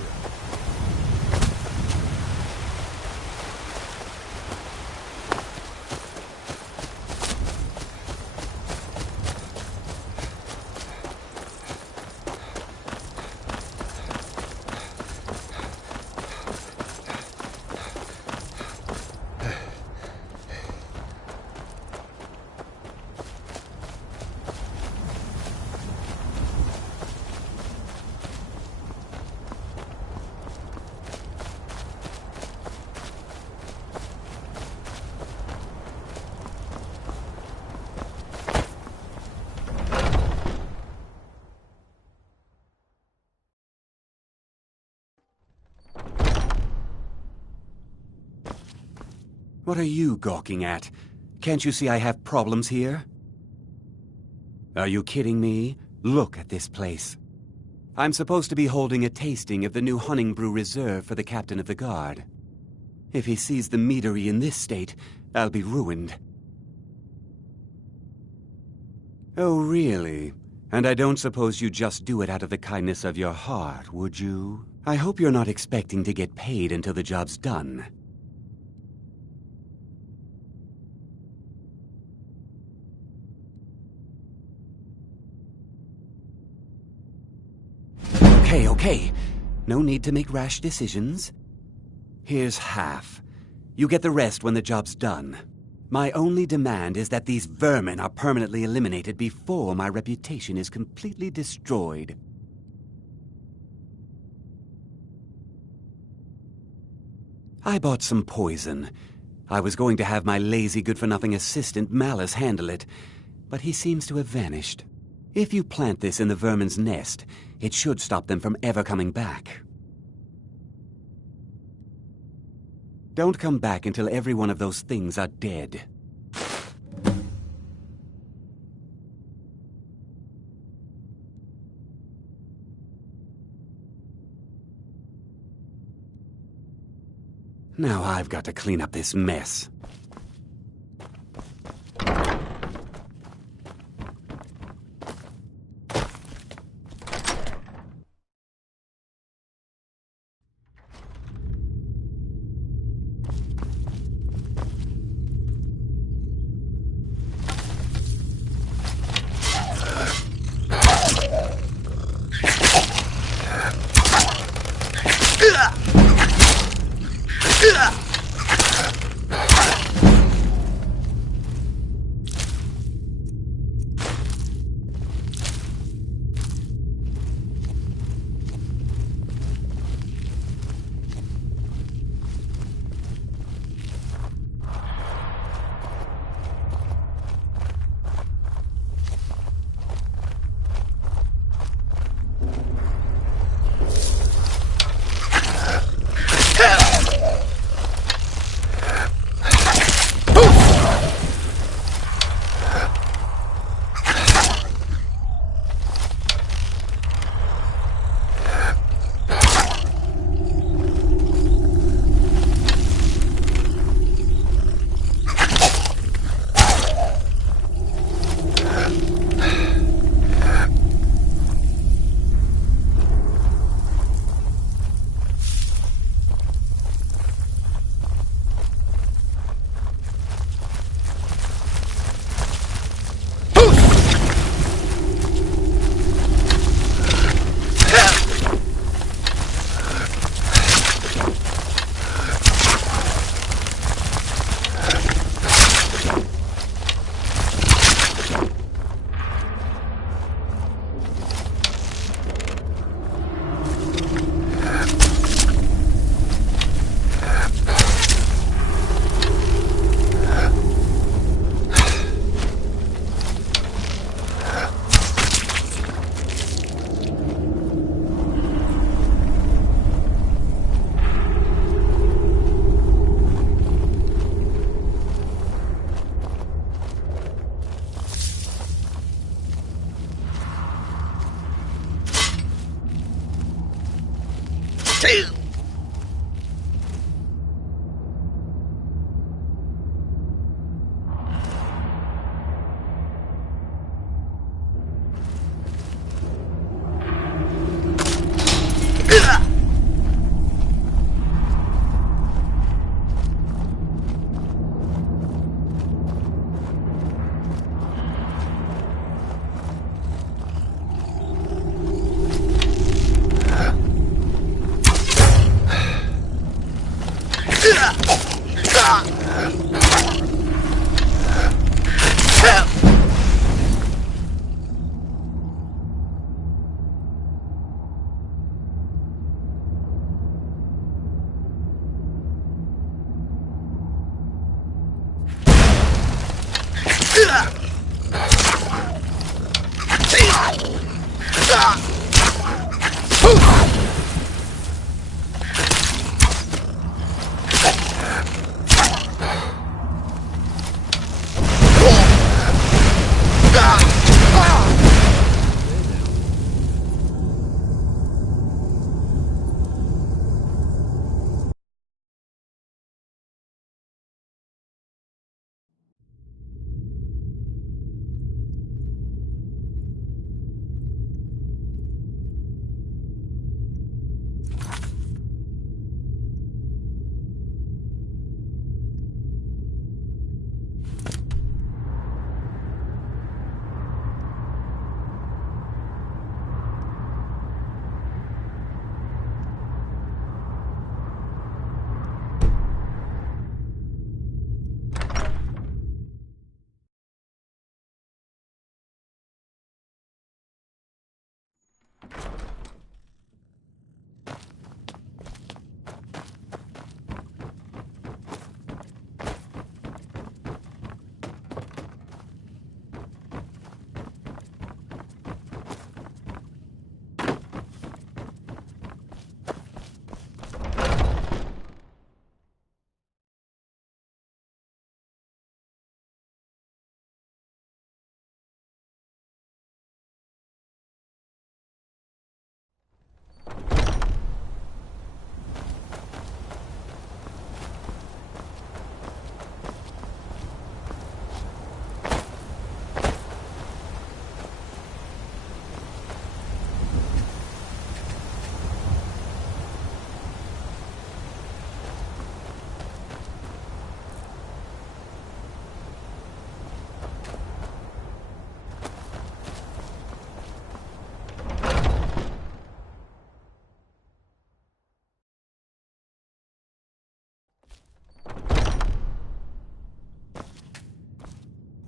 What are you gawking at? Can't you see I have problems here? Are you kidding me? Look at this place. I'm supposed to be holding a tasting of the new Honningbrew Reserve for the captain of the guard. If he sees the meadery in this state, I'll be ruined. Oh, really? And I don't suppose you just do it out of the kindness of your heart, would you? I hope you're not expecting to get paid until the job's done. Okay. No need to make rash decisions. Here's half. You get the rest when the job's done. My only demand is that these vermin are permanently eliminated before my reputation is completely destroyed. I bought some poison. I was going to have my lazy good-for-nothing assistant Malice handle it, but he seems to have vanished. If you plant this in the vermin's nest, it should stop them from ever coming back. Don't come back until every one of those things are dead. Now I've got to clean up this mess.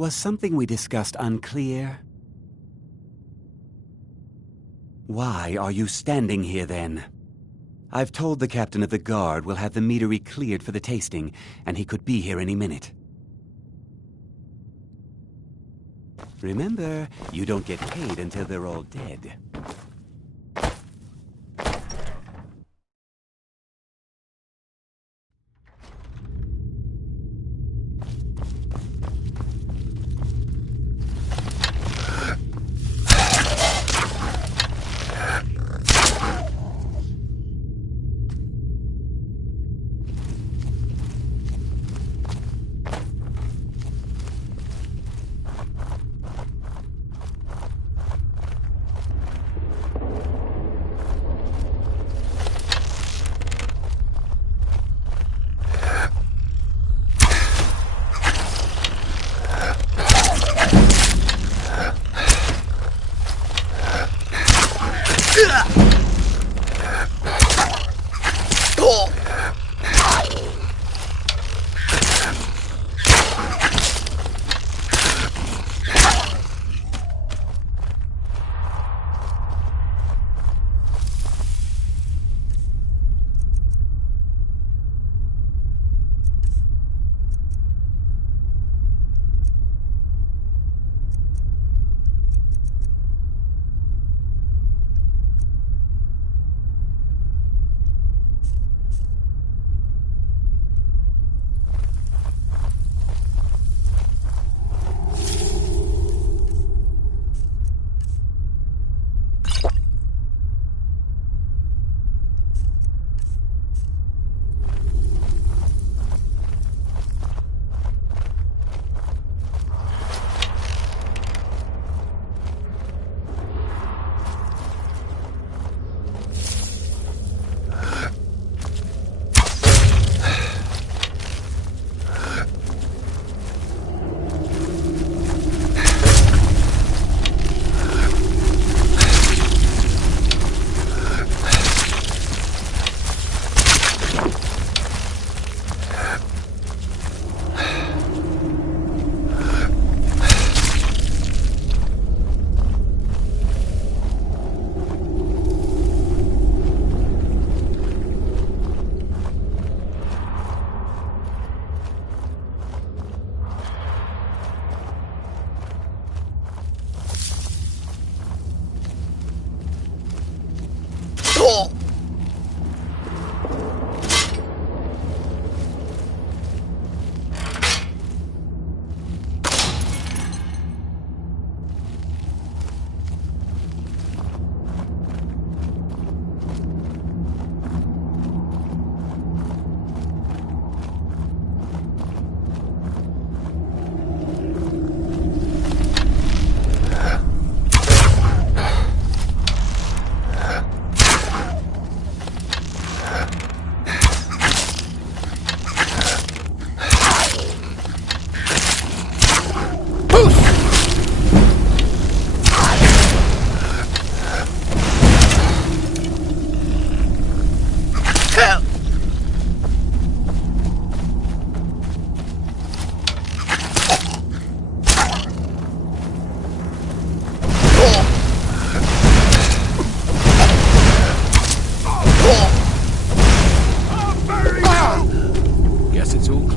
Was something we discussed unclear? Why are you standing here, then? I've told the captain of the guard we'll have the meadery cleared for the tasting, and he could be here any minute. Remember, you don't get paid until they're all dead.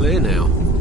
clear now.